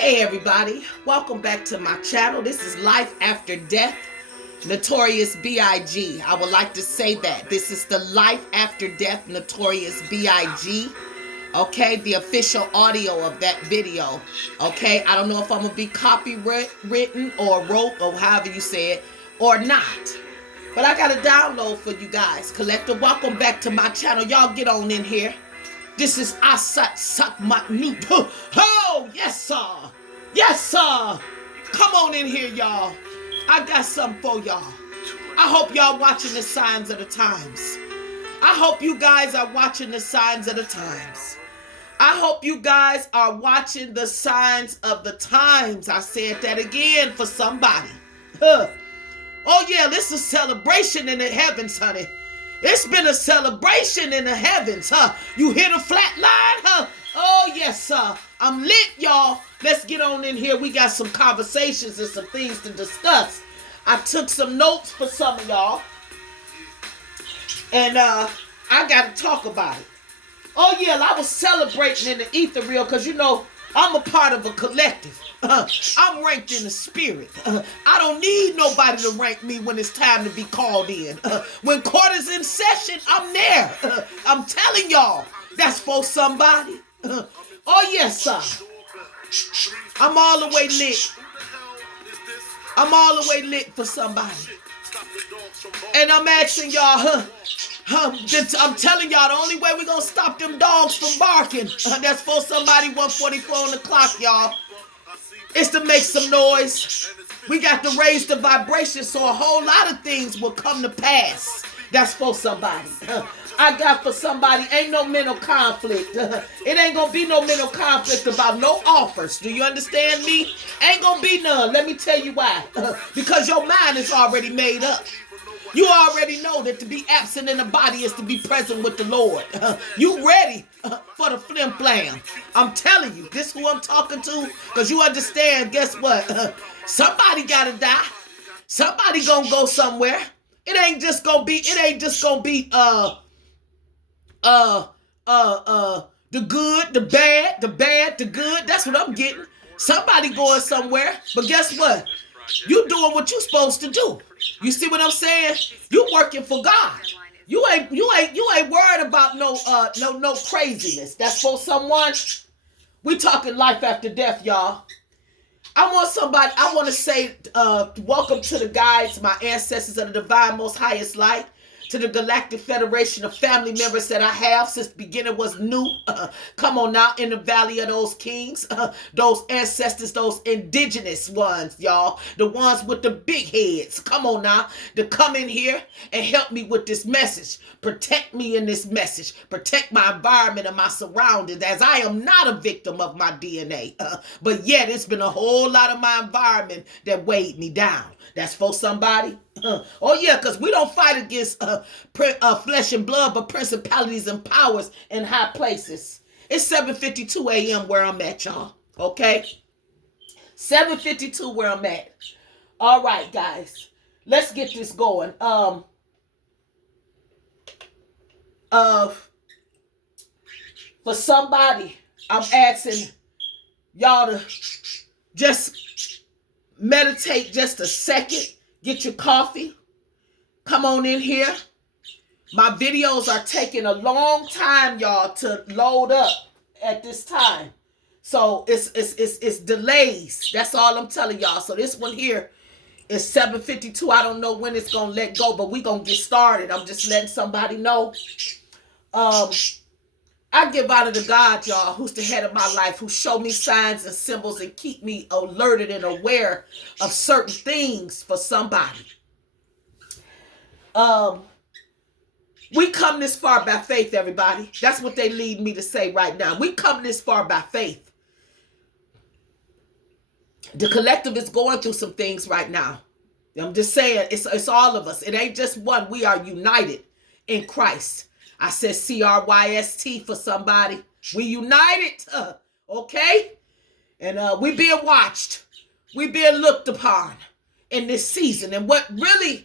Hey everybody, welcome back to my channel. This is Life After Death, Notorious B.I.G. I would like to say that. This is the Life After Death, Notorious B.I.G. Okay, the official audio of that video. Okay, I don't know if I'm going to be copywritten or wrote or however you say it or not. But I got a download for you guys. Collector, welcome back to my channel. Y'all get on in here. This is Suck My New. Oh, yes, sir. Yes, sir. Come on in here, y'all. I got something for y'all. I hope y'all watching the signs of the times. I hope you guys are watching the signs of the times. I hope you guys are watching the signs of the times. I said that again for somebody. Oh, yeah, this is a celebration in the heavens, honey. It's been a celebration in the heavens, huh? You hear the flat line, huh? Oh, yes, sir. I'm lit, y'all. Let's get on in here. We got some conversations and some things to discuss. I took some notes for some of y'all. And I got to talk about it. Oh, yeah, I was celebrating in the ether real because, you know, I'm a part of a collective. I'm ranked in the spirit. I don't need nobody to rank me when it's time to be called in. When court is in session, I'm there. I'm telling y'all, that's for somebody. Oh, yes, sir. I'm all the way lit. I'm all the way lit for somebody. And I'm asking y'all, I'm telling y'all, the only way we're going to stop them dogs from barking, that's for somebody 144 on the clock, y'all, is to make some noise. We got to raise the vibration so a whole lot of things will come to pass. That's for somebody. I got for somebody, ain't no mental conflict. It ain't going to be no mental conflict about no offers. Do you understand me? Ain't going to be none. Let me tell you why. Because your mind is already made up. You already know that to be absent in the body is to be present with the Lord. You ready for the flim flam. I'm telling you, this who I'm talking to, because you understand, guess what? Somebody gotta die. Somebody gonna go somewhere. It ain't just gonna be the good, the bad, the good. That's what I'm getting. Somebody going somewhere. But guess what? You doing what you supposed to do. You see what I'm saying? You working for God. You ain't worried about no craziness. That's for someone. We talking life after death, y'all. I want to say welcome to the guides, my ancestors of the divine most highest light, to the Galactic Federation of family members that I have since the beginning was new. Come on now, in the Valley of those kings, those ancestors, those indigenous ones, y'all, the ones with the big heads. Come on now, to come in here and help me with this message. Protect me in this message. Protect my environment and my surroundings, as I am not a victim of my DNA. But yet it's been a whole lot of my environment that weighed me down. That's for somebody. Oh, yeah, because we don't fight against flesh and blood, but principalities and powers in high places. It's 7:52 a.m. where I'm at, y'all. Okay? 7:52 where I'm at. All right, guys. Let's get this going. For somebody, I'm asking y'all to just meditate just a second. Get your coffee. Come on in here. My videos are taking a long time, y'all, to load up at this time. So it's delays. That's all I'm telling y'all. So this one here is 7:52. I don't know when it's gonna let go, but we gonna get started. I'm just letting somebody know. I give honor to God, y'all, who's the head of my life, who show me signs and symbols and keep me alerted and aware of certain things for somebody. We come this far by faith, everybody. That's what they lead me to say right now. We come this far by faith. The collective is going through some things right now. I'm just saying, it's all of us. It ain't just one. We are united in Christ. I said CRYST for somebody. We united, okay? And we being watched. We being looked upon in this season. And what really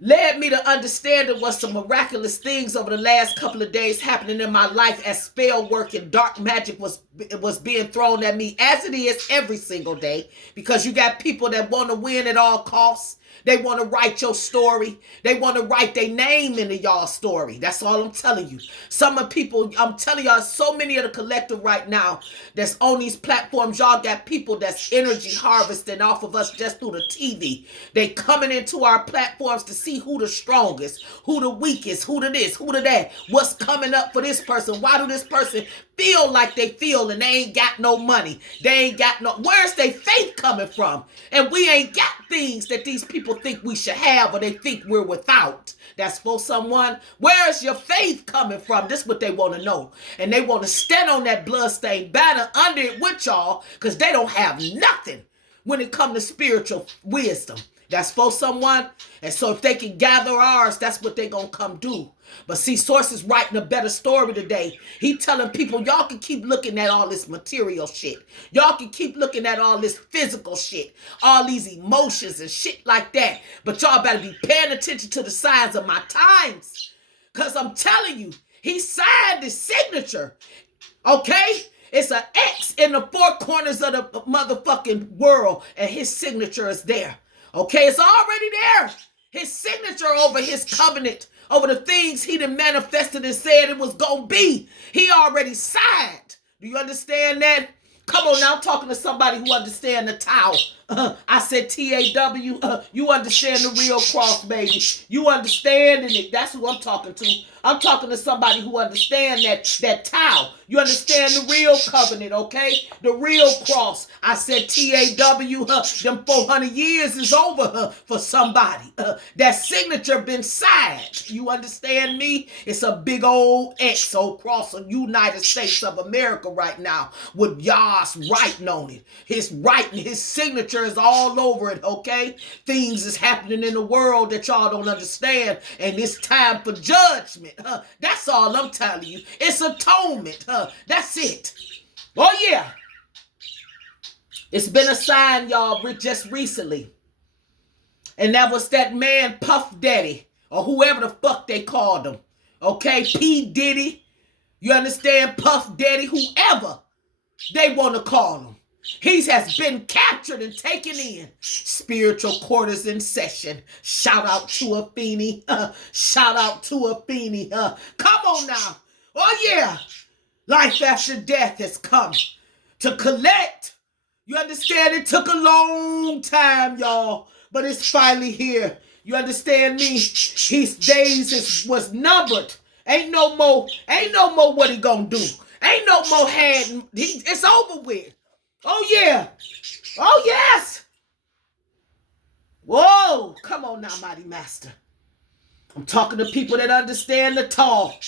led me to understand there was some miraculous things over the last couple of days happening in my life as spell work and dark magic was being thrown at me, as it is every single day, because you got people that want to win at all costs. They want to write your story. They want to write their name into y'all story. That's all I'm telling you. Some of people, I'm telling y'all, so many of the collective right now that's on these platforms, y'all got people that's energy harvesting off of us just through the TV. They coming into our platforms to see who the strongest, who the weakest, who the this, who the that, what's coming up for this person. Why do this person feel like they feel and they ain't got no money? They ain't got no, where's their faith coming from? And we ain't got things that these people think we should have or they think we're without. That's for someone. Where's your faith coming from? This is what they want to know. And they want to stand on that bloodstained banner under it with y'all because they don't have nothing when it comes to spiritual wisdom. That's for someone. And so if they can gather ours, that's what they're going to come do. But see, Source is writing a better story today. He telling people, y'all can keep looking at all this material shit. Y'all can keep looking at all this physical shit, all these emotions and shit like that. But y'all better be paying attention to the signs of my times. Because I'm telling you, he signed his signature. Okay? It's an X in the four corners of the motherfucking world. And his signature is there. Okay? It's already there. His signature over his covenant, over the things he done manifested and said it was going to be. He already signed. Do you understand that? Come on now, I'm talking to somebody who understands the Tau. I said T-A-W. You understand the real cross, baby. You understand it. That's who I'm talking to. I'm talking to somebody who understands that Tau. You understand the real covenant, okay? The real cross. I said T-A-W. Them 400 years is over for somebody. That signature been signed. You understand me? It's a big old X across the United States of America right now with Yah's writing on it. His writing, his signature is all over it, okay? Things is happening in the world that y'all don't understand, and it's time for judgment. That's all I'm telling you. It's atonement. That's it. Oh, yeah. It's been a sign, y'all, just recently. And that was that man, Puff Daddy, or whoever the fuck they called him. Okay? P. Diddy. You understand? Puff Daddy, whoever they want to call him. He has been captured and taken in. Spiritual quarters in session. Shout out to Afeni. Shout out to Afeni. Come on now. Oh, yeah. Life after death has come to collect. You understand? It took a long time, y'all, but it's finally here. You understand me? His days was numbered. Ain't no more what he gonna do. Ain't no more it's over with. Oh, yeah. Oh, yes. Whoa. Come on now, mighty master. I'm talking to people that understand the tall.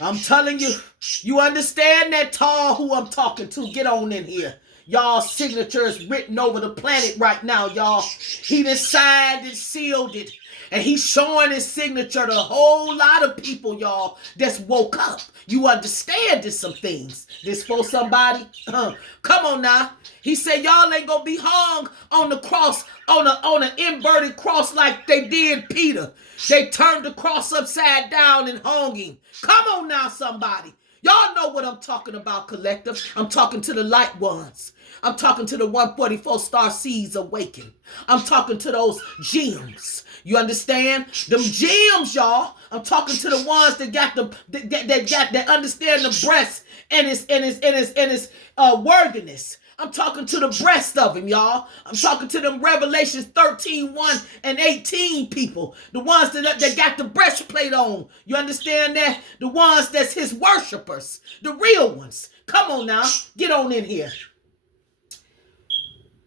I'm telling you, you understand that tall who I'm talking to. Get on in here. Y'all signature is written over the planet right now, y'all. He done signed and sealed it. And he's showing his signature to a whole lot of people, y'all, that's woke up. You understand this some things. This for somebody? Come on now. He said y'all ain't gonna be hung on the cross, on an inverted cross like they did Peter. They turned the cross upside down and hung him. Come on now, somebody. Y'all know what I'm talking about, collective. I'm talking to the light ones. I'm talking to the 144 star seeds awakened. I'm talking to those gems. You understand? Them gems, y'all. I'm talking to the ones that got that understand the breast and its worthiness. I'm talking to the breast of him, y'all. I'm talking to them Revelations 13, 1 and 18 people. The ones that got the breastplate on. You understand that? The ones that's his worshipers. The real ones. Come on now. Get on in here.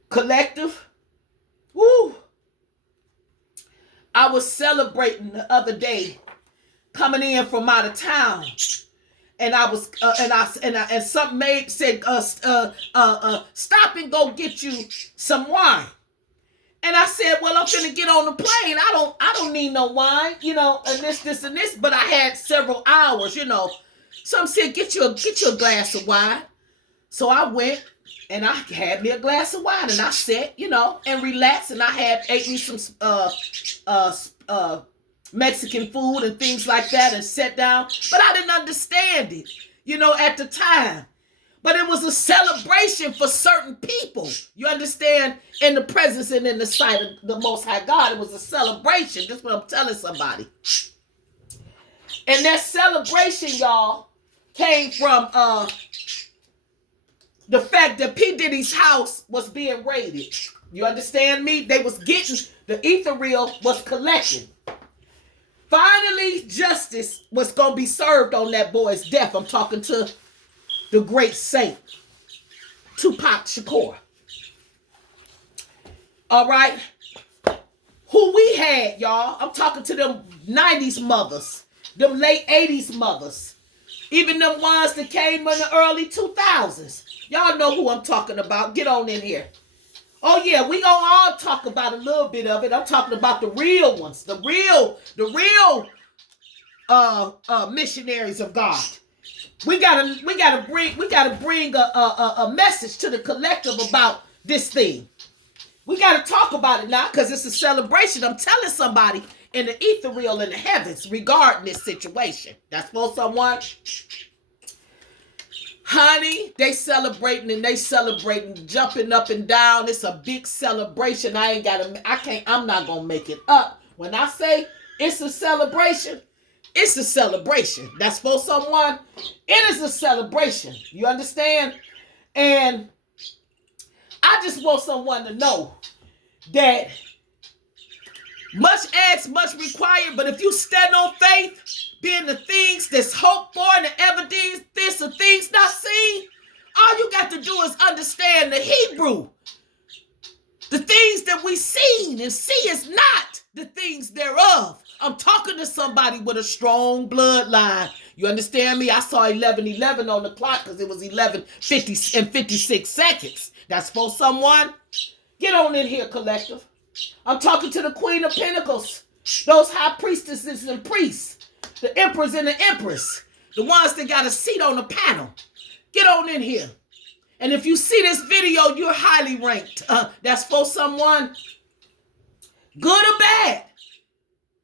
Collective. Woo. I was celebrating the other day coming in from out of town. And I was, and something said, stop and go get you some wine. And I said, well, I'm finna get on the plane. I don't need no wine, and this, but I had several hours, Some said, get you a glass of wine. So I went and I had me a glass of wine and I sat, and relaxed, and I ate me some Mexican food and things like that and sat down. But I didn't understand it, at the time. But it was a celebration for certain people. You understand? In the presence and in the sight of the Most High God. It was a celebration. That's what I'm telling somebody. And that celebration, y'all, came from the fact that P. Diddy's house was being raided. You understand me? They was getting, the ethereal was collecting. Finally, justice was going to be served on that boy's death. I'm talking to the great saint, Tupac Shakur. All right? Who we had, y'all, I'm talking to them 90s mothers, them late 80s mothers, even them ones that came in the early 2000s. Y'all know who I'm talking about. Get on in here. Oh, yeah, we gonna all talk about a little bit of it. I'm talking about the real ones, the real missionaries of God. We gotta bring a message to the collective about this thing. We gotta talk about it now because it's a celebration. I'm telling somebody in the ethereal in the heavens regarding this situation. That's for someone. Honey, they celebrating, jumping up and down. It's a big celebration. I'm not gonna make it up. When I say it's a celebration, it's a celebration. That's for someone. It is a celebration. You understand? And I just want someone to know that much asked, much required, but if you stand on faith, being the things that's hoped for and the evidence, this and things not seen, all you got to do is understand the Hebrew. The things that we seen and see is not the things thereof. I'm talking to somebody with a strong bloodline. You understand me? I saw 11:11 on the clock because it was 11:50 and 56 seconds. That's for someone. Get on in here, collective. I'm talking to the Queen of Pentacles, those high priestesses and priests, the emperors and the empress, the ones that got a seat on the panel. Get on in here. And if you see this video, you're highly ranked. That's for someone, good or bad.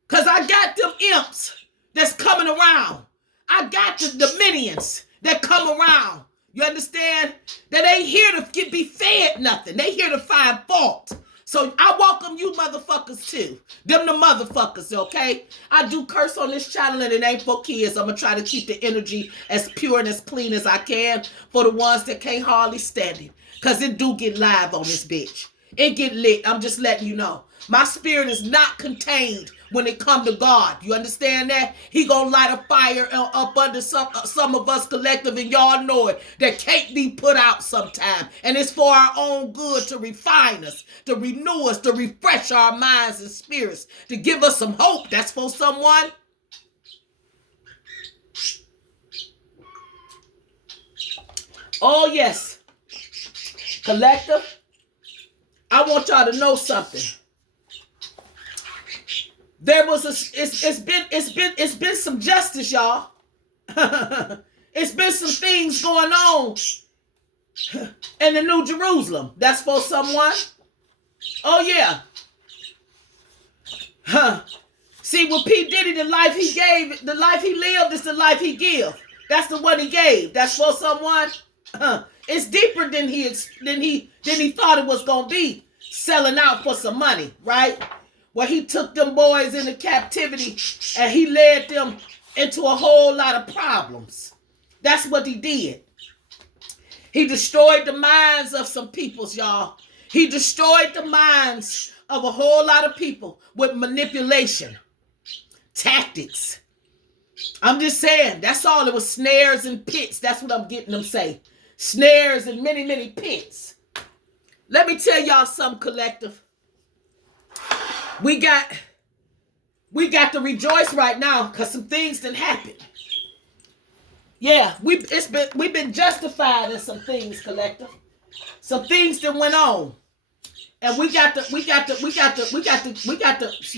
Because I got them imps that's coming around. I got the minions that come around. You understand? That ain't here to be fed nothing. They here to find fault. So I welcome you motherfuckers too. Them the motherfuckers, okay? I do curse on this channel and it ain't for kids. I'm going to try to keep the energy as pure and as clean as I can for the ones that can't hardly stand it. Because it do get live on this bitch. It get lit. I'm just letting you know. My spirit is not contained when it come to God. You understand that? He gonna light a fire up under some of us collective, and y'all know it, that can't be put out sometime. And it's for our own good to refine us, to renew us, to refresh our minds and spirits, to give us some hope. That's for someone. Oh, yes. Collective, I want y'all to know something. There was it's been some justice, y'all. It's been some things going on in the New Jerusalem. That's for someone. Oh yeah. See, with P. Diddy, the life he gave, the life he lived is the life he give. That's the one he gave. That's for someone. It's deeper than he thought it was gonna be. Selling out for some money, right? Where he took them boys into captivity and he led them into a whole lot of problems. That's what he did. He destroyed the minds of some peoples, y'all. He destroyed the minds of a whole lot of people with manipulation, tactics. I'm just saying, that's all. It was snares and pits. That's what I'm getting them say. Snares and many, many pits. Let me tell y'all something, collective. We got to rejoice right now because some things done happened. Yeah, we've been justified in some things, collective. Some things that went on, and we got to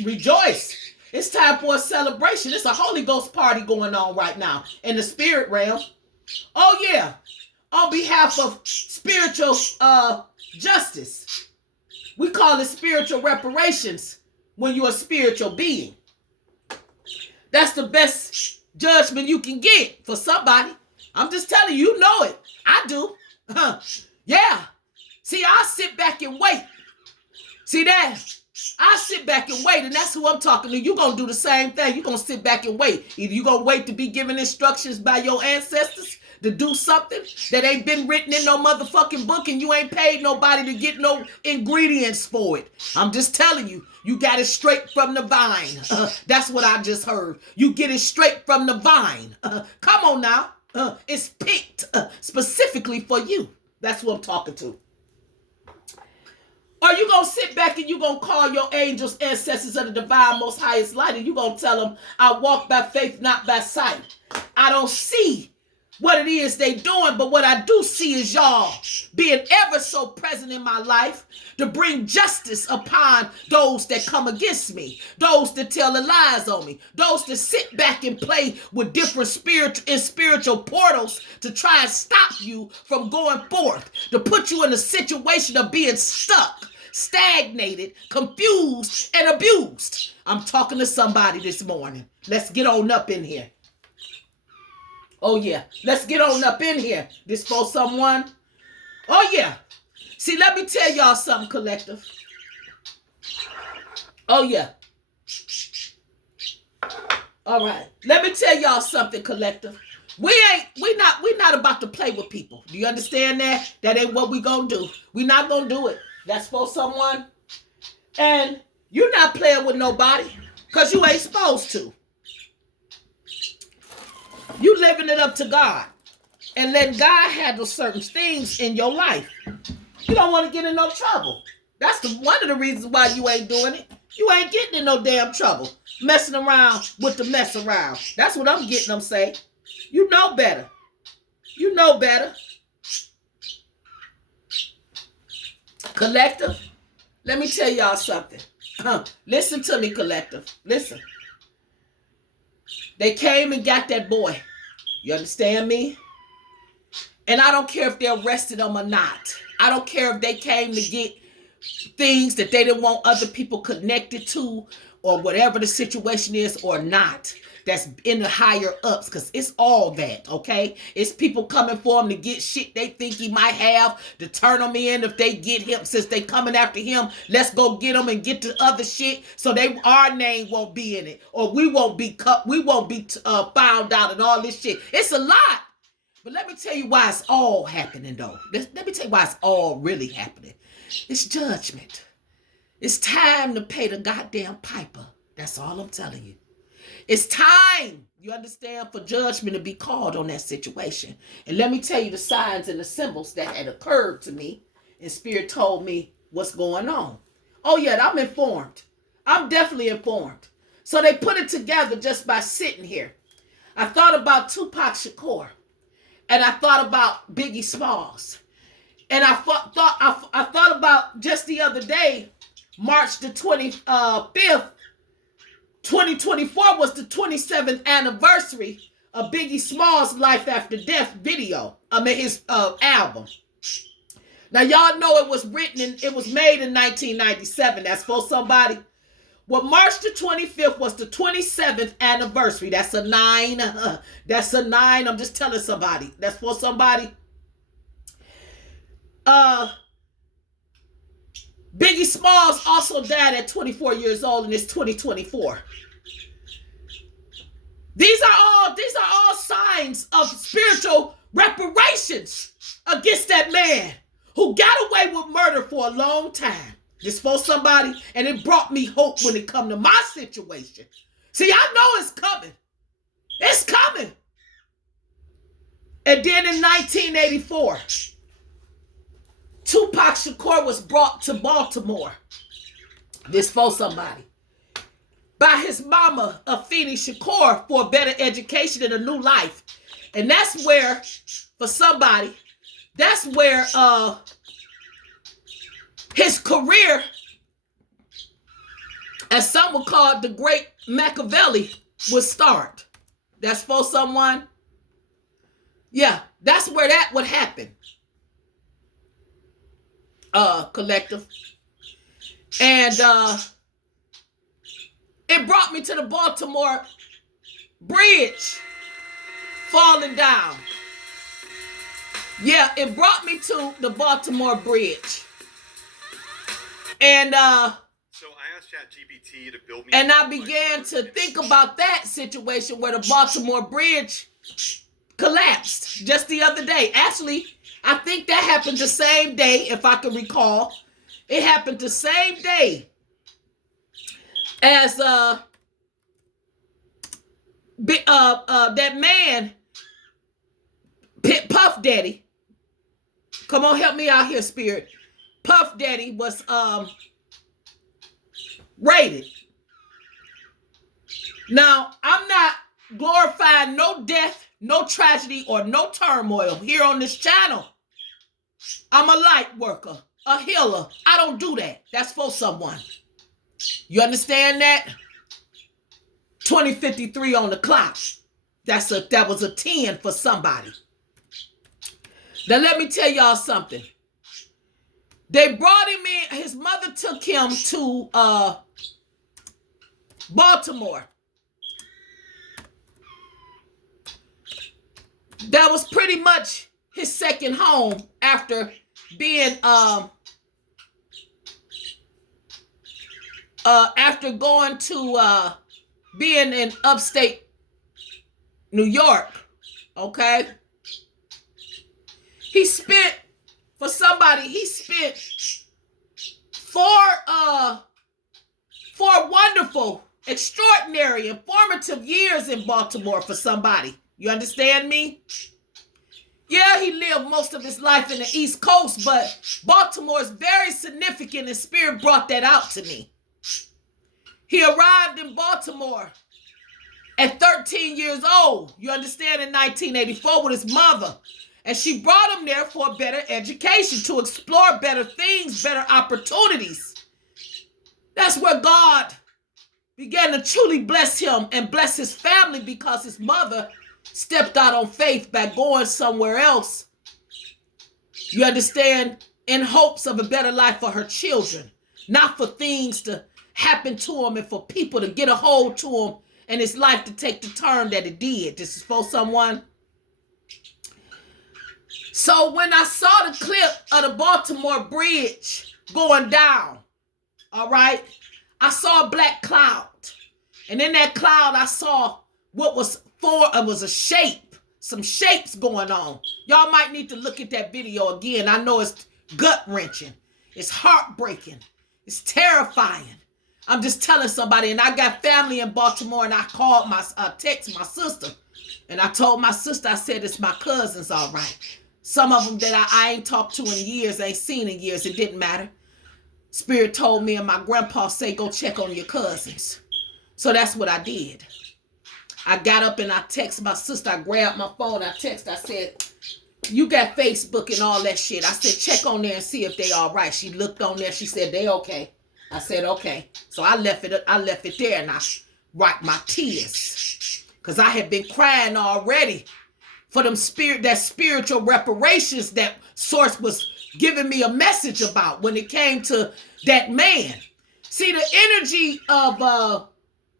rejoice. It's time for a celebration. It's a Holy Ghost party going on right now in the spirit realm. Oh yeah, on behalf of spiritual justice, we call it spiritual reparations. When you're a spiritual being. That's the best judgment you can get for somebody. I'm just telling you, you know it. I do. Yeah. See, I sit back and wait. See that? I sit back and wait, and that's who I'm talking to. You're going to do the same thing. You're going to sit back and wait. Either you're going to wait to be given instructions by your ancestors to do something that ain't been written in no motherfucking book, and you ain't paid nobody to get no ingredients for it. I'm just telling you, you got it straight from the vine. That's what I just heard. You get it straight from the vine. Come on now. It's picked specifically for you. That's who I'm talking to. Or you going to sit back and you going to call your angels, ancestors of the divine most highest light, and you going to tell them, I walk by faith, not by sight. I don't see what it is they doing, but what I do see is y'all being ever so present in my life to bring justice upon those that come against me, those that tell the lies on me, those that sit back and play with different spiritual portals to try and stop you from going forth, to put you in a situation of being stuck, stagnated, confused, and abused. I'm talking to somebody this morning. Let's get on up in here. Oh, yeah. Let's get on up in here. This for someone? Oh, yeah. See, let me tell y'all something, collective. Oh, yeah. All right. Let me tell y'all something, collective. We not about to play with people. Do you understand that? That ain't what we gonna do. We not gonna do it. That's for someone. And you're not playing with nobody because you ain't supposed to. You living it up to God and letting God handle certain things in your life. You don't want to get in no trouble. That's one of the reasons why you ain't doing it. You ain't getting in no damn trouble. Messing around with the mess around. That's what I'm getting them say. You know better. You know better. Collective, let me tell y'all something. Listen to me, collective. Listen. They came and got that boy. You understand me? And I don't care if they arrested him or not. I don't care if they came to get things that they didn't want other people connected to or whatever the situation is or not. That's in the higher ups, because it's all that, okay? It's people coming for him to get shit they think he might have, to turn him in if they get him. Since they coming after him, let's go get him and get the other shit so our name won't be in it, or we won't be found out and all this shit. It's a lot. But let me tell you why it's all happening, though. Let me tell you why it's all really happening. It's judgment. It's time to pay the goddamn piper. That's all I'm telling you. It's time, you understand, for judgment to be called on that situation. And let me tell you the signs and the symbols that had occurred to me, and Spirit told me what's going on. Oh, yeah, I'm informed. I'm definitely informed. So they put it together just by sitting here. I thought about Tupac Shakur, and I thought about Biggie Smalls. And I thought about just the other day, March the 25th, 2024 was the 27th anniversary of Biggie Smalls' Life After Death video. His album. Now, y'all know it was it was made in 1997. That's for somebody. Well, March the 25th was the 27th anniversary. That's a 9. That's a 9. I'm just telling somebody. That's for somebody. Biggie Smalls also died at 24 years old, and it's 2024. These are all signs of spiritual reparations against that man who got away with murder for a long time. This for somebody, and it brought me hope when it come to my situation. See, I know it's coming. It's coming. And then in 1984, Tupac Shakur was brought to Baltimore. This for somebody. By his mama, Afeni Shakur, for a better education and a new life. And that's where, for somebody, that's where his career, as some would call it, the great Machiavelli, would start. That's for someone. Yeah, that's where that would happen. Collective. And it brought me to the Baltimore bridge falling down. Yeah, it brought me to the Baltimore Bridge. And so I asked ChatGPT to build me. And I began to think about that situation where the Baltimore Bridge collapsed just the other day. Actually, I think that happened the same day, if I can recall. It happened the same day as that man, Puff Daddy. Come on, help me out here, Spirit. Puff Daddy was raided. Now, I'm not glorifying no death, no tragedy, or no turmoil here on this channel. I'm a light worker, a healer. I don't do that. That's for someone. You understand that? 2053 on the clock. That was a 10 for somebody. Now let me tell y'all something. They brought him in. His mother took him to Baltimore. That was pretty much his second home after being after going to being in upstate New York. Okay. He spent four wonderful, extraordinary, informative years in Baltimore for somebody. You understand me? Yeah, he lived most of his life in the East Coast, but Baltimore is very significant, and Spirit brought that out to me. He arrived in Baltimore at 13 years old, you understand, in 1984 with his mother. And she brought him there for a better education, to explore better things, better opportunities. That's where God began to truly bless him and bless his family, because his mother stepped out on faith by going somewhere else. You understand? In hopes of a better life for her children. Not for things to happen to him and for people to get a hold to him and his life to take the turn that it did. This is for someone. So when I saw the clip of the Baltimore Bridge going down, all right, I saw a black cloud. And in that cloud, I saw what was it was a shape, some shapes going on. Y'all might need to look at that video again. I know it's gut-wrenching. It's heartbreaking. It's terrifying. I'm just telling somebody, and I got family in Baltimore, and I called text my sister. And I told my sister, I said, it's my cousins, all right. Some of them that I ain't talked to in years, ain't seen in years. It didn't matter. Spirit told me and my grandpa say, go check on your cousins. So that's what I did. I got up and I texted my sister. I grabbed my phone. I texted. I said, you got Facebook and all that shit. I said, check on there and see if they all right. She looked on there. She said, they okay. I said, okay. So I left it there and I wiped my tears. Because I had been crying already for that spiritual reparations that Source was giving me a message about when it came to that man. See, the energy of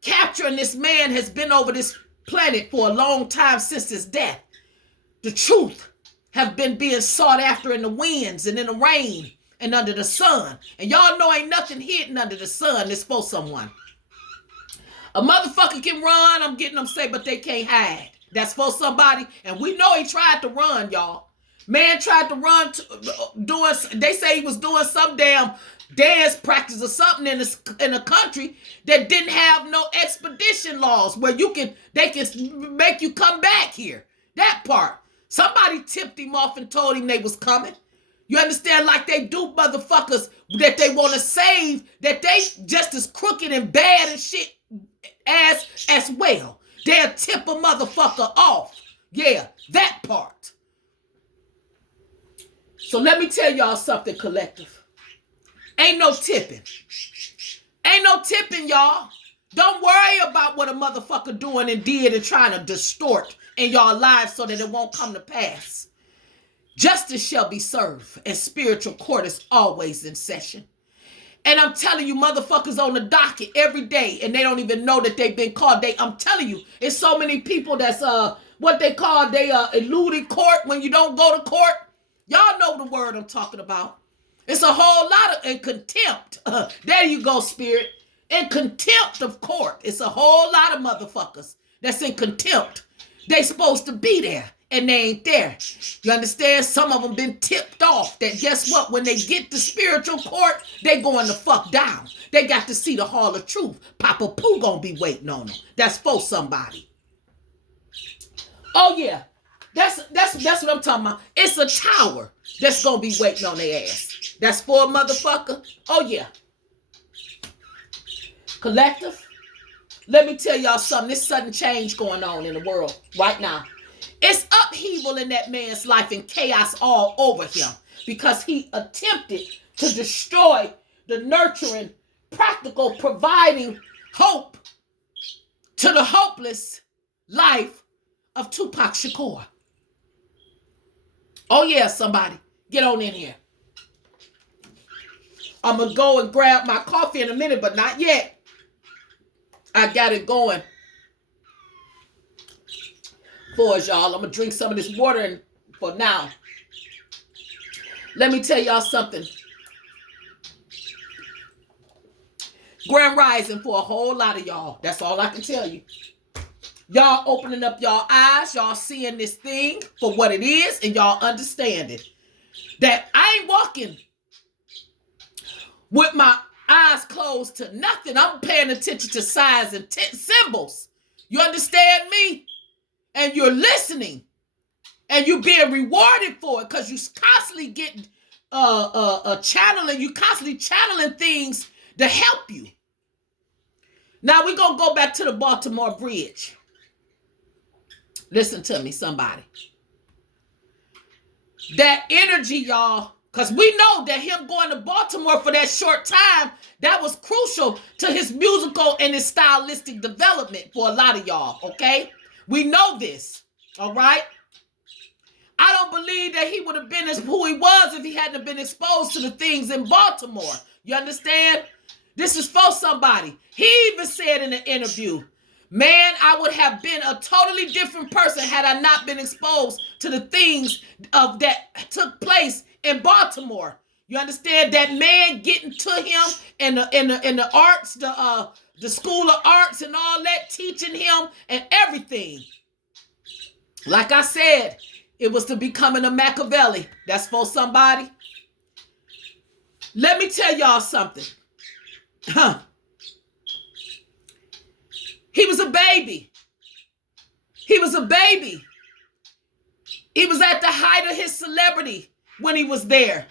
capturing this man has been over this planet for a long time since his death. The truth have been being sought after in the winds and in the rain and under the sun. And y'all know ain't nothing hidden under the sun. It's for someone. A motherfucker can run, I'm getting them say, but they can't hide. That's for somebody. And we know he tried to run, y'all. Man tried to run, they say he was doing some damn dance practice or something in a country that didn't have no expedition laws where they can make you come back here. That part. Somebody tipped him off and told him they was coming. You understand? Like they do motherfuckers that they want to save, that they just as crooked and bad and shit as well. They'll tip a motherfucker off. Yeah, that part. So let me tell y'all something, collective. Ain't no tipping. Ain't no tipping, y'all. Don't worry about what a motherfucker doing and did and trying to distort in y'all lives so that it won't come to pass. Justice shall be served, and spiritual court is always in session. And I'm telling you, motherfuckers on the docket every day, and they don't even know that they've been called. I'm telling you, it's so many people that's what they call eluded court when you don't go to court. Y'all know the word I'm talking about. It's a whole lot of in contempt. There you go, Spirit. In contempt of court. It's a whole lot of motherfuckers that's in contempt. They supposed to be there, and they ain't there. You understand? Some of them been tipped off that guess what? When they get to spiritual court, they going the fuck down. They got to see the hall of truth. Papa Pooh gonna be waiting on them. That's for somebody. Oh yeah. That's what I'm talking about. It's a tower that's gonna be waiting on their ass. That's for a motherfucker. Oh yeah. Collective. Let me tell y'all something. There's sudden change going on in the world right now. It's upheaval in that man's life and chaos all over him because he attempted to destroy the nurturing, practical, providing hope to the hopeless life of Tupac Shakur. Oh yeah, somebody. Get on in here. I'm going to go and grab my coffee in a minute, but not yet. I got it going for us, y'all. I'm going to drink some of this water for now. Let me tell y'all something. Grand rising for a whole lot of y'all. That's all I can tell you. Y'all opening up y'all eyes. Y'all seeing this thing for what it is. And y'all understand it. That I ain't walking with my eyes closed to nothing. I'm paying attention to signs and symbols. You understand me? And you're listening. And you're being rewarded for it because you constantly getting channeling. You constantly channeling things to help you. Now we're going to go back to the Baltimore Bridge. Listen to me, somebody. That energy, y'all, because we know that him going to Baltimore for that short time, that was crucial to his musical and his stylistic development for a lot of y'all, okay? We know this, all right? I don't believe that he would have been as who he was if he hadn't been exposed to the things in Baltimore. You understand? This is for somebody. He even said in the interview, man, I would have been a totally different person had I not been exposed to the things of that took place in Baltimore. You understand? That man getting to him in the arts, the school of arts and all that, teaching him and everything. Like I said, it was to becoming a Machiavelli. That's for somebody. Let me tell y'all something. He was a baby. He was a baby. He was at the height of his celebrity when he was there.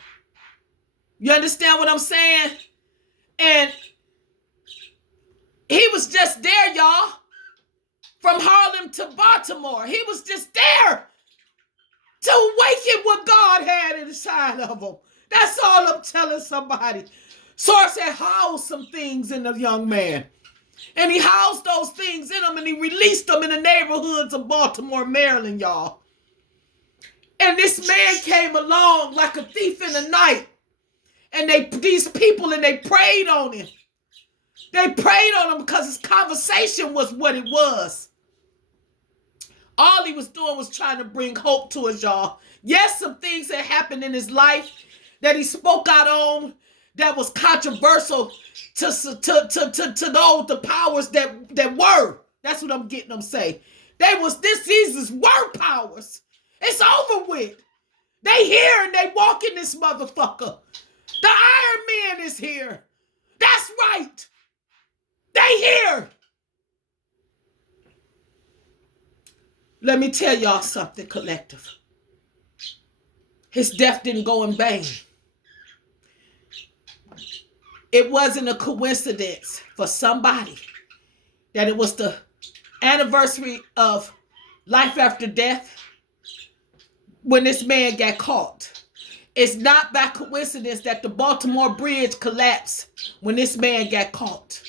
You understand what I'm saying? And he was just there, y'all. From Harlem to Baltimore. He was just there to awaken what God had inside of him. That's all I'm telling somebody. Source had housed some things in the young man. And he housed those things in him and he released them in the neighborhoods of Baltimore, Maryland, y'all. And this man came along like a thief in the night. And these people prayed on him. They prayed on him because his conversation was what it was. All he was doing was trying to bring hope to us, y'all. Yes, some things that happened in his life that he spoke out on that was controversial to the powers that were. That's what I'm getting them say. These were powers. It's over with. They here and they walk in this motherfucker. The Iron Man is here. That's right. They here. Let me tell y'all something, collective. His death didn't go in vain. It wasn't a coincidence for somebody that it was the anniversary of life after death when this man got caught. It's not by coincidence that the Baltimore Bridge collapsed when this man got caught.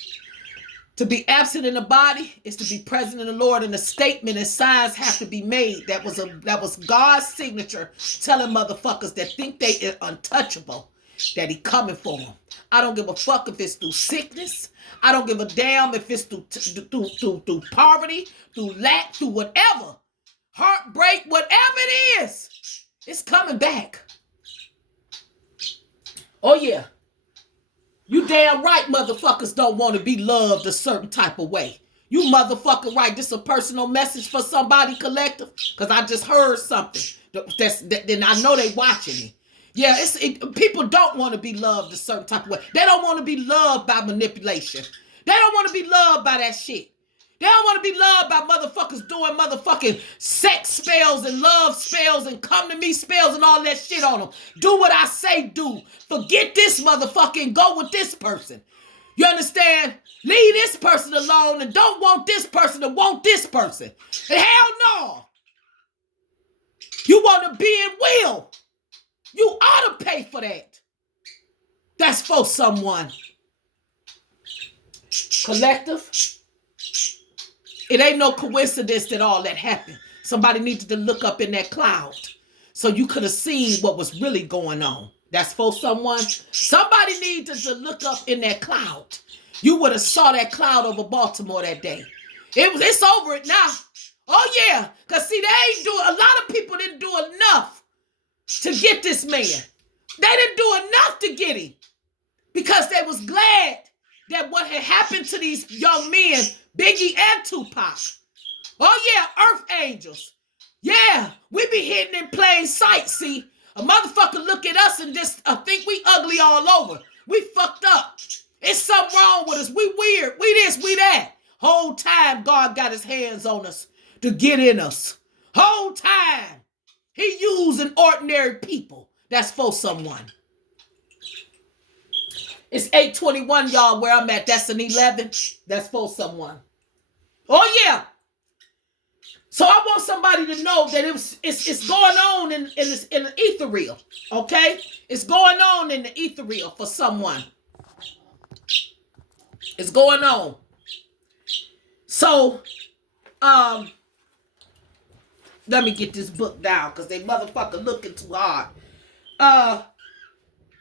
To be absent in the body is to be present in the Lord, and a statement and signs have to be made. That was God's signature telling motherfuckers that think they are untouchable that he coming for them. I don't give a fuck if it's through sickness. I don't give a damn if it's through poverty, through lack, through whatever. Heartbreak, whatever it is, it's coming back. Oh yeah. You damn right motherfuckers don't want to be loved a certain type of way. You motherfucker right. This a personal message for somebody, Collective, because I just heard something. Then I know they watching me. Yeah, people don't want to be loved a certain type of way. They don't want to be loved by manipulation. They don't want to be loved by that shit. They don't want to be loved by motherfuckers doing motherfucking sex spells and love spells and come to me spells and all that shit on them. Do what I say do. Forget this motherfucker and go with this person. You understand? Leave this person alone and don't want this person to want this person. And hell no. You want to be in will. You ought to pay for that. That's for someone. Collective. It ain't no coincidence that all that happened. Somebody needed to look up in that cloud so you could have seen what was really going on. That's for someone. Somebody needed to look up in that cloud. You would have saw that cloud over Baltimore that day. It's over it now. Oh yeah, because see, a lot of people didn't do enough to get this man. They didn't do enough to get him because they was glad that what had happened to these young men, Biggie and Tupac. Oh yeah, Earth Angels. Yeah, we be hidden in plain sight, see. A motherfucker look at us and just think we ugly all over. We fucked up. It's something wrong with us. We weird. We this, we that. Whole time God got his hands on us to get in us. Whole time. He using ordinary people. That's for someone. It's 8:21, y'all, where I'm at. That's an 11. That's for someone. Oh, yeah. So I want somebody to know that it's going on in the ethereal, okay? It's going on in the ethereal for someone. It's going on. So, let me get this book down because they motherfucker looking too hard.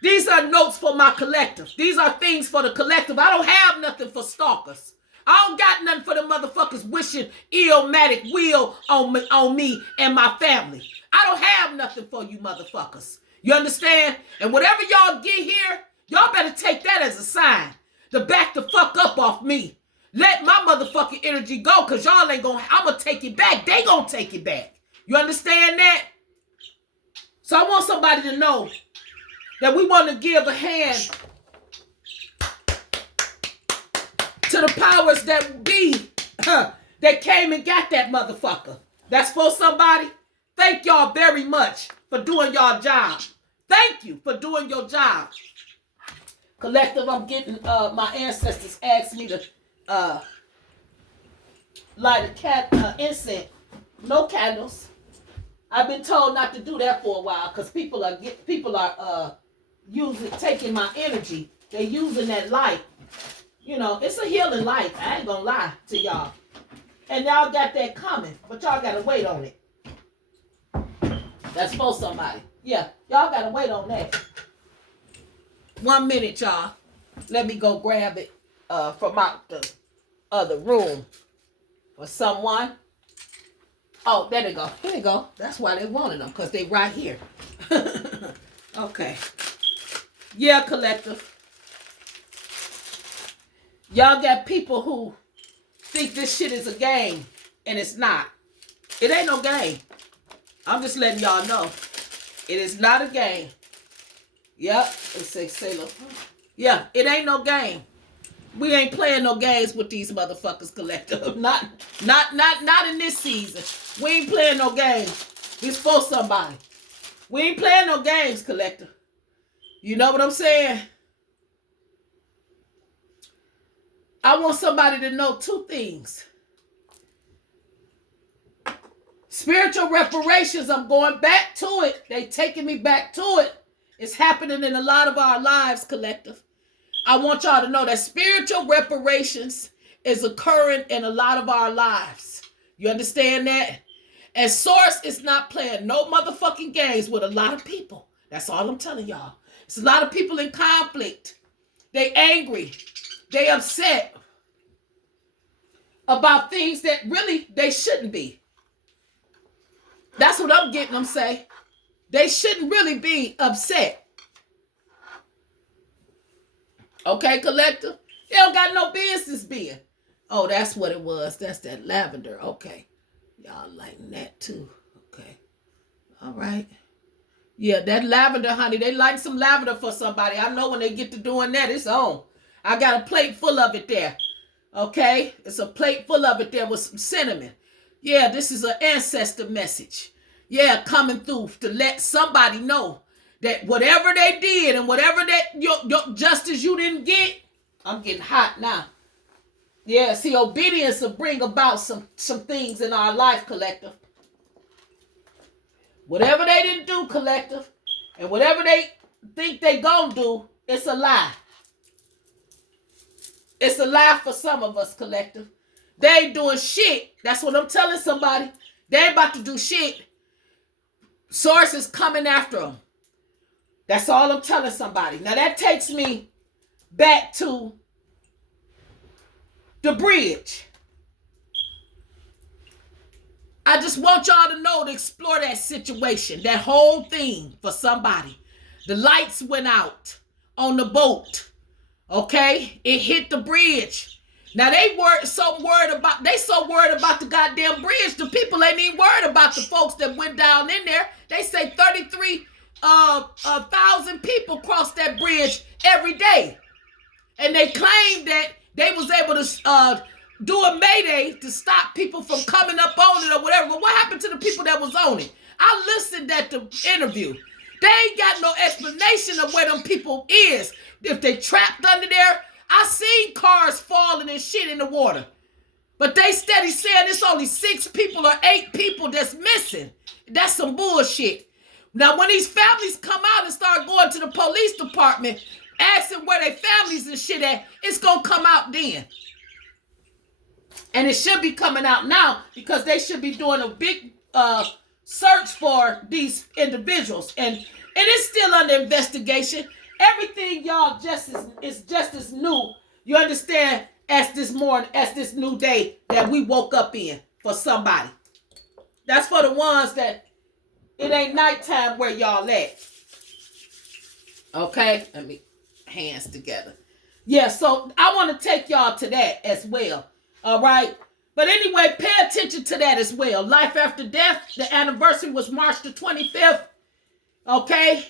These are notes for my collective. These are things for the collective. I don't have nothing for stalkers. I don't got nothing for the motherfuckers wishing illmatic will on me and my family. I don't have nothing for you motherfuckers. You understand? And whatever y'all get here, y'all better take that as a sign to back the fuck up off me. Let my motherfucking energy go because y'all ain't gonna, I'm gonna take it back. They gonna take it back. You understand that? So I want somebody to know that we want to give a hand to the powers that be that came and got that motherfucker. That's for somebody. Thank y'all very much for doing y'all job. Thank you for doing your job. Collective, I'm getting, my ancestors asked me to light a incense. No candles. I've been told not to do that for a while because people are taking my energy. They're using that light. You know, it's a healing light. I ain't gonna lie to y'all. And y'all got that coming, but y'all gotta wait on it. That's for somebody. Yeah, y'all gotta wait on that. 1 minute, y'all. Let me go grab it from out the other room for someone. Oh, there they go. Here they go. That's why they wanted them, because they right here. Okay. Yeah, collective. Y'all got people who think this shit is a game, and it's not. It ain't no game. I'm just letting y'all know. It is not a game. Yep. It says Sailor. Yeah, it ain't no game. We ain't playing no games with these motherfuckers, collective. Not in this season. We ain't playing no games. It's for somebody. We ain't playing no games, collective. You know what I'm saying? I want somebody to know two things. Spiritual reparations, I'm going back to it. They taking me back to it. It's happening in a lot of our lives, collective. I want y'all to know that spiritual reparations is occurring in a lot of our lives. You understand that? And Source is not playing no motherfucking games with a lot of people. That's all I'm telling y'all. It's a lot of people in conflict. They angry. They upset about things that really they shouldn't be. That's what I'm getting them say. They shouldn't really be upset. Okay, collective? They don't got no business being. Oh, that's what it was. That's that lavender. Okay. Y'all liking that too. Okay. All right. Yeah, that lavender, honey. They like some lavender for somebody. I know when they get to doing that, it's on. I got a plate full of it there. Okay? It's a plate full of it there with some cinnamon. Yeah, this is an ancestor message. Yeah, coming through to let somebody know that whatever they did and whatever that your justice you didn't get, I'm getting hot now. Yeah, see, obedience will bring about some things in our life, collective. Whatever they didn't do, collective, and whatever they think they gonna do, it's a lie. It's a lie for some of us, collective. They ain't doing shit. That's what I'm telling somebody. They ain't about to do shit. Source is coming after them. That's all I'm telling somebody. Now that takes me back to the bridge. I just want y'all to know to explore that situation, that whole thing for somebody. The lights went out on the boat. Okay? It hit the bridge. Now they so worried about the goddamn bridge. The people ain't even worried about the folks that went down in there. They say 33,000 people cross that bridge every day. And they claim that they was able to do a mayday to stop people from coming up on it or whatever. But what happened to the people that was on it? I listened at the interview. They ain't got no explanation of where them people is. If they trapped under there, I seen cars falling and shit in the water. But they steady saying it's only 6 people or 8 people that's missing. That's some bullshit. Now, when these families come out and start going to the police department, asking where their families and shit at, it's going to come out then. And it should be coming out now because they should be doing a big search for these individuals. And it is still under investigation. Everything, y'all, is just as new. You understand? As this new day that we woke up in for somebody. That's for the ones that it ain't nighttime where y'all at. Okay? Let me hands together. Yeah, so I want to take y'all to that as well. All right? But anyway, pay attention to that as well. Life After Death, the anniversary was March the 25th. Okay?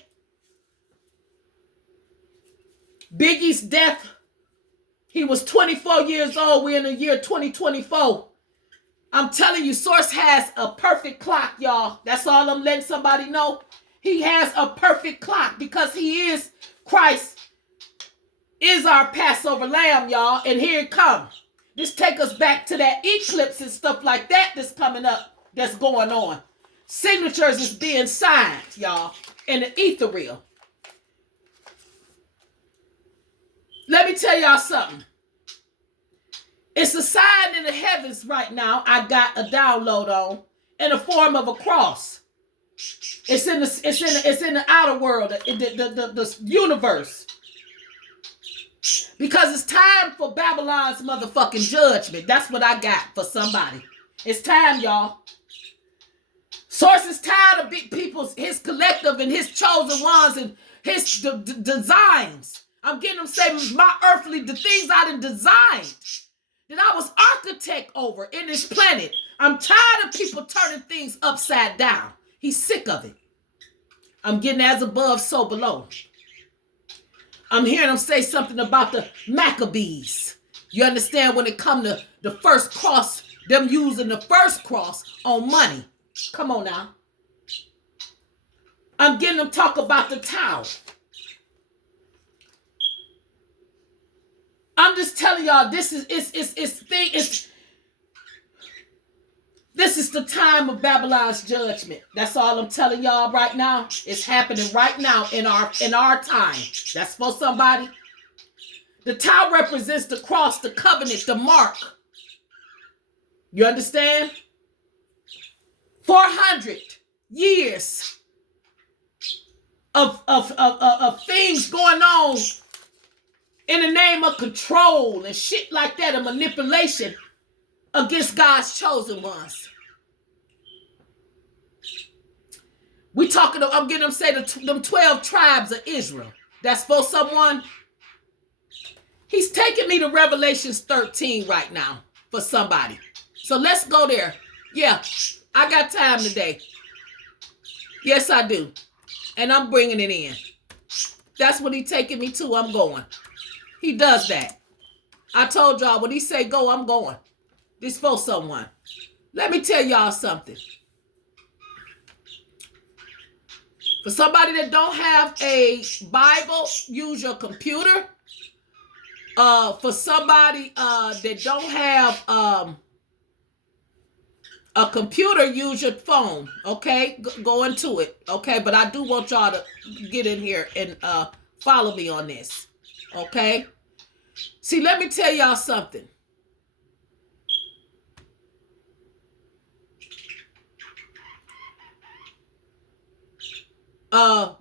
Biggie's death, he was 24 years old. We're in the year 2024. I'm telling you, Source has a perfect clock, y'all. That's all I'm letting somebody know. He has a perfect clock because he is Christ, is our Passover lamb, y'all. And here it comes. This take us back to that eclipse and stuff like that that's coming up, that's going on. Signatures is being signed, y'all, in the ethereal. Let me tell y'all something. It's a sign in the heavens right now. I got a download on in the form of a cross. It's in the outer world, the universe. Because it's time for Babylon's motherfucking judgment. That's what I got for somebody. It's time, y'all. Source is tired of big people's, his collective and his chosen ones and his designs. I'm getting them saying the things I done designed, that I was architect over in this planet. I'm tired of people turning things upside down. He's sick of it. I'm getting as above, so below. I'm hearing him say something about the Maccabees. You understand when it come to the first cross, them using the first cross on money. Come on now. I'm getting them talk about the tower. I'm just telling y'all, this is the time of Babylon's judgment. That's all I'm telling y'all right now. It's happening right now in our time. That's for somebody. The tower represents the cross, the covenant, the mark. You understand? 400 years of things going on in the name of control and shit like that and manipulation against God's chosen ones. We talking, I'm getting them say them 12 tribes of Israel. That's for someone. He's taking me to Revelations 13 right now for somebody. So let's go there. Yeah, I got time today. Yes, I do. And I'm bringing it in. That's what he's taking me to. I'm going. He does that. I told y'all, when he say go, I'm going. This for someone. Let me tell y'all something. For somebody that don't have a Bible, use your computer. For somebody that don't have a computer, use your phone. Okay, go into it. Okay, but I do want y'all to get in here and follow me on this. Okay. See, let me tell y'all something.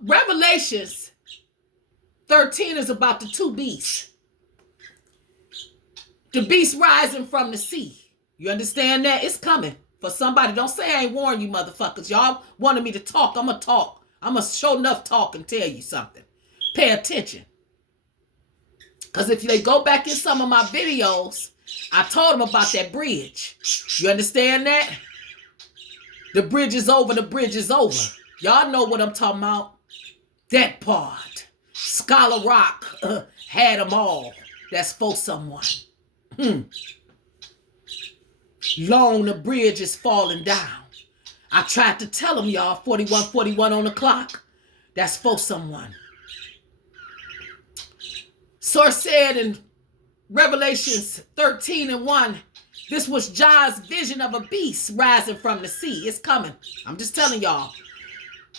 Revelations 13 is about the two beasts. The beast rising from the sea. You understand that? It's coming for somebody. Don't say I ain't warned you motherfuckers. Y'all wanted me to talk. I'm going to talk. I'm going to show enough talk and tell you something. Pay attention. Because if they go back in some of my videos, I told them about that bridge. You understand that? The bridge is over. The bridge is over. Y'all know what I'm talking about. That part. Scholar Rock had them all. That's for someone. Long the bridge is falling down. I tried to tell them, y'all, 41:41 on the clock. That's for someone. Source said in Revelations 13:1, this was John's vision of a beast rising from the sea. It's coming. I'm just telling y'all.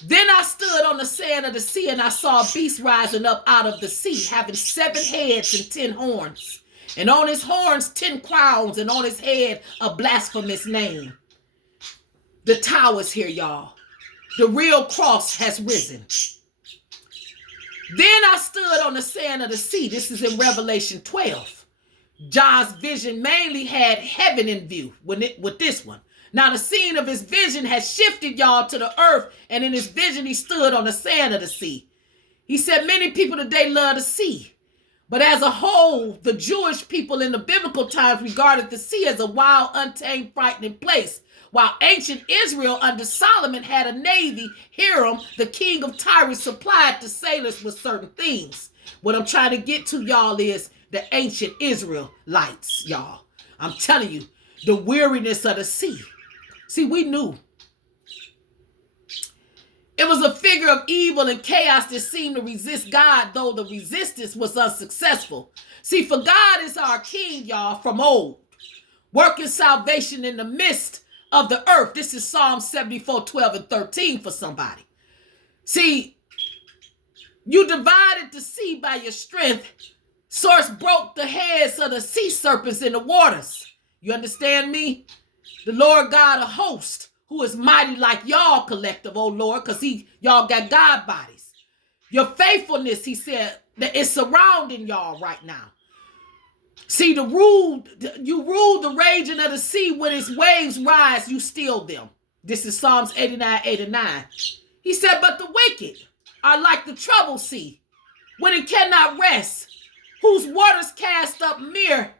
Then I stood on the sand of the sea and I saw a beast rising up out of the sea, having 7 heads and 10 horns. And on his horns 10 crowns, and on his head a blasphemous name. The tower's here, y'all. The real cross has risen. Then I stood on the sand of the sea. This is in Revelation 12. John's vision mainly had heaven in view with this one. Now the scene of his vision has shifted, y'all, to the earth. And in his vision, he stood on the sand of the sea. He said many people today love the sea. But as a whole, the Jewish people in the biblical times regarded the sea as a wild, untamed, frightening place. While ancient Israel under Solomon had a navy, Hiram, the king of Tyre, supplied the sailors with certain things. What I'm trying to get to, y'all, is the ancient Israelites, y'all. I'm telling you, the weariness of the sea. See, we knew. It was a figure of evil and chaos that seemed to resist God, though the resistance was unsuccessful. See, for God is our king, y'all, from old, working salvation in the midst of the earth. This is Psalm 74:12-13 for somebody. See, you divided the sea by your strength. Source broke the heads of the sea serpents in the waters. You understand me? The Lord God of hosts, who is mighty like y'all collective, oh Lord, because y'all got God bodies. Your faithfulness, he said, that is surrounding y'all right now. See, you rule the raging of the sea. When its waves rise, you still them. This is Psalms 89:8-9. He said, but the wicked are like the troubled sea, when it cannot rest, whose waters cast up mire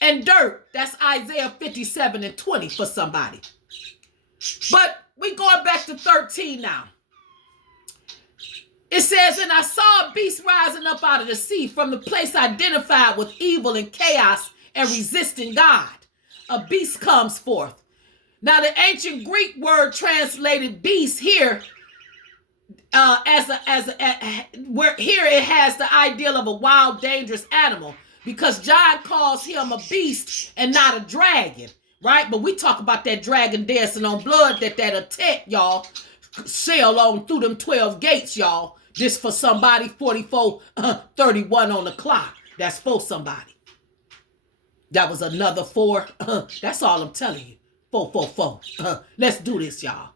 and dirt. That's Isaiah 57:20 for somebody. But we going back to 13 now. It says, and I saw a beast rising up out of the sea from the place identified with evil and chaos and resisting God. A beast comes forth. Now the ancient Greek word translated beast here where here it has the ideal of a wild, dangerous animal, because John calls him a beast and not a dragon. Right? But we talk about that dragon dancing on blood that'll attack, y'all, sail on through them 12 gates, y'all. This for somebody, 44:31 on the clock. That's for somebody. That was another 4. That's all I'm telling you. 444. Let's do this, y'all.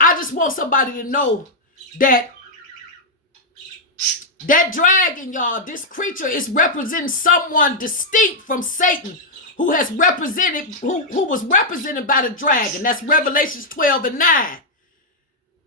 I just want somebody to know that that dragon, y'all, this creature is representing someone distinct from Satan, who was represented by the dragon. That's Revelations 12:9.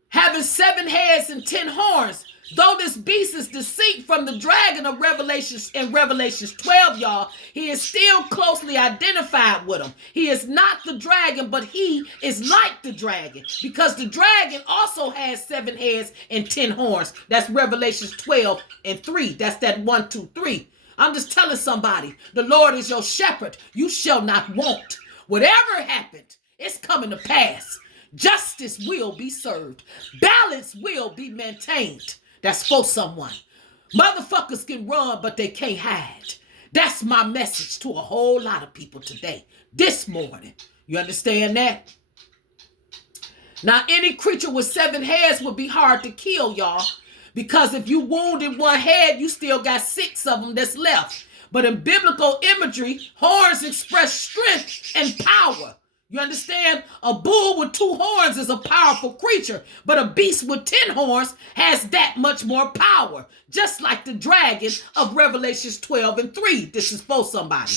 Having 7 heads and 10 horns. Though this beast is distinct from the dragon of Revelations 12, y'all, he is still closely identified with him. He is not the dragon, but he is like the dragon, because the dragon also has 7 heads and 10 horns. That's Revelations 12:3. That's that 1, 2, 3. I'm just telling somebody, the Lord is your shepherd. You shall not want. Whatever happened, it's coming to pass. Justice will be served. Balance will be maintained. That's for someone. Motherfuckers can run, but they can't hide. That's my message to a whole lot of people today, this morning. You understand that? Now, any creature with 7 heads would be hard to kill, y'all. Because if you wounded 1 head, you still got 6 of them that's left. But in biblical imagery, horns express strength and power. You understand? A bull with 2 horns is a powerful creature, but a beast with 10 horns has that much more power, just like the dragon of Revelations 12:3. This is for somebody.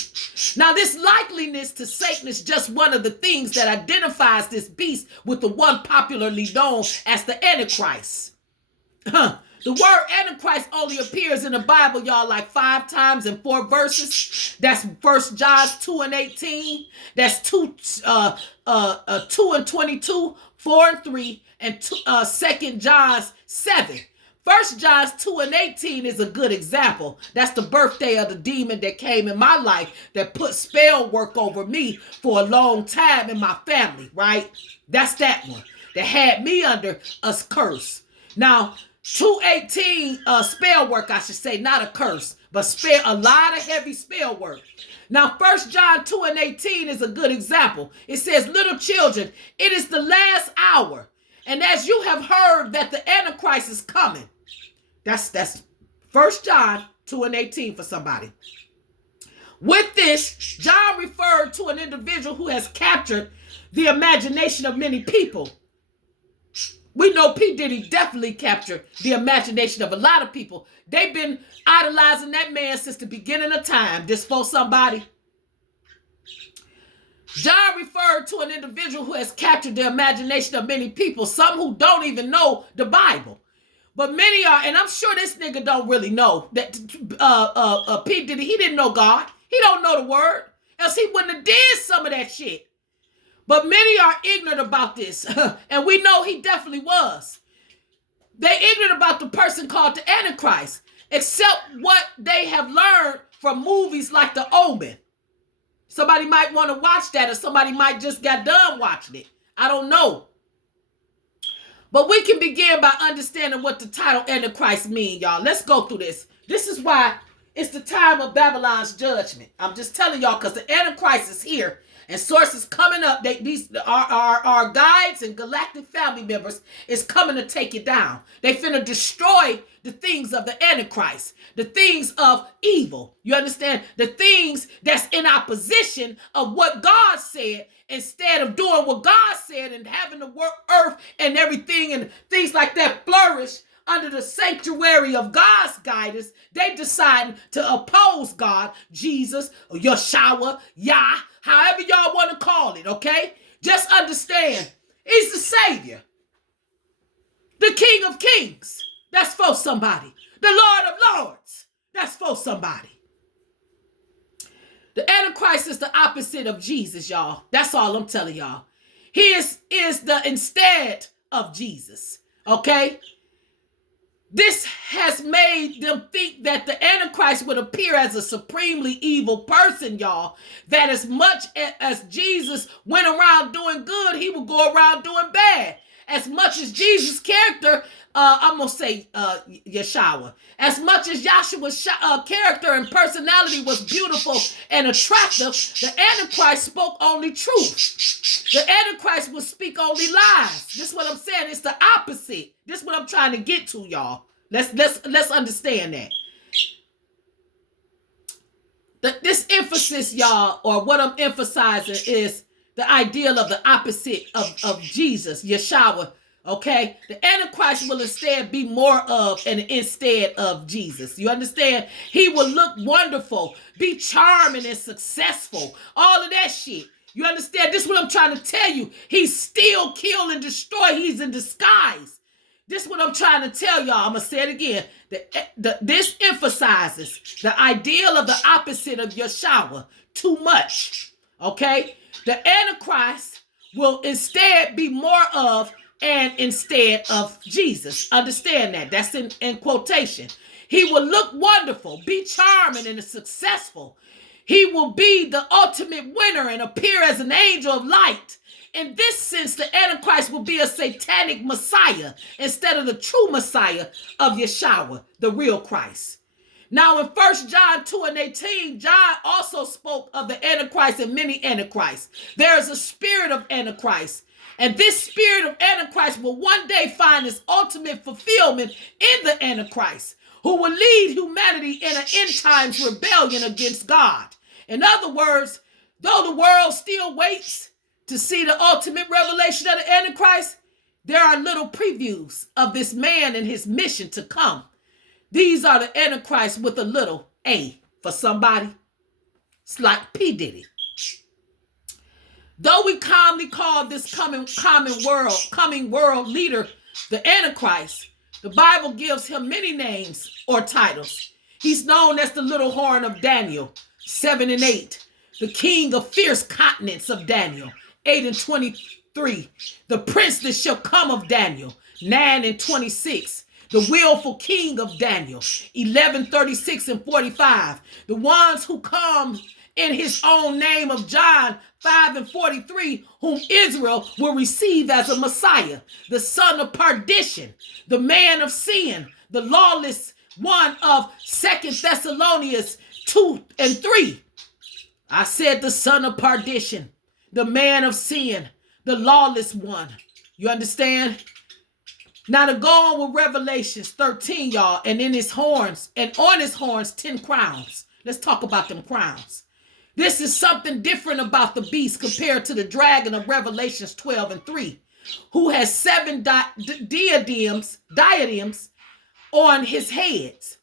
Now, this likeliness to Satan is just one of the things that identifies this beast with the one popularly known as the Antichrist. The word Antichrist only appears in the Bible, y'all, like 5 times in 4 verses. That's 1 John 2:18. That's 2 and 22, 4 and 3, and 2 John 7. 1 John 2:18 is a good example. That's the birthday of the demon that came in my life that put spell work over me for a long time in my family, right? That's that one that had me under a curse. Now, 2:18 spell work, I should say, not a curse, but a lot of heavy spell work. Now, 1 John 2:18 is a good example. It says, little children, it is the last hour. And as you have heard that the Antichrist is coming. That's 1 John 2:18 for somebody. With this, John referred to an individual who has captured the imagination of many people. We know P. Diddy definitely captured the imagination of a lot of people. They've been idolizing that man since the beginning of time. This for somebody. John referred to an individual who has captured the imagination of many people, some who don't even know the Bible. But many are, and I'm sure this nigga don't really know that P. Diddy, he didn't know God. He don't know the word. Else he wouldn't have did some of that shit. But many are ignorant about this, and we know he definitely was. They ignorant about the person called the Antichrist, except what they have learned from movies like The Omen. Somebody might want to watch that, or somebody might just got done watching it. I don't know. But we can begin by understanding what the title Antichrist means, y'all. Let's go through this. This is why it's the time of Babylon's judgment. I'm just telling y'all because the Antichrist is here. And sources coming up, these our guides and galactic family members is coming to take it down. They finna destroy the things of the Antichrist, the things of evil. You understand? The things that's in opposition of what God said, instead of doing what God said and having the earth and everything and things like that flourish under the sanctuary of God's guidance. They decide to oppose God, Jesus, or Yeshua, Yah, however y'all want to call it, okay? Just understand, he's the Savior, the King of Kings. That's for somebody. The Lord of Lords. That's for somebody. The Antichrist is the opposite of Jesus, y'all. That's all I'm telling y'all. He is the instead of Jesus, okay? This has made them think that the Antichrist would appear as a supremely evil person, y'all. That as much as Jesus went around doing good, he would go around doing bad. As much as Jesus' character, I'm going to say Yeshua. As much as Yeshua's character and personality was beautiful and attractive, the Antichrist spoke only truth. The Antichrist will speak only lies. This is what I'm saying. It's the opposite. This is what I'm trying to get to, y'all. Let's understand that. This emphasis, y'all, or what I'm emphasizing is the ideal of the opposite of Jesus, Yeshua, Okay, the Antichrist will instead be more of and instead of Jesus. You understand? He will look wonderful, be charming and successful. All of that shit. You understand? This is what I'm trying to tell you. He's still kill and destroy. He's in disguise. This is what I'm trying to tell y'all. I'm going to say it again. This emphasizes the ideal of the opposite of Yeshua too much. Okay? The Antichrist will instead be more of and instead of Jesus. Understand that. That's in quotation. He will look wonderful, be charming and successful. He will be the ultimate winner and appear as an angel of light. In this sense, the Antichrist will be a satanic Messiah instead of the true Messiah of Yeshua, the real Christ. Now in 1 John 2:18, John also spoke of the Antichrist and many Antichrists. There is a spirit of Antichrist. And this spirit of Antichrist will one day find its ultimate fulfillment in the Antichrist, who will lead humanity in an end times rebellion against God. In other words, though the world still waits to see the ultimate revelation of the Antichrist, there are little previews of this man and his mission to come. These are the Antichrist with a little A for somebody. It's like P. Diddy. Though we calmly call this coming world leader the Antichrist, the Bible gives him many names or titles. He's known as the little horn of Daniel, 7 and 8, the king of fierce continents of Daniel, 8 and 23, the prince that shall come of Daniel, 9 and 26, the willful king of Daniel, 11, 36 and 45, the ones who come in his own name of John 5 and 43, whom Israel will receive as a Messiah, the son of perdition, the man of sin, the lawless one of 2 Thessalonians 2 and 3. I said the son of perdition, the man of sin, the lawless one. You understand? Now to go on with Revelations 13, y'all, and in his horns, and on his horns, 10 crowns. Let's talk about them crowns. This is something different about the beast compared to the dragon of Revelations 12 and 3, who has 7 diadems on his heads.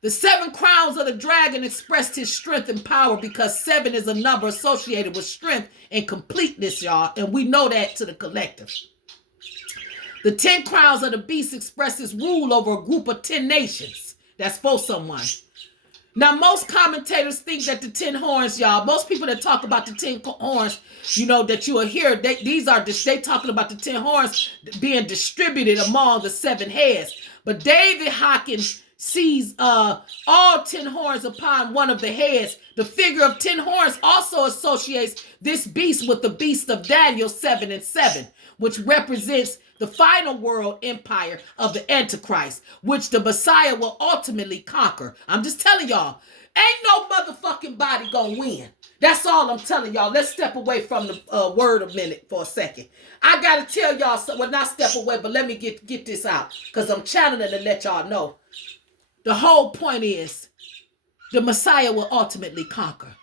The 7 crowns of the dragon expressed his strength and power because 7 is a number associated with strength and completeness, y'all, and we know that to the collective. The 10 crowns of the beast express his rule over a group of 10 nations. That's for someone. Now, most commentators think that the 10 horns, y'all, most people that talk about the 10 horns, you know, that you will hear, they talking about the 10 horns being distributed among the 7 heads. But David Hawkins sees all 10 horns upon one of the heads. The figure of 10 horns also associates this beast with the beast of Daniel 7 and 7, which represents the final world empire of the Antichrist, which the Messiah will ultimately conquer. I'm just telling y'all, ain't no motherfucking body gonna win. That's all I'm telling y'all. Let's step away from the word a minute for a second. I gotta tell y'all something. Well, not step away, but let me get this out, because I'm channeling to let y'all know. The whole point is the Messiah will ultimately conquer.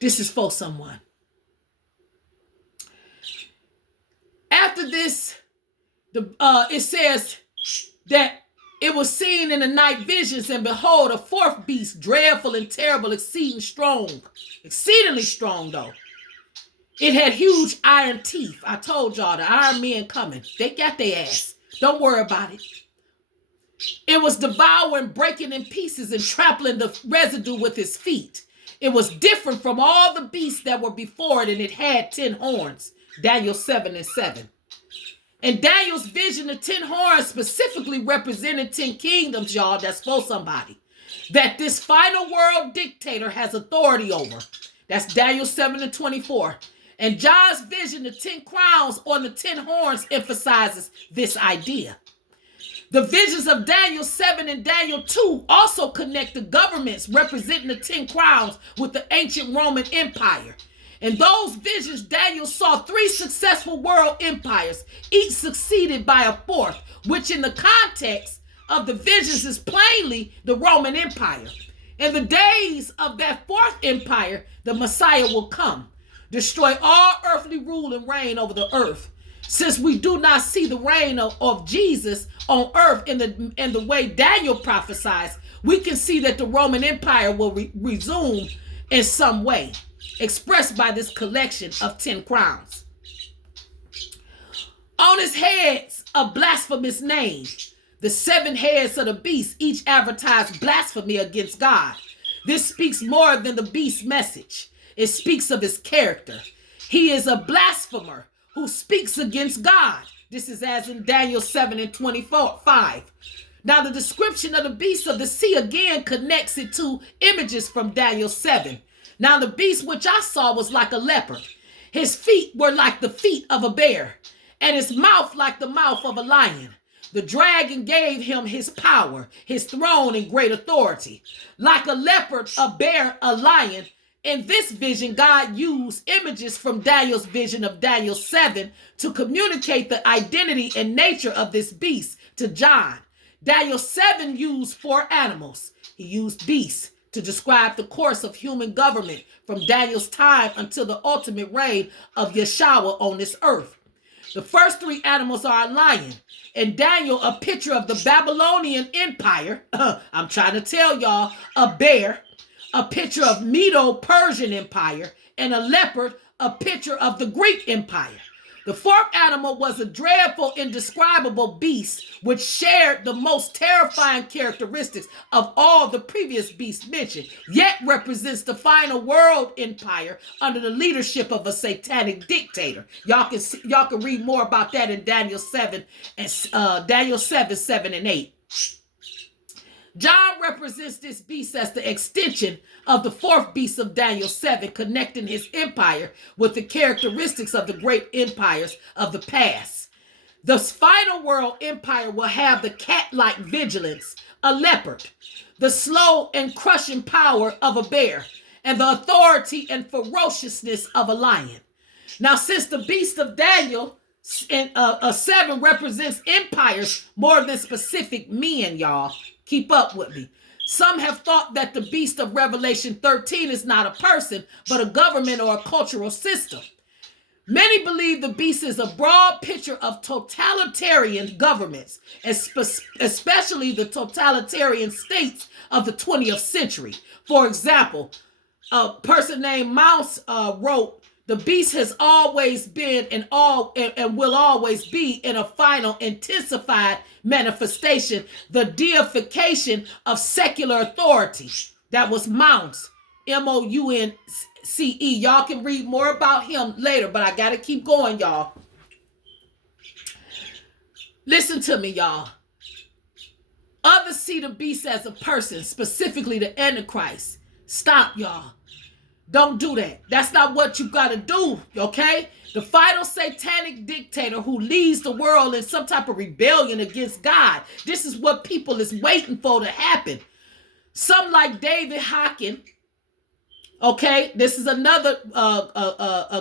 This is for someone. After this, it says that it was seen in the night visions, and behold, a fourth beast, dreadful and terrible, exceedingly strong though. It had huge iron teeth. I told y'all, the iron men coming. They got their ass. Don't worry about it. It was devouring, breaking in pieces, and trampling the residue with his feet. It was different from all the beasts that were before it, and it had 10 horns. Daniel 7 and 7. And Daniel's vision of 10 horns specifically represented 10 kingdoms, y'all. That's for somebody. That this final world dictator has authority over. That's Daniel 7 and 24. And John's vision of 10 crowns on the 10 horns emphasizes this idea. The visions of Daniel 7 and Daniel 2 also connect the governments representing the 10 crowns with the ancient Roman Empire. In those visions, Daniel saw 3 successful world empires, each succeeded by a fourth, which in the context of the visions is plainly the Roman Empire. In the days of that fourth empire, the Messiah will come, destroy all earthly rule and reign over the earth. Since we do not see the reign of Jesus on earth in the way Daniel prophesies, we can see that the Roman Empire will resume in some way, expressed by this collection of 10 crowns. On his heads of blasphemous names, the 7 heads of the beast each advertise blasphemy against God. This speaks more than the beast's message. It speaks of his character. He is a blasphemer who speaks against God. This is as in Daniel 7 and 25. Now the description of the beast of the sea again connects it to images from Daniel 7. Now the beast which I saw was like a leopard. His feet were like the feet of a bear, and his mouth like the mouth of a lion. The dragon gave him his power, his throne, and great authority. Like a leopard, a bear, a lion. In this vision, God used images from Daniel's vision of Daniel 7 to communicate the identity and nature of this beast to John. Daniel 7 used 4 animals. He used beasts to describe the course of human government from Daniel's time until the ultimate reign of Yeshua on this earth. The first 3 animals are a lion, and Daniel, a picture of the Babylonian Empire. I'm trying to tell y'all, a bear, a picture of Medo-Persian Empire, and a leopard, a picture of the Greek Empire. The 4th animal was a dreadful, indescribable beast, which shared the most terrifying characteristics of all the previous beasts mentioned, yet represents the final world empire under the leadership of a satanic dictator. Y'all can read more about that in Daniel 7 and Daniel 7 and 8. John represents this beast as the extension of the 4th beast of Daniel 7, connecting his empire with the characteristics of the great empires of the past. The final world empire will have the cat-like vigilance, a leopard, the slow and crushing power of a bear, and the authority and ferociousness of a lion. Now, since the beast of Daniel 7 represents empires more than specific men, y'all, keep up with me. Some have thought that the beast of Revelation 13 is not a person, but a government or a cultural system. Many believe the beast is a broad picture of totalitarian governments, especially the totalitarian states of the 20th century. For example, a person named Mouse wrote, "The beast has always been and will always be in a final intensified manifestation, the deification of secular authority." That was Mounce, Mounce. Y'all can read more about him later, but I got to keep going, y'all. Listen to me, y'all. Others see the beast as a person, specifically the Antichrist. Stop, y'all. Don't do that. That's not what you got to do, okay? The final satanic dictator who leads the world in some type of rebellion against God. This is what people is waiting for to happen. Some like David Hawkins, okay? This is another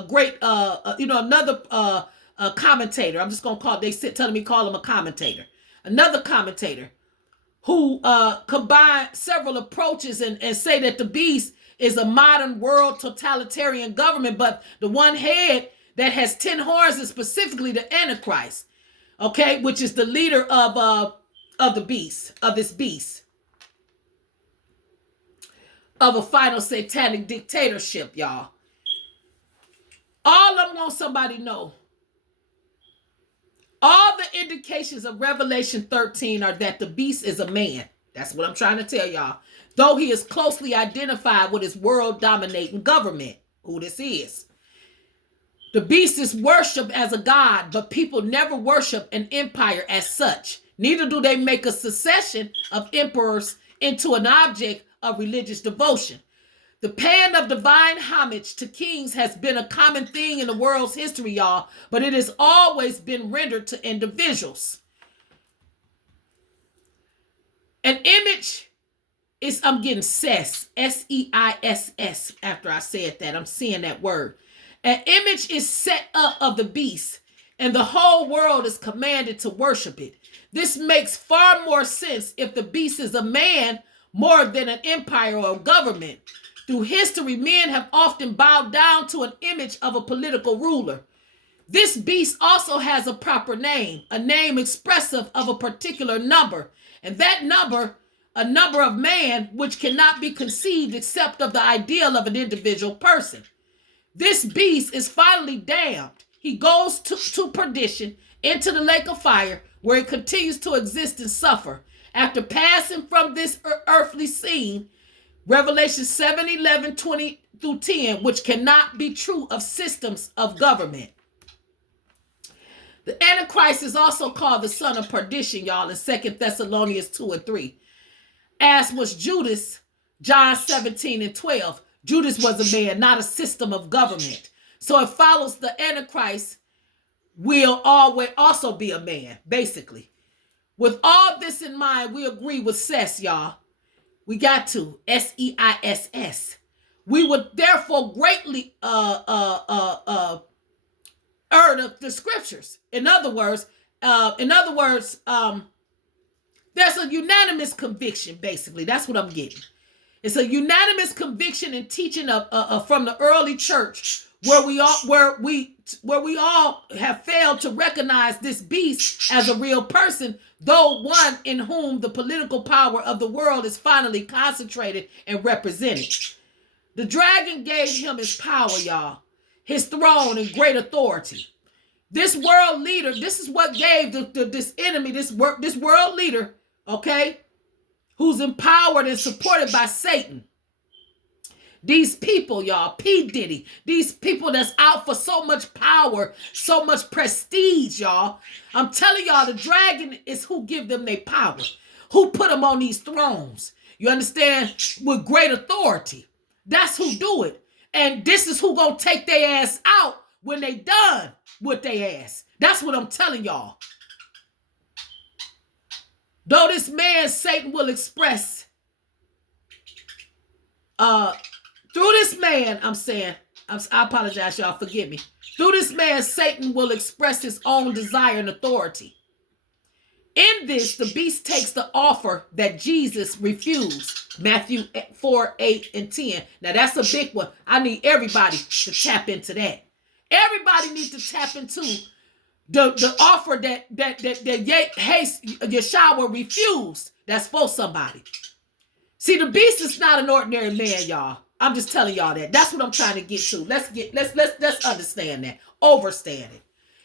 great commentator. I'm just going to call, telling me call him a commentator. Another commentator who combine several approaches and say that the beast is a modern world totalitarian government, but the one head that has 10 horns is specifically the Antichrist, okay, which is the leader of the beast, of this beast, of a final satanic dictatorship, y'all. All I want somebody to know, all the indications of Revelation 13 are that the beast is a man. That's what I'm trying to tell y'all. Though he is closely identified with his world-dominating government, who this is. The beast is worshipped as a god, but people never worship an empire as such. Neither do they make a succession of emperors into an object of religious devotion. The paying of divine homage to kings has been a common thing in the world's history, y'all, but it has always been rendered to individuals. An image is, I'm getting seiss, S-E-I-S-S, after I said that. I'm seeing that word. An image is set up of the beast, and the whole world is commanded to worship it. This makes far more sense if the beast is a man more than an empire or a government. Through history, men have often bowed down to an image of a political ruler. This beast also has a proper name, a name expressive of a particular number, and that number, a number of man, which cannot be conceived except of the ideal of an individual person. This beast is finally damned. He goes to perdition, into the lake of fire, where he continues to exist and suffer. After passing from this earthly scene, Revelation 7:11, 20 through 10, which cannot be true of systems of government. The Antichrist is also called the son of perdition, y'all, in 2 Thessalonians 2 and 3. As was Judas, John 17 and 12. Judas was a man, not a system of government. So it follows the Antichrist will always also be a man, basically. With all this in mind, we agree with Sess, y'all. We got to, S-E-I-S-S. We would therefore greatly err the scriptures. In other words, there's a unanimous conviction, basically. That's what I'm getting. It's a unanimous conviction and teaching of from the early church where we all have failed to recognize this beast as a real person, though one in whom the political power of the world is finally concentrated and represented. The dragon gave him his power, y'all, his throne and great authority. This world leader, this is what gave this enemy, this world leader, okay, who's empowered and supported by Satan. These people, y'all, P. Diddy, these people that's out for so much power, so much prestige, y'all. I'm telling y'all, the dragon is who give them their power, who put them on these thrones. You understand? With great authority. That's who do it. And this is who gonna take their ass out when they done with their ass. That's what I'm telling y'all. Though this man, Satan, will express, through this man, I apologize, y'all, forgive me. Through this man, Satan will express his own desire and authority. In this, the beast takes the offer that Jesus refused. Matthew 4, 8, and 10. Now, that's a big one. I need everybody to tap into that. Everybody needs to tap into the offer that Yeshua refused. That's for somebody. See, the beast is not an ordinary man, y'all. I'm just telling y'all that. That's what I'm trying to get to. Let's understand that. Overstand it.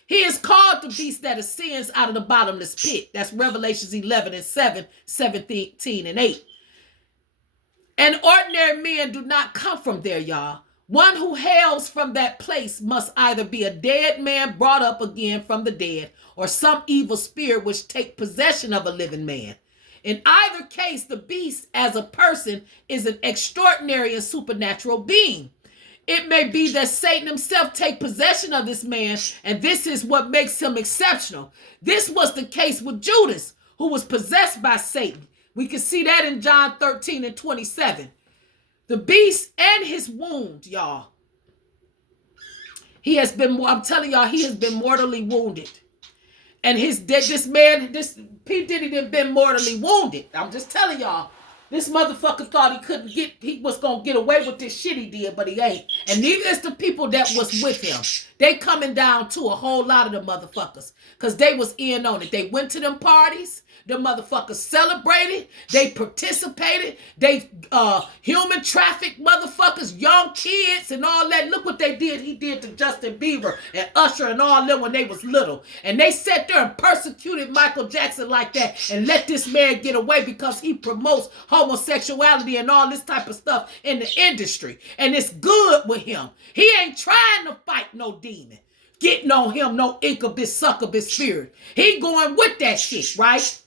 He is called the beast that ascends out of the bottomless pit. That's Revelations 11 and 7, 17 and 8. And ordinary men do not come from there, y'all. One who hails from that place must either be a dead man brought up again from the dead, or some evil spirit which take possession of a living man. In either case, the beast as a person is an extraordinary and supernatural being. It may be that Satan himself take possession of this man, and this is what makes him exceptional. This was the case with Judas, who was possessed by Satan. We can see that in John 13 and 27. The beast and his wound, y'all. I'm telling y'all, he has been mortally wounded. And this P. Diddy done been mortally wounded. I'm just telling y'all. This motherfucker thought he was going to get away with this shit he did, but he ain't. And neither is the people that was with him. They coming down to a whole lot of the motherfuckers. Because they was in on it. They went to them parties. The motherfuckers celebrated. They participated. They human trafficked motherfuckers, young kids and all that. Look what they did. He did to Justin Bieber and Usher and all them when they was little. And they sat there and persecuted Michael Jackson like that and let this man get away because he promotes homosexuality and all this type of stuff in the industry. And it's good with him. He ain't trying to fight no demon. Getting on him no incubus, succubus spirit. He going with that shit, right?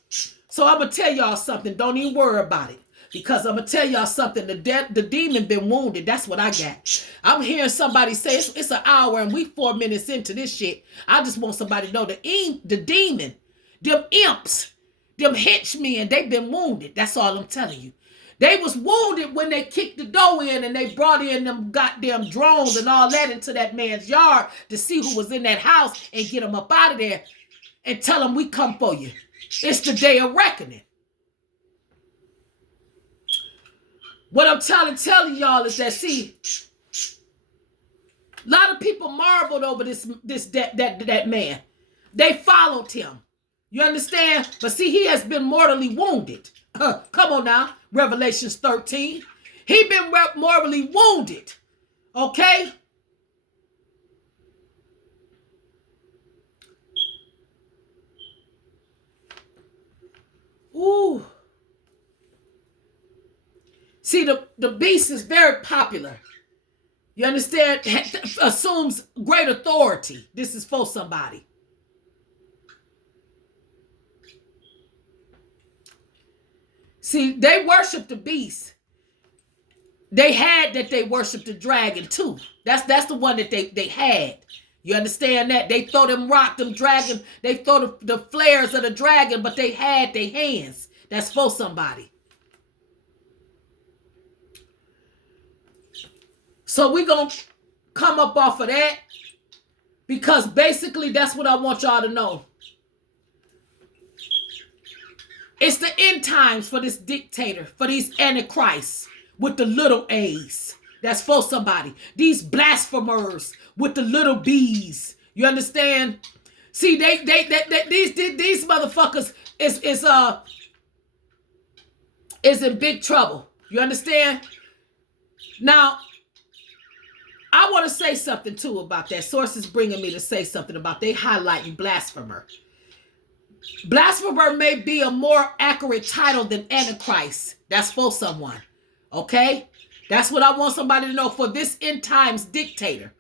So I'm going to tell y'all something. Don't even worry about it. Because I'm going to tell y'all something. The demon been wounded. That's what I got. I'm hearing somebody say it's an hour and we 4 minutes into this shit. I just want somebody to know the demon, them imps, them henchmen, they've been wounded. That's all I'm telling you. They was wounded when they kicked the door in and they brought in them goddamn drones and all that into that man's yard to see who was in that house and get them up out of there and tell them we come for you. It's the day of reckoning. What I'm telling y'all is that, see, A lot of people marveled over that man. They followed him. You understand? But see, he has been mortally wounded. Come on now. Revelations 13. He been mortally wounded. Okay? Ooh. See, the beast is very popular. You understand? Assumes great authority. This is for somebody. See, they worship the beast. They had that they worship the dragon too. That's the one that they had. You understand that? They throw them rock, them dragon. They throw the flares of the dragon, but they had their hands. That's for somebody. So we're going to come up off of that because basically that's what I want y'all to know. It's the end times for this dictator, for these antichrists with the little A's. That's for somebody. These blasphemers with the little B's. You understand? See, these motherfuckers is in big trouble. You understand? Now, I want to say something too about that. Sources bringing me to say something about they highlighting blasphemer. Blasphemer may be a more accurate title than Antichrist. That's for someone. Okay? That's what I want somebody to know for this end times dictator.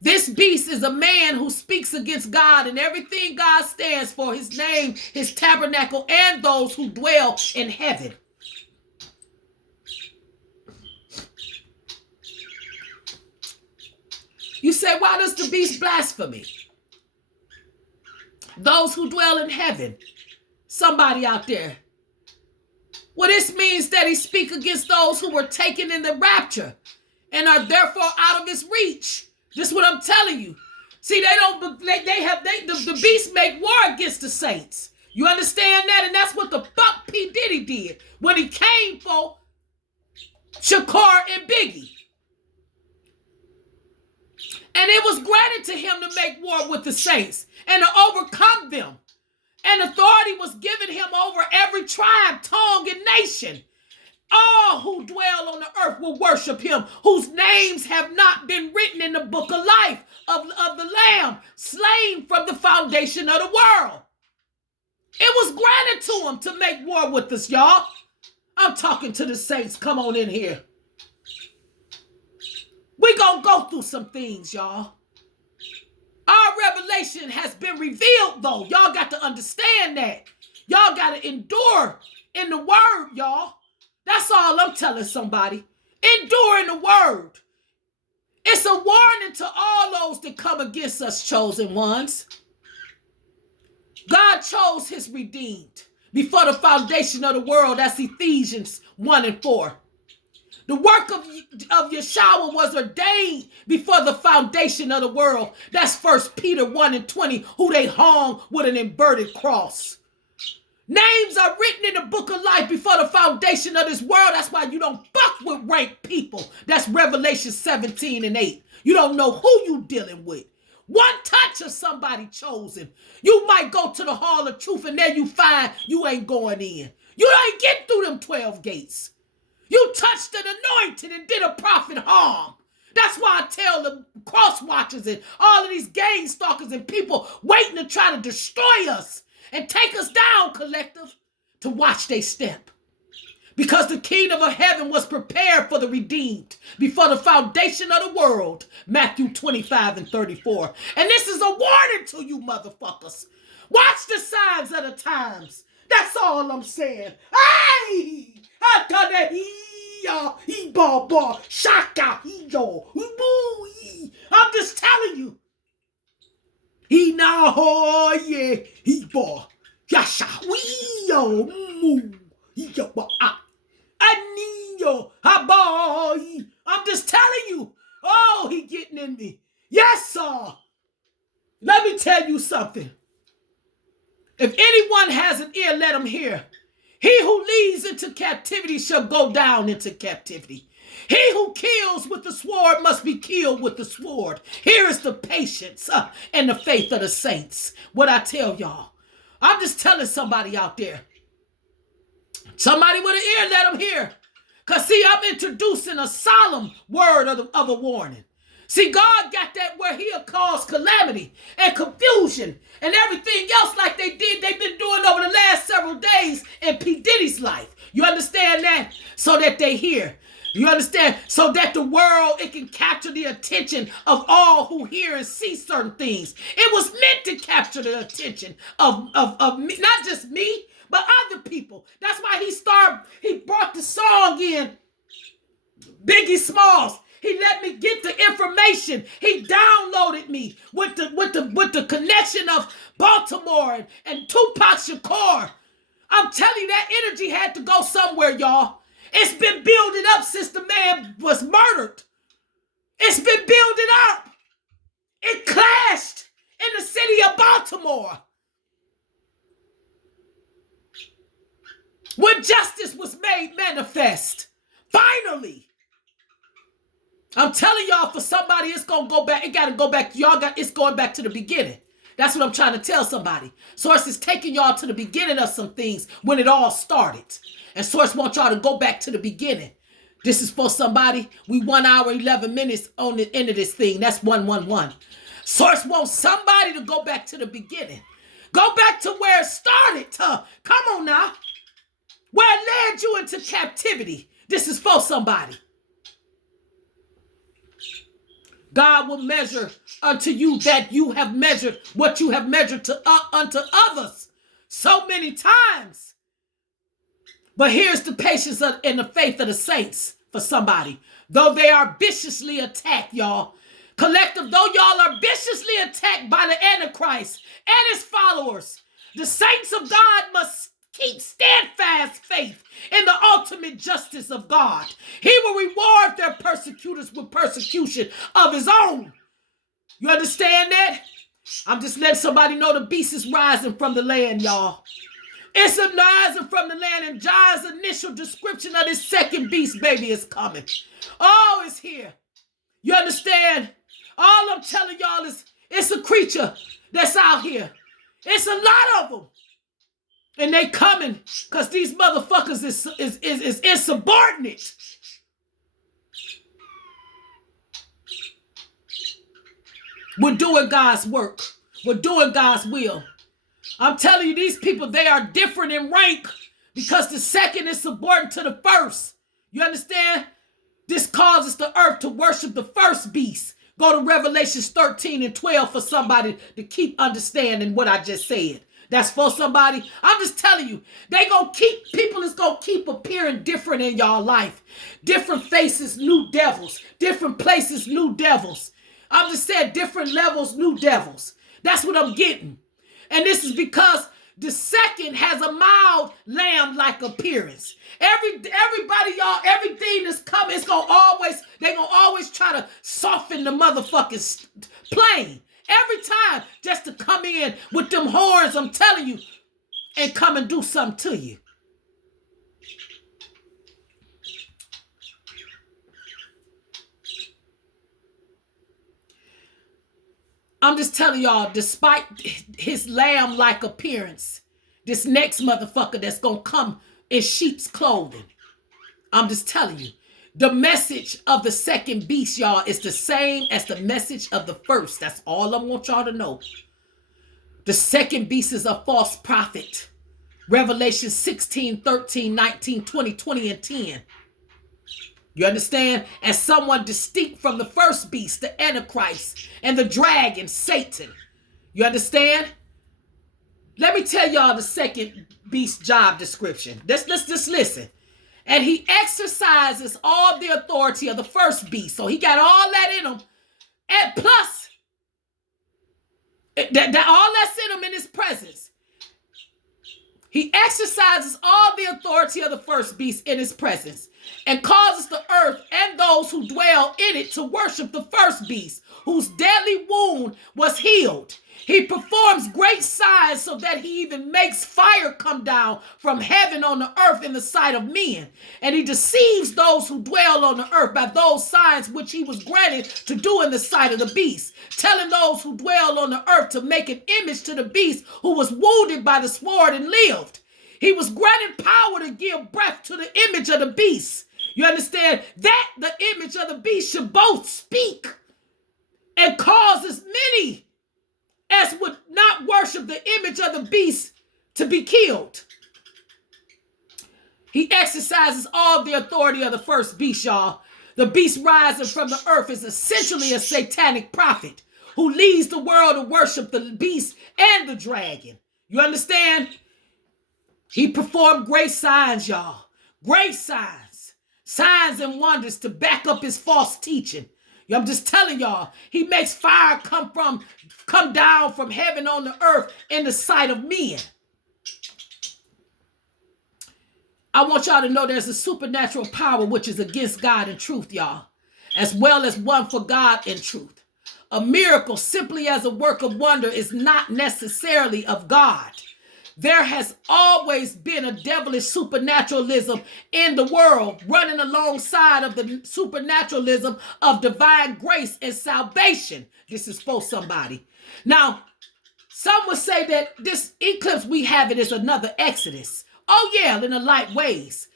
This beast is a man who speaks against God and everything God stands for, his name, his tabernacle, and those who dwell in heaven. You say, why does the beast blaspheme? Those who dwell in heaven. Somebody out there. Well, this means that he speaks against those who were taken in the rapture and are therefore out of his reach. This is what I'm telling you. See, the beast make war against the saints. You understand that? And that's what the fuck P. Diddy did when he came for Shakur and Biggie. And it was granted to him to make war with the saints and to overcome them. And authority was given him over every tribe, tongue, and nation. All who dwell on the earth will worship him, whose names have not been written in the book of life of the Lamb, slain from the foundation of the world. It was granted to him to make war with us, y'all. I'm talking to the saints. Come on in here. We gonna go through some things, y'all. Our revelation has been revealed, though. Y'all got to understand that. Y'all got to endure in the word, y'all. That's all I'm telling somebody. Endure in the word. It's a warning to all those that come against us, chosen ones. God chose his redeemed before the foundation of the world. That's Ephesians 1:4. The work of Yeshua was ordained before the foundation of the world. That's 1 Peter 1:20, who they hung with an inverted cross. Names are written in the book of life before the foundation of this world. That's why you don't fuck with ranked people. That's Revelation 17:8. You don't know who you dealing with. One touch of somebody chosen. You might go to the hall of truth and then you find you ain't going in. You ain't get through them 12 gates. You touched an anointed and did a prophet harm. That's why I tell the cross watchers and all of these gang stalkers and people waiting to try to destroy us and take us down, collective, to watch they step. Because the kingdom of heaven was prepared for the redeemed before the foundation of the world. Matthew 25:34. And this is a warning to you motherfuckers. Watch the signs of the times. That's all I'm saying. Hey! I'm just telling you. He now yeah he boy yasha we yo moo yo I'm just telling you. Oh, he getting in me. Yes, sir. Let me tell you something. If anyone has an ear, let him hear. He who leads into captivity shall go down into captivity. He who kills with the sword must be killed with the sword. Here is the patience and the faith of the saints. What I tell y'all. I'm just telling somebody out there. Somebody with an ear, let them hear. Because see, I'm introducing a solemn word of a warning. See, God got that where he'll cause calamity and confusion and everything else like they've been doing over the last several days in P. Diddy's life. You understand that? So that they hear. You understand? So that the world, it can capture the attention of all who hear and see certain things. It was meant to capture the attention of me, not just me, but other people. That's why he brought the song in, Biggie Smalls. He let me get the information. He downloaded me with the connection of Baltimore and Tupac Shakur. I'm telling you, that energy had to go somewhere, y'all. It's been building up since the man was murdered. It's been building up. It clashed in the city of Baltimore. When justice was made manifest. Finally. I'm telling y'all, for somebody, it's going to go back. It got to go back. It's going back to the beginning. That's what I'm trying to tell somebody. Source is taking y'all to the beginning of some things when it all started. And Source wants y'all to go back to the beginning. This is for somebody. We 1 hour, 11 minutes on the end of this thing. That's 111. Source wants somebody to go back to the beginning. Go back to where it started. Come on now. Where it led you into captivity. This is for somebody. God will measure unto you that you have measured what you have measured unto others so many times. But here's the patience and the faith of the saints for somebody. Though they are viciously attacked, y'all. Collective, though y'all are viciously attacked by the Antichrist and his followers, the saints of God must keep steadfast faith in the ultimate justice of God. He will reward their persecutors with persecution of his own. You understand that? I'm just letting somebody know the beast is rising from the land, y'all. It's rising from the land, and John's initial description of this second beast, baby, is coming. Oh, it's here. You understand? All I'm telling y'all is it's a creature that's out here. It's a lot of them. And they coming because these motherfuckers is insubordinate. We're doing God's work. We're doing God's will. I'm telling you, these people, they are different in rank because the second is subordinate to the first. You understand? This causes the earth to worship the first beast. Go to Revelations 13 and 12 for somebody to keep understanding what I just said. That's for somebody. I'm just telling you, people is going to keep appearing different in y'all life. Different faces, new devils. Different places, new devils. I'm just saying different levels, new devils. That's what I'm getting. And this is because the second has a mild lamb-like appearance. Everybody, y'all, everything that's coming, they're going to always try to soften the motherfucking plane. Every time, just to come in with them horns, I'm telling you, and come and do something to you. I'm just telling y'all, despite his lamb-like appearance, this next motherfucker that's going to come in sheep's clothing, I'm just telling you, the message of the second beast, y'all, is the same as the message of the first. That's all I want y'all to know. The second beast is a false prophet. Revelation 16, 13, 19, 20, 20, and 10. You understand? As someone distinct from the first beast, the Antichrist, and the dragon, Satan. You understand? Let me tell y'all the second beast job description. Let's just listen. And he exercises all the authority of the first beast. So he got all that in him. And plus, that all that's in him in his presence. He exercises all the authority of the first beast in his presence. and causes the earth and those who dwell in it to worship the first beast, whose deadly wound was healed. He performs great signs so that he even makes fire come down from heaven on the earth in the sight of men. And he deceives those who dwell on the earth by those signs which he was granted to do in the sight of the beast, telling those who dwell on the earth to make an image to the beast who was wounded by the sword and lived. He was granted power to give breath to the image of the beast. You understand? That the image of the beast should both speak and cause as many as would not worship the image of the beast to be killed. He exercises all the authority of the first beast, y'all. The beast rising from the earth is essentially a satanic prophet who leads the world to worship the beast and the dragon. You understand? He performed great signs, y'all. Great signs. Signs and wonders to back up his false teaching. I'm just telling y'all, he makes fire come down from heaven on the earth in the sight of men. I want y'all to know there's a supernatural power which is against God and truth, y'all, as well as one for God and truth. A miracle, simply as a work of wonder, is not necessarily of God. There has always been a devilish supernaturalism in the world, running alongside of the supernaturalism of divine grace and salvation. This is for somebody. Now, some would say that this eclipse we have it is another Exodus. Oh yeah, in a lot of ways.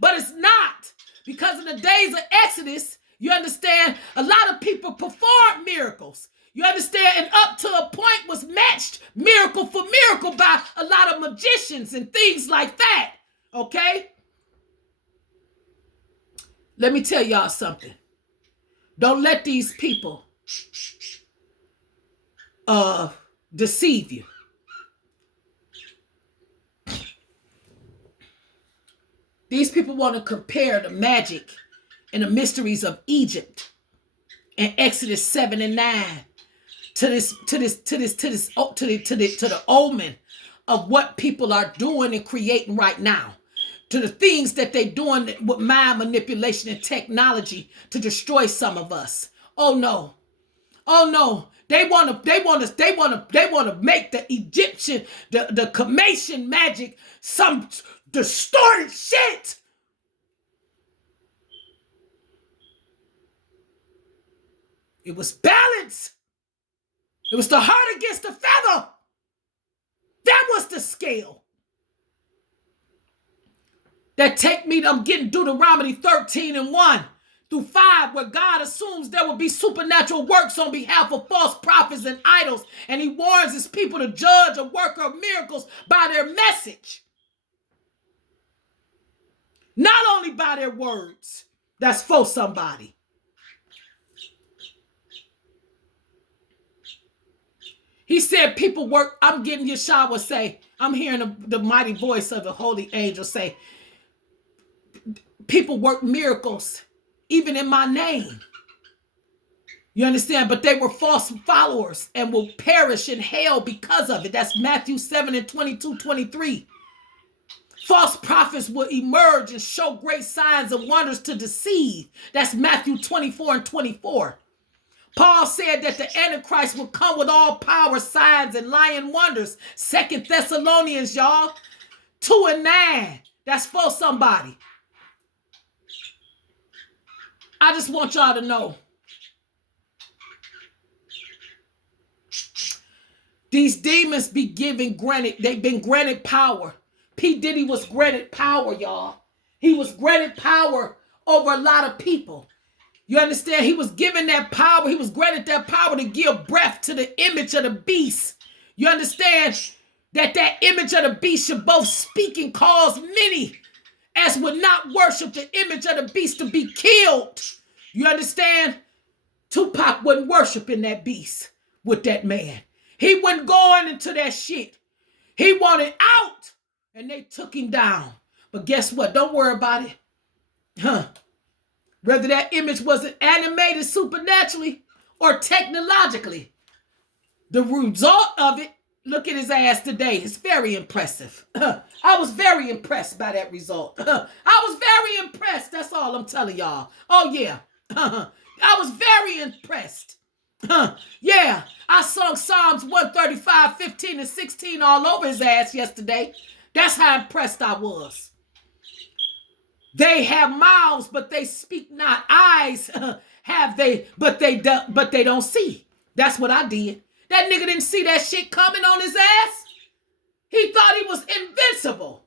But it's not. Because in the days of Exodus, you understand, a lot of people performed miracles. You understand? And up to a point was matched miracle for miracle by a lot of magicians and things like that. Okay? Let me tell y'all something. Don't let these people deceive you. These people want to compare the magic and the mysteries of Egypt and Exodus 7 and 9 to the omen of what people are doing and creating right now, to the things that they're doing with mind manipulation and technology to destroy some of us. Oh no. They want to make the Egyptian, the Comation magic some distorted shit. It was balance. It was the heart against the feather. That was the scale. That take me to, I'm getting Deuteronomy 13 and 1 through 5, where God assumes there will be supernatural works on behalf of false prophets and idols, and he warns his people to judge a worker of miracles by their message. Not only by their words. That's for somebody. He said people work, I'm getting Yeshua say, I'm hearing the mighty voice of the holy angel say, people work miracles even in my name. You understand? But they were false followers and will perish in hell because of it. That's Matthew 7 and 22, 23. False prophets will emerge and show great signs and wonders to deceive. That's Matthew 24 and 24. Paul said that the Antichrist will come with all power, signs, and lying wonders. 2 Thessalonians, y'all. 2 and 9. That's for somebody. I just want y'all to know. These demons be they've been granted power. P. Diddy was granted power, y'all. He was granted power over a lot of people. You understand? He was given that power. He was granted that power to give breath to the image of the beast. You understand? That image of the beast should both speak and cause many as would not worship the image of the beast to be killed. You understand? Tupac wasn't worshiping that beast with that man. He wasn't going into that shit. He wanted out, and they took him down. But guess what? Don't worry about it. Whether that image wasn't animated supernaturally or technologically, the result of it Look at his ass today. It's very impressive. I was very impressed by that result. I was very impressed. That's all I'm telling y'all. Oh, yeah. I was very impressed. Yeah, I sung Psalms 135, 15, and 16 all over his ass yesterday. That's how impressed I was. They have mouths, but they speak not. Eyes have they, but they don't see. That's what I did. That nigga didn't see that shit coming on his ass. He thought he was invincible.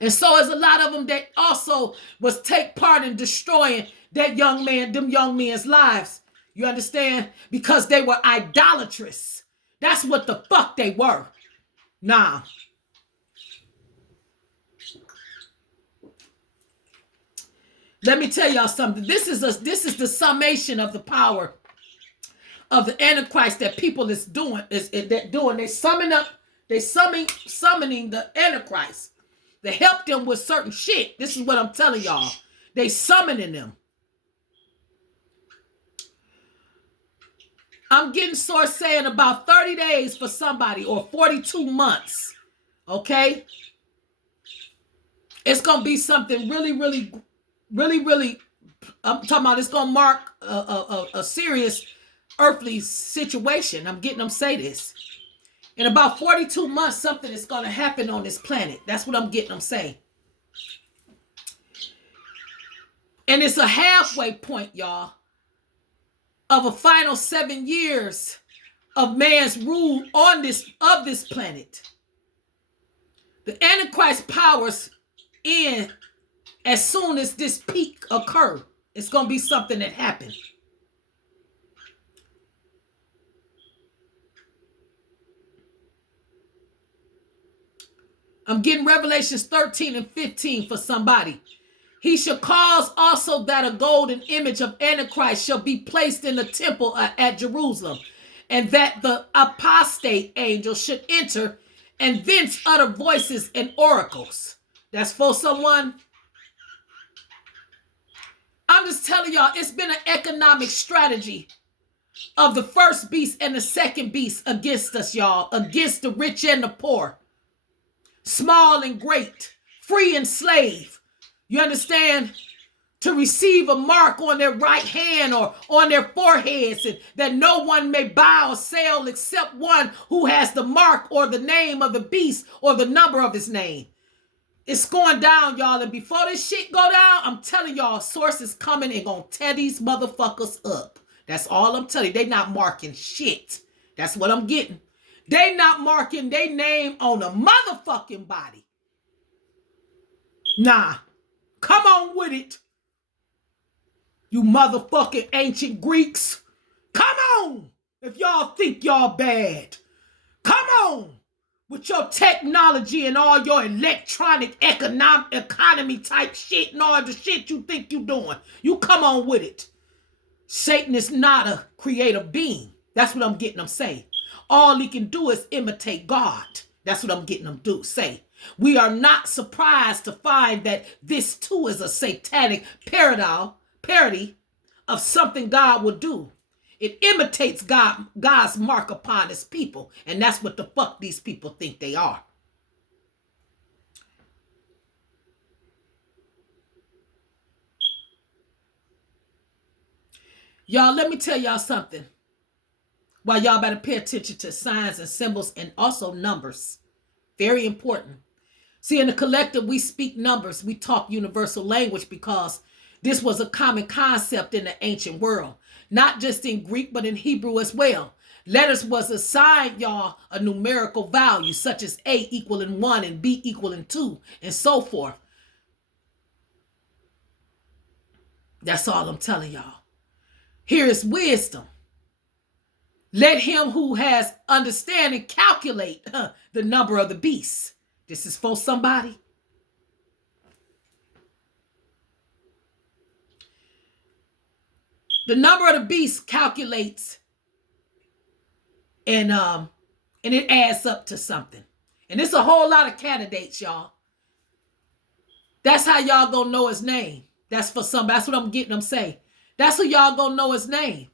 And so as a lot of them that also was take part in destroying them young men's lives. You understand? Because they were idolatrous. That's what the fuck they were. Nah. Let me tell y'all something. This is the summation of the power of the Antichrist that people is doing. They summoning the Antichrist to help them with certain shit. This is what I'm telling y'all. They summoning them. I'm getting source saying about 30 days for somebody or 42 months. Okay? It's going to be something really, I'm talking about it's going to mark a serious earthly situation. I'm getting them say this. In about 42 months, something is going to happen on this planet. That's what I'm getting them say. And it's a halfway point, y'all, of a final 7 years of man's rule on this planet. The Antichrist powers in as soon as this peak occur. It's going to be something that happened. I'm getting Revelations 13 and 15 for somebody. He shall cause also that a golden image of Antichrist shall be placed in the temple at Jerusalem, and that the apostate angel should enter and thence utter voices and oracles. That's for someone. I'm just telling y'all, it's been an economic strategy of the first beast and the second beast against us, y'all, against the rich and the poor, small and great, free and slave. You understand? To receive a mark on their right hand or on their foreheads, and that no one may buy or sell except one who has the mark or the name of the beast or the number of his name. It's going down, y'all. And before this shit go down, I'm telling y'all, sources coming and gonna tear these motherfuckers up. That's all I'm telling you. They not marking shit. That's what I'm getting. They not marking their name on a motherfucking body. Nah. Come on with it. You motherfucking ancient Greeks. Come on. If y'all think y'all bad. Come on. With your technology and all your electronic economy type shit and all the shit you think you doing. You come on with it. Satan is not a creative being. That's what I'm getting them say. All he can do is imitate God. That's what I'm getting them say. We are not surprised to find that this too is a satanic parody of something God will do. It imitates God's mark upon his people. And that's what the fuck these people think they are. Y'all, let me tell y'all something. While y'all better pay attention to signs and symbols and also numbers. Very important. See, in the collective, we speak numbers. We talk universal language because this was a common concept in the ancient world. Not just in Greek, but in Hebrew as well. Letters was assigned, y'all, a numerical value, such as A equaling 1 and B equaling 2, and so forth. That's all I'm telling y'all. Here is wisdom. Let him who has understanding calculate the number of the beast. This is for somebody. The number of the beast calculates and it adds up to something. And it's a whole lot of candidates, y'all. That's how y'all gonna know his name. That's for somebody. That's what I'm getting them say. That's who y'all gonna know his name.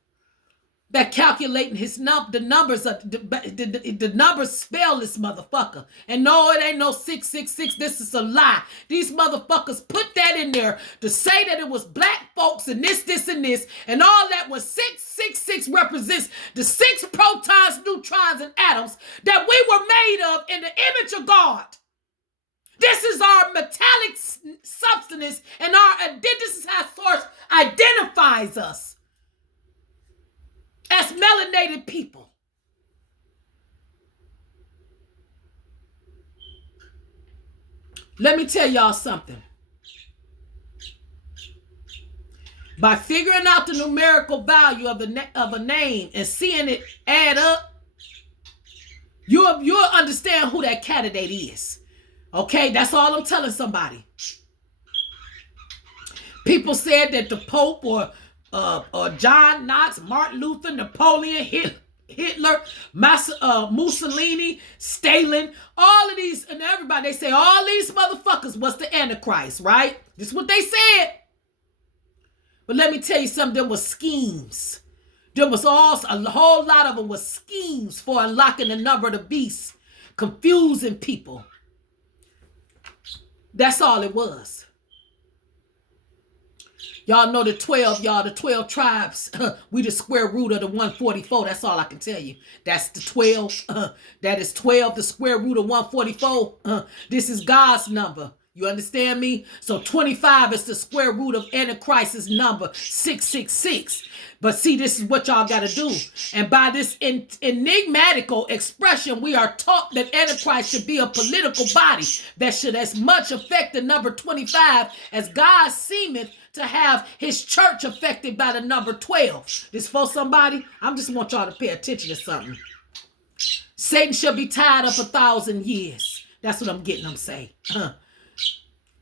that calculating the numbers of the numbers spell this motherfucker. And no, it ain't no 666. This is a lie. These motherfuckers put that in there to say that it was black folks and this, and this, and all that. Was 666 represents the 6 protons, neutrons, and atoms that we were made of in the image of God. This is our metallic substance, and this is how source identifies us as melanated people. Let me tell y'all something. By figuring out the numerical value of a name and seeing it add up, you'll understand who that candidate is. Okay, that's all I'm telling somebody. People said that the Pope or John Knox, Martin Luther, Napoleon, Hitler, Mussolini, Stalin, all of these, and everybody, they say all these motherfuckers was the Antichrist, right? This is what they said. But let me tell you something, there was schemes. There was a whole lot of them was schemes for unlocking the number of the beast, confusing people. That's all it was. Y'all know the 12 tribes. We the square root of the 144. That's all I can tell you. That's the 12. That is 12, the square root of 144. This is God's number. You understand me? So 25 is the square root of Antichrist's number, 666. But see, this is what y'all got to do. And by this enigmatical expression, we are taught that Antichrist should be a political body that should as much affect the number 25 as God seemeth to have his church affected by the number 12. This for somebody? I just want y'all to pay attention to something. Satan shall be tied up 1,000 years. That's what I'm getting them say.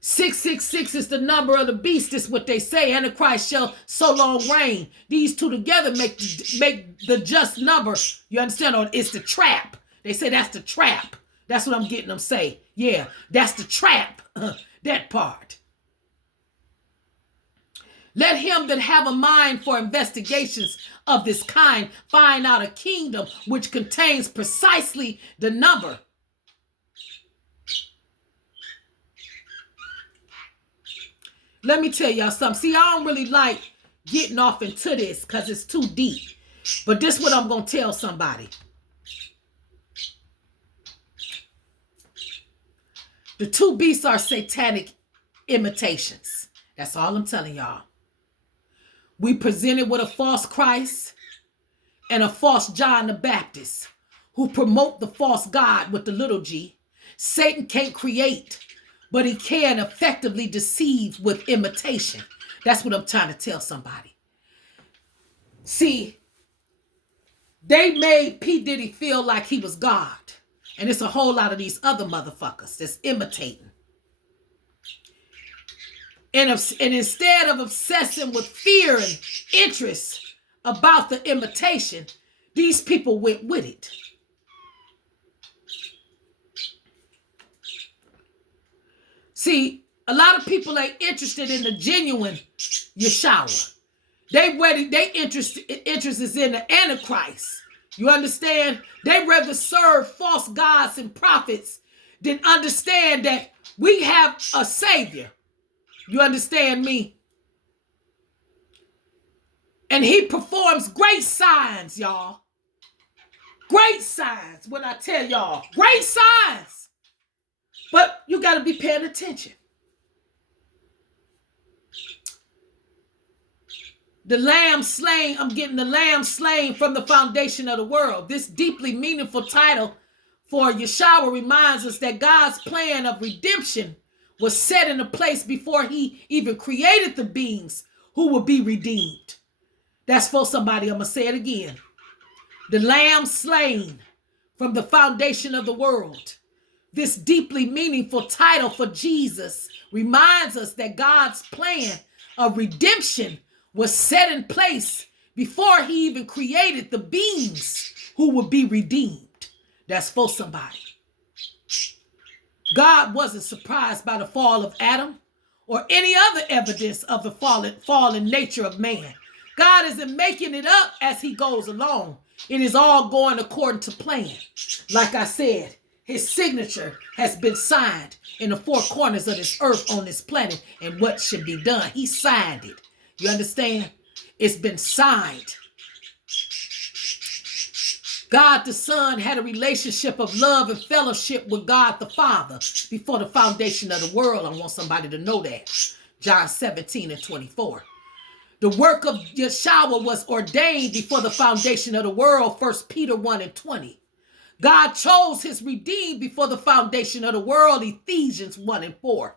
666 is the number of the beast. Is what they say. Antichrist shall so long reign. These two together make the just number. You understand? Or it's the trap. They say that's the trap. That's what I'm getting them say. Yeah, that's the trap. That part. Let him that have a mind for investigations of this kind find out a kingdom which contains precisely the number. Let me tell y'all something. See, I don't really like getting off into this because it's too deep. But this is what I'm going to tell somebody. The two beasts are satanic imitations. That's all I'm telling y'all. We presented with a false Christ and a false John the Baptist who promote the false God with the little g. Satan can't create, but he can effectively deceive with imitation. That's what I'm trying to tell somebody. See, they made P. Diddy feel like he was God. And it's a whole lot of these other motherfuckers that's imitating. And instead of obsessing with fear and interest about the imitation, these people went with it. See, a lot of people ain't interested in the genuine Yeshua. They interest is in the Antichrist. You understand? They rather serve false gods and prophets than understand that we have a Savior. You understand me? And he performs great signs, y'all. Great signs when I tell y'all. Great signs. But you got to be paying attention. The lamb slain, I'm getting the lamb slain from the foundation of the world. This deeply meaningful title for Yeshua reminds us that God's plan of redemption was set in a place before he even created the beings who would be redeemed. That's for somebody. I'm going to say it again. The lamb slain from the foundation of the world. This deeply meaningful title for Jesus reminds us that God's plan of redemption was set in place before he even created the beings who would be redeemed. That's for somebody. God wasn't surprised by the fall of Adam or any other evidence of the fallen nature of man. God isn't making it up as he goes along. It is all going according to plan. Like I said, his signature has been signed in the four corners of this earth on this planet and what should be done. He signed it. You understand? It's been signed. God the Son had a relationship of love and fellowship with God the Father before the foundation of the world. I want somebody to know that. John 17:24. The work of Yeshua was ordained before the foundation of the world. 1 Peter 1:20. God chose his redeemed before the foundation of the world. Ephesians 1:4.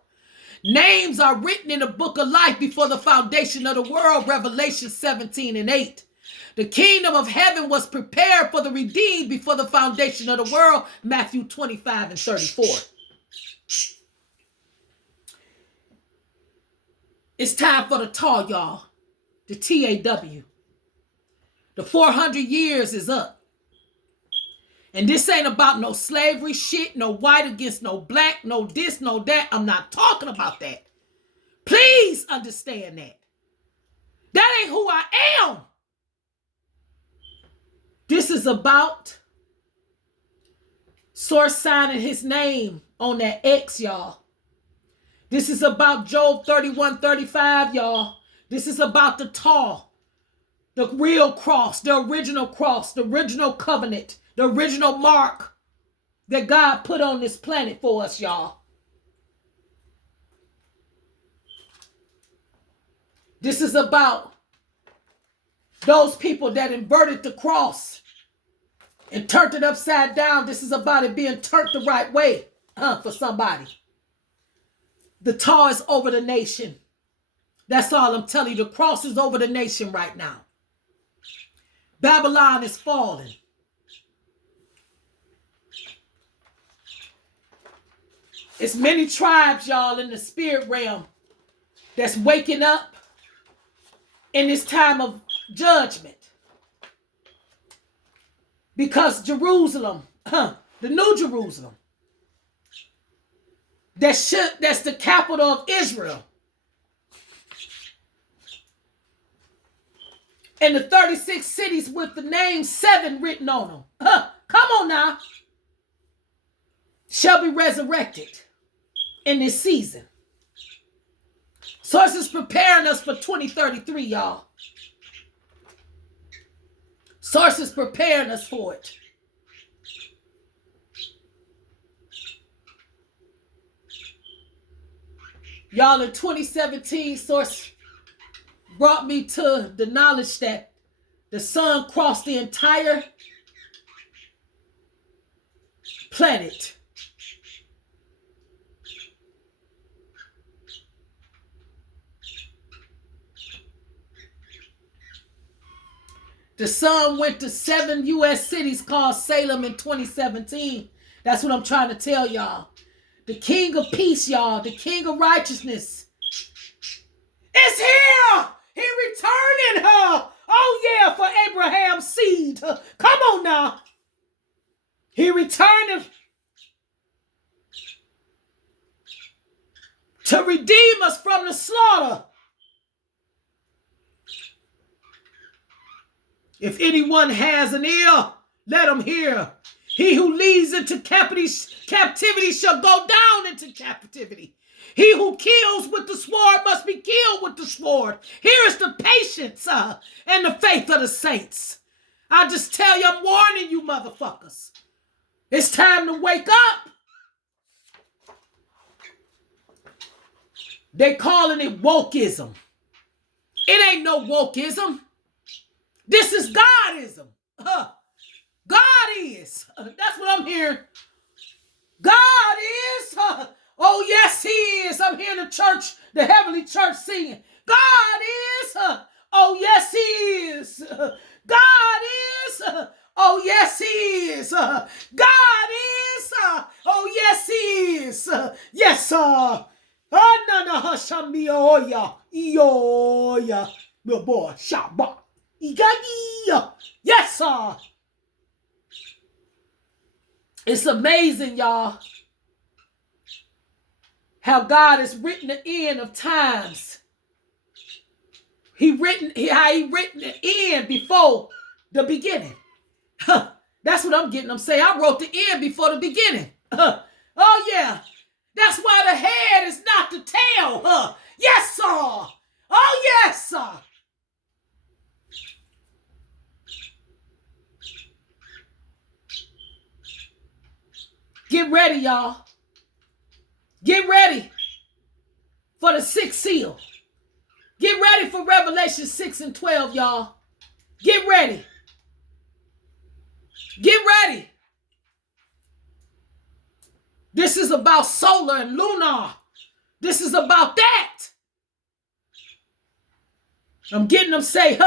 Names are written in the book of life before the foundation of the world. Revelation 17:8. The kingdom of heaven was prepared for the redeemed before the foundation of the world. Matthew 25:34. It's time for the TAW, y'all. The TAW. The 400 years is up. And this ain't about no slavery shit, no white against no black, no this, no that. I'm not talking about that. Please understand that. That ain't who I am. This is about Source signing his name on that X, y'all. This is about Job 31:35, y'all. This is about the TAW, the real cross, the original covenant, the original mark that God put on this planet for us, y'all. This is about those people that inverted the cross and turned it upside down. This is about it being turned the right way for somebody. The TAW is over the nation. That's all I'm telling you. The cross is over the nation right now. Babylon is falling. It's many tribes, y'all, in the spirit realm that's waking up in this time of judgment. Because Jerusalem, the New Jerusalem, that's the capital of Israel, and the 36 cities with the name 7 written on them, come on now, shall be resurrected in this season. Sources preparing us for 2033, y'all. Sources preparing us for it. Y'all, in 2017, Source brought me to the knowledge that the sun crossed the entire planet. The sun went to 7 U.S. cities called Salem in 2017. That's what I'm trying to tell y'all. The King of Peace, y'all. The King of Righteousness is here. He returning her. Oh, yeah, for Abraham's seed. Come on now. He returning to redeem us from the slaughter. If anyone has an ear, let him hear. He who leads into captivity shall go down into captivity. He who kills with the sword must be killed with the sword. Here is the patience and the faith of the saints. I just tell you, I'm warning you motherfuckers. It's time to wake up. They calling it wokeism. It ain't no wokeism. This is Godism. God is. That's what I'm hearing. God is. Oh, yes, he is. I'm hearing the church, the heavenly church singing. God is. Oh, yes, he is. God is. Oh, yes, he is. God is. Oh, yes, he is. Yes, sir. Oh, no, no, hashami, oh, yeah. Little boy, shabba. Yes, sir. It's amazing, y'all, how God has written the end of times. He written the end before the beginning. That's what I'm getting. I'm saying I wrote the end before the beginning. Oh yeah. That's why the head is not the tail. Yes, sir. Oh yes, sir. Get ready, y'all. Get ready for the sixth seal. Get ready for Revelation 6 and 12, y'all. Get ready. Get ready. This is about solar and lunar. This is about that. I'm getting them say,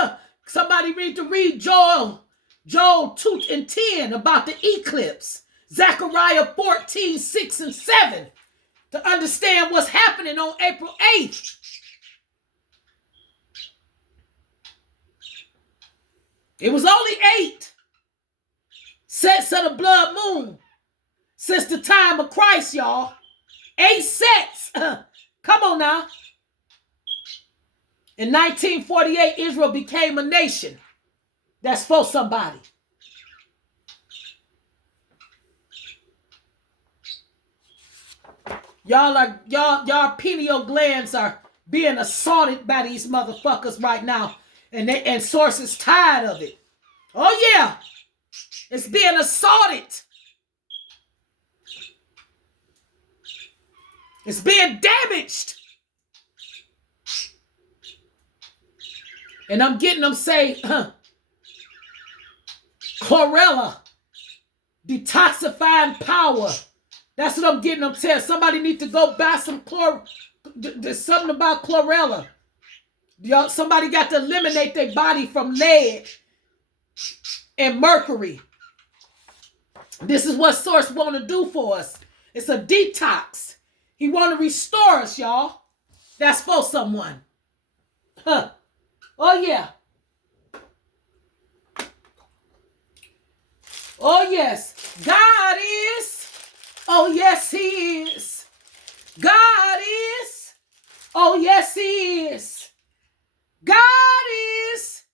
somebody read Joel 2 and 10 about the eclipse. Zechariah 14, 6 and 7 to understand what's happening on April 8th. It was only 8 sets of the blood moon since the time of Christ, y'all. 8 sets. Come on now. In 1948, Israel became a nation. That's for somebody. Y'all pineal glands are being assaulted by these motherfuckers right now. And sources tired of it. Oh yeah. It's being assaulted. It's being damaged. And I'm getting them say, chlorella, detoxifying power. That's what I'm getting them tell. Somebody need to go buy some there's something about chlorella. Y'all, somebody got to eliminate their body from lead and mercury. This is what Source want to do for us. It's a detox. He want to restore us, y'all. That's for someone. Oh, yeah. Oh, yes. God is. Oh, yes, he is. God is. Oh, yes, he is. God is.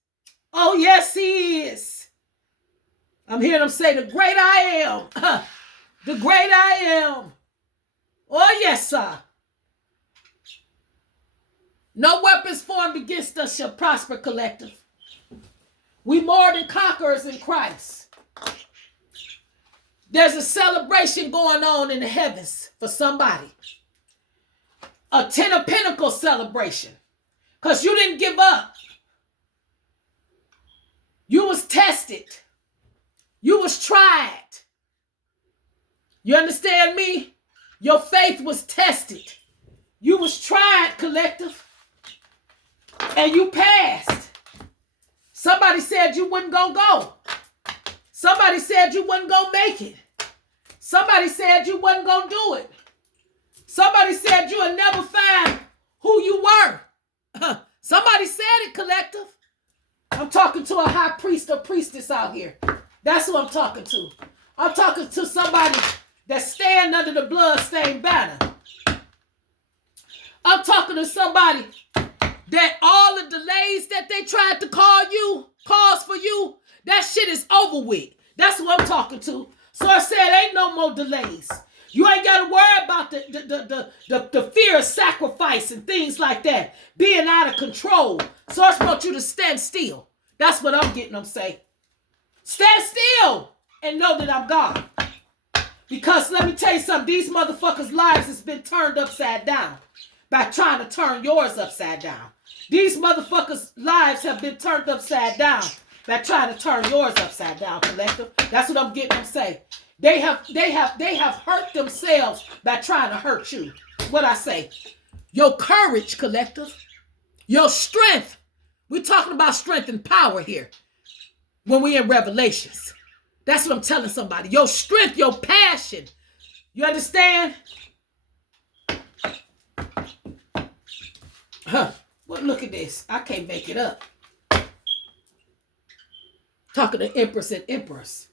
Oh, yes, he is. I'm hearing them say, the great I am. The great I am. Oh, yes, sir. No weapons formed against us shall prosper, collective. We more than conquerors in Christ. There's a celebration going on in the heavens for somebody. A Ten of Pentacles celebration. Because you didn't give up. You was tested. You was tried. You understand me? Your faith was tested. You was tried, collective. And you passed. Somebody said you wasn't going to go. Somebody said you wasn't going to make it. Somebody said you wasn't going to do it. Somebody said you would never find who you were. Somebody said it, collective. I'm talking to a high priest or priestess out here. That's who I'm talking to. I'm talking to somebody that stand under the blood-stained banner. I'm talking to somebody that all the delays that they tried to cause for you, that shit is over with. That's who I'm talking to. So I said, ain't no more delays. You ain't got to worry about the fear of sacrifice and things like that being out of control. So I want you to stand still. That's what I'm getting them say. Stand still and know that I'm God. Because let me tell you something. These motherfuckers' lives has been turned upside down by trying to turn yours upside down. These motherfuckers' lives have been turned upside down by trying to turn yours upside down, collective. That's what I'm getting them say. They have hurt themselves by trying to hurt you. What I say? Your courage, collective. Your strength. We're talking about strength and power here when we in Revelations. That's what I'm telling somebody. Your strength, your passion. You understand? Well, look at this. I can't make it up. Talking to Empress and Empress.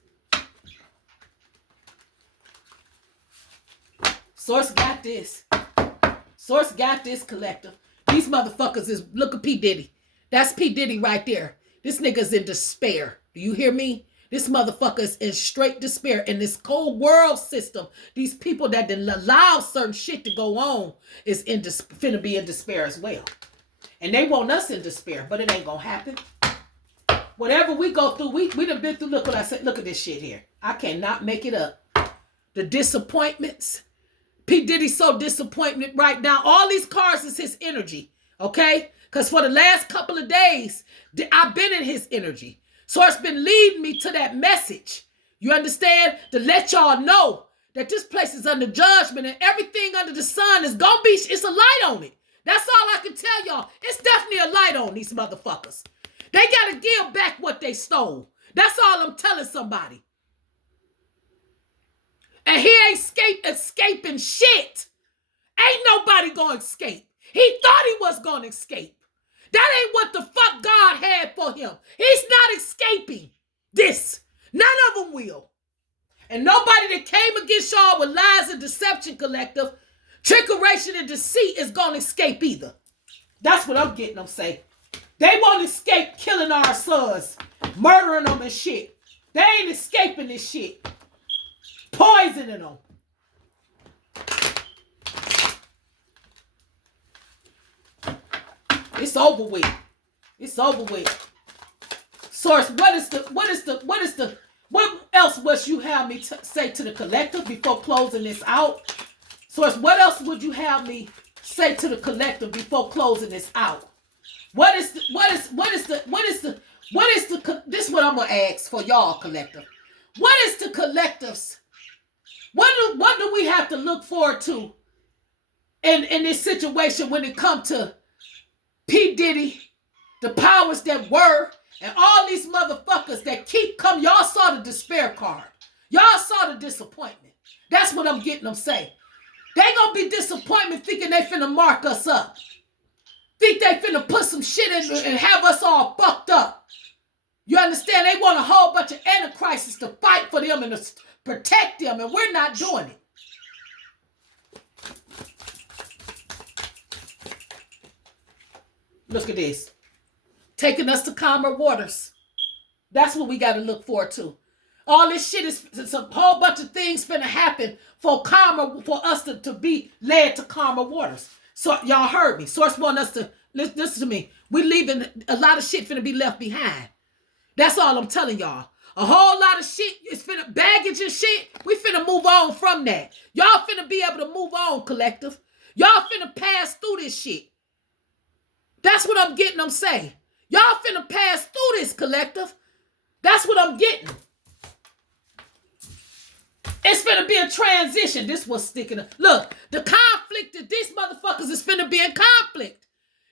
Source got this. Source got this, collective. These motherfuckers is, look at P. Diddy. That's P. Diddy right there. This nigga's in despair. Do you hear me? This motherfucker is in straight despair. In this cold world system, these people that didn't allow certain shit to go on is finna be in despair as well. And they want us in despair, but it ain't gonna happen. Whatever we go through, we done been through. Look what I said. Look at this shit here. I cannot make it up. The disappointments. P. Diddy's so disappointed right now. All these cars is his energy, okay? Because for the last couple of days, I've been in his energy. So it's been leading me to that message. You understand? To let y'all know that this place is under judgment and everything under the sun is gonna be, it's a light on it. That's all I can tell y'all. It's definitely a light on these motherfuckers. They gotta give back what they stole. That's all I'm telling somebody. And he ain't escaping shit. Ain't nobody gonna escape. He thought he was gonna escape. That ain't what the fuck God had for him. He's not escaping this. None of them will. And nobody that came against y'all with lies and deception, collective, trickeration and deceit is gonna escape either. That's what I'm getting them say. They won't escape killing our sons, murdering them and shit. They ain't escaping this shit. Poisoning them. It's over with. It's over with. Source, what else would you have me say to the collective before closing this out? Source, what else would you have me say to the collective before closing this out? This is what I'm gonna ask for y'all, collective. What is the collectives? What do we have to look forward to in this situation when it comes to P. Diddy, the powers that were, and all these motherfuckers that keep coming? Y'all saw the despair card. Y'all saw the disappointment. That's what I'm getting them say. They gonna be disappointment thinking they finna mark us up. Think they finna put some shit in and have us all fucked up. You understand? They want a whole bunch of antichrists to fight for them and to protect them, and we're not doing it. Look at this. Taking us to calmer waters. That's what we got to look forward to. All this shit it's a whole bunch of things finna happen for us to be led to calmer waters. So y'all heard me. Source want us to listen to me. We leaving a lot of shit finna be left behind. That's all I'm telling y'all. A whole lot of shit is finna baggage and shit. We finna move on from that. Y'all finna be able to move on, collective. Y'all finna pass through this shit. That's what I'm getting them say. Y'all finna pass through this, collective. That's what I'm getting. It's finna be a transition. This was sticking up. Look, the conflict that these motherfuckers is finna be in conflict.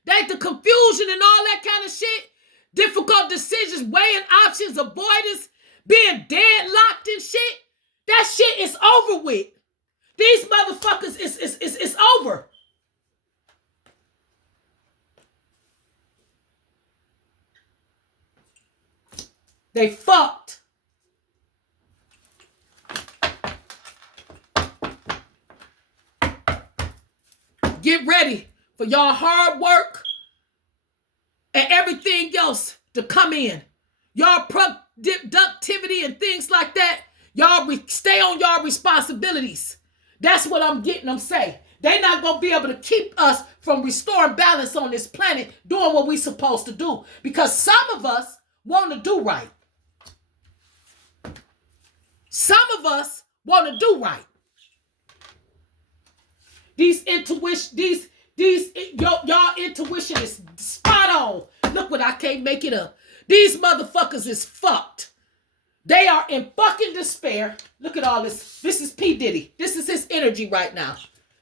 That the confusion and all that kind of shit. Difficult decisions, weighing options, avoidance, being deadlocked and shit. That shit is over with. These motherfuckers is over. They fucked. Get ready for y'all hard work and everything else to come in. Y'all productivity and things like that. Y'all stay on y'all responsibilities. That's what I'm getting them say. They're not going to be able to keep us from restoring balance on this planet, doing what we're supposed to do. Because some of us want to do right. Some of us want to do right. Y'all intuition is spot on. Look what I can't make it up. These motherfuckers is fucked. They are in fucking despair. Look at all this. This is P. Diddy. This is his energy right now.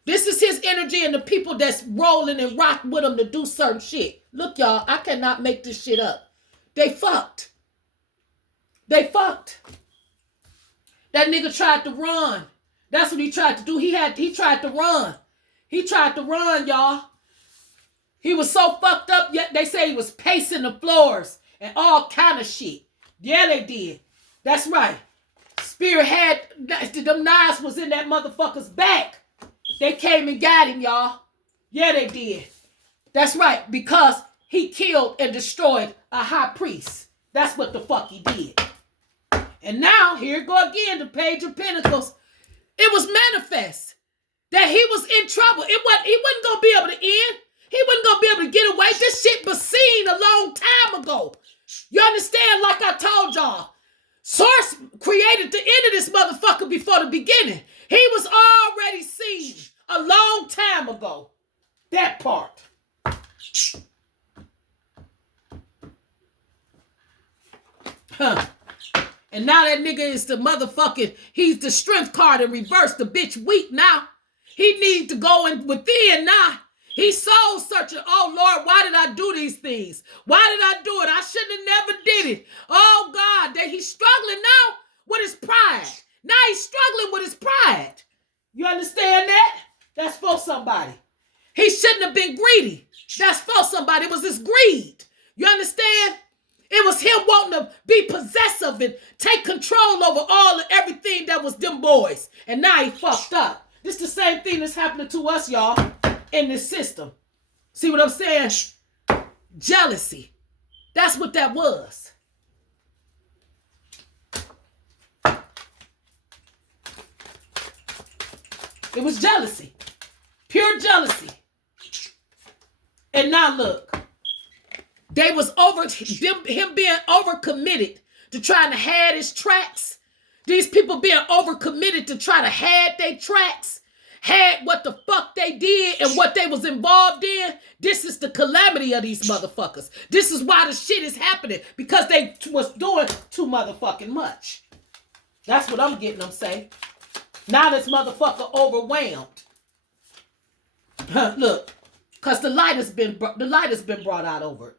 This is his energy and the people that's rolling and rocking with him to do certain shit. Look, y'all, I cannot make this shit up. They fucked. They fucked. That nigga tried to run. That's what he tried to do. He tried to run. He tried to run, y'all. He was so fucked up, yet they say he was pacing the floors and all kind of shit. Yeah, they did. That's right. Spirit had, them knives was in that motherfucker's back. They came and got him, y'all. Yeah, they did. That's right, because he killed and destroyed a high priest. That's what the fuck he did. And now, here it go again, the Page of Pentacles. It was manifest that he was in trouble. He wasn't going to be able to end. He wasn't going to be able to get away. This shit was seen a long time ago. You understand? Like I told y'all, Source created the end of this motherfucker before the beginning. He was already seen a long time ago. That part. Huh. And now that nigga is the motherfucking, he's the strength card in reverse. The bitch weak now. He needs to go in within now. He's soul searching. Oh, Lord, why did I do these things? Why did I do it? I shouldn't have never did it. Oh, God, that he's struggling now with his pride. Now he's struggling with his pride. You understand that? That's for somebody. He shouldn't have been greedy. That's for somebody. It was his greed. You understand? It was him wanting to be possessive and take control over all and everything that was them boys. And now he fucked up. This is the same thing that's happening to us, y'all, in this system. See what I'm saying? Jealousy. That's what that was. It was jealousy. Pure jealousy. And now look. They was him being overcommitted to trying to hide his tracks. These people being overcommitted to try to hide their tracks, hide what the fuck they did and what they was involved in. This is the calamity of these motherfuckers. This is why the shit is happening, because they was doing too motherfucking much. That's what I'm getting them say. Now this motherfucker overwhelmed. Look, because the light has been brought out over it.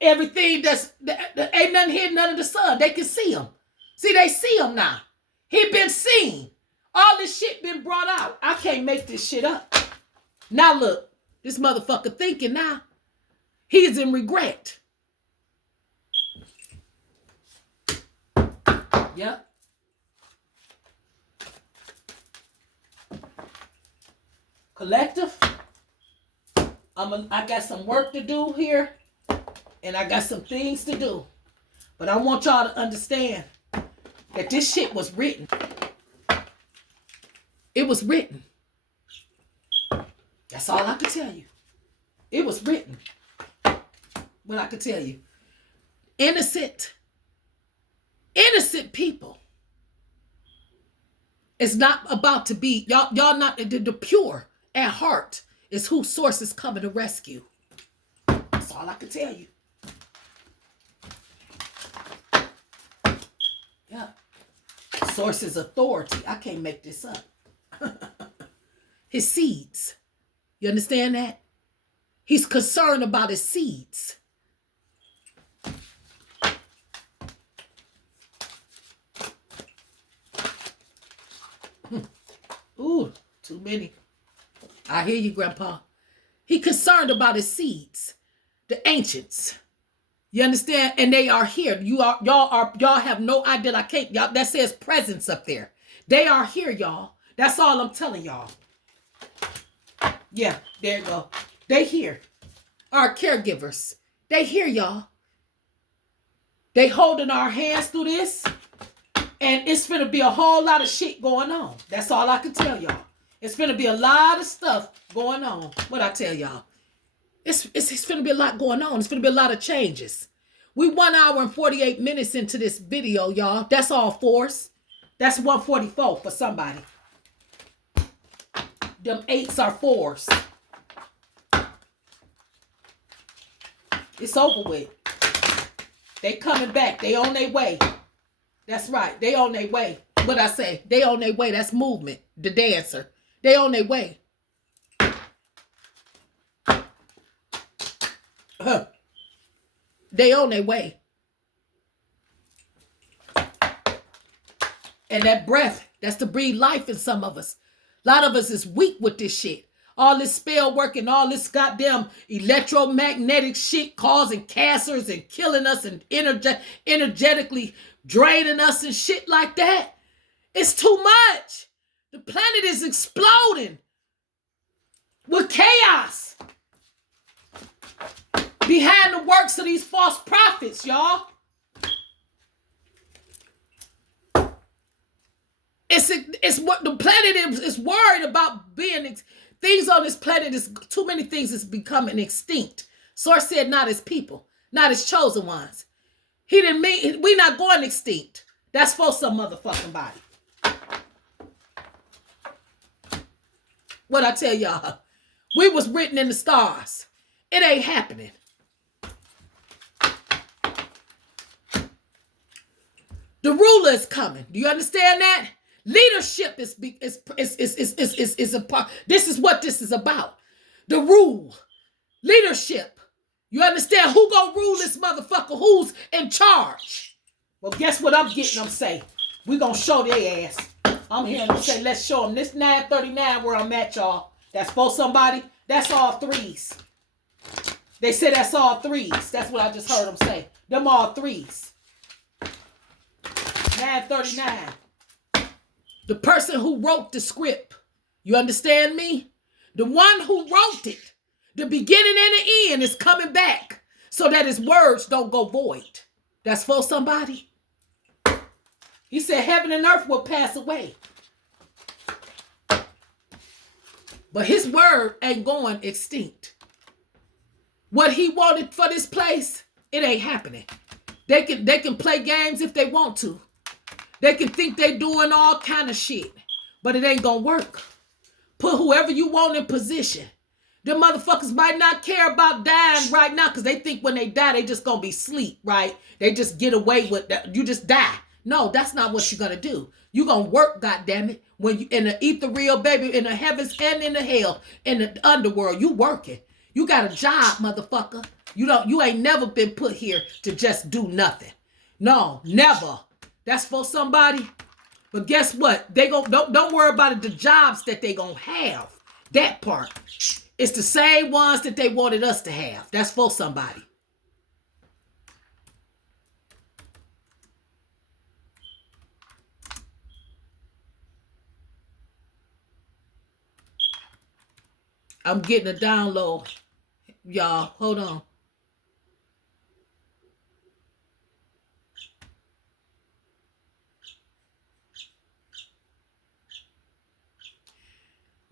Everything that ain't nothing hidden under the sun. They can see him. See, they see him now. He been seen. All this shit been brought out. I can't make this shit up. Now look, this motherfucker thinking now. He's in regret. Yep. Collective. I got some work to do here. And I got some things to do. But I want y'all to understand that this shit was written. It was written. That's all I can tell you. It was written. What I can tell you. Innocent people. It's not about to be, y'all not, the pure at heart is who Source is coming to rescue. That's all I can tell you. Yeah. Source is authority. I can't make this up. His seeds. You understand that? He's concerned about his seeds. Ooh, too many. I hear you, Grandpa. He concerned about his seeds. The ancients. You understand? And they are here. Y'all have no idea. I can't, y'all, that says presence up there. They are here, y'all. That's all I'm telling y'all. Yeah, there you go. They here. Our caregivers. They here, y'all. They holding our hands through this. And it's finna be a whole lot of shit going on. That's all I can tell y'all. It's finna be a lot of stuff going on. What I tell y'all. It's finna be a lot going on. It's finna be a lot of changes. We 1 hour and 48 minutes into this video, y'all. That's all force. That's 144 for somebody. Them 8s are 4s. It's over with. They coming back. They on their way. That's right. They on their way. What I say? They on their way. That's movement. The dancer. They on their way. They on their way. And that breath, that's to breathe life in some of us. A lot of us is weak with this shit. All this spell work and all this goddamn electromagnetic shit causing cancers and killing us and energetically draining us and shit like that. It's too much. The planet is exploding with chaos. behind the works of these false prophets, y'all. It's what the planet is worried about being. Things on this planet is too many things is becoming extinct. Source said not his people, not his chosen ones. He didn't mean we not going extinct. That's for some motherfucking body. What I tell y'all, we was written in the stars. It ain't happening. The ruler is coming. Do you understand that? Leadership is a part. This is what this is about. The rule. Leadership. You understand who gonna rule this motherfucker? Who's in charge? Well, guess what I'm saying? We gonna show their ass. I'm hearing them say, let's show them. This 939 where I'm at, y'all. That's for somebody. That's all threes. They say that's all threes. That's what I just heard them say. Them all threes. 939. The person who wrote the script. You understand me? The one who wrote it. The beginning and the end is coming back so that his words don't go void. That's for somebody. He said heaven and earth will pass away. But his word ain't going extinct. What he wanted for this place, it ain't happening. They can play games if they want to. They can think they doing all kind of shit, but it ain't gonna work. Put whoever you want in position. Them motherfuckers might not care about dying right now because they think when they die, they just gonna be sleep, right? They just get away with that. You just die. No, that's not what you're gonna do. You're gonna work, goddammit. When you in the ethereal, baby, in the heavens and in the hell, in the underworld, you working. You got a job, motherfucker. You ain't never been put here to just do nothing. No, never. That's for somebody. But guess what? They don't worry about it, the jobs that they gonna have. That part. It's the same ones that they wanted us to have. That's for somebody. I'm getting a download. Y'all, hold on.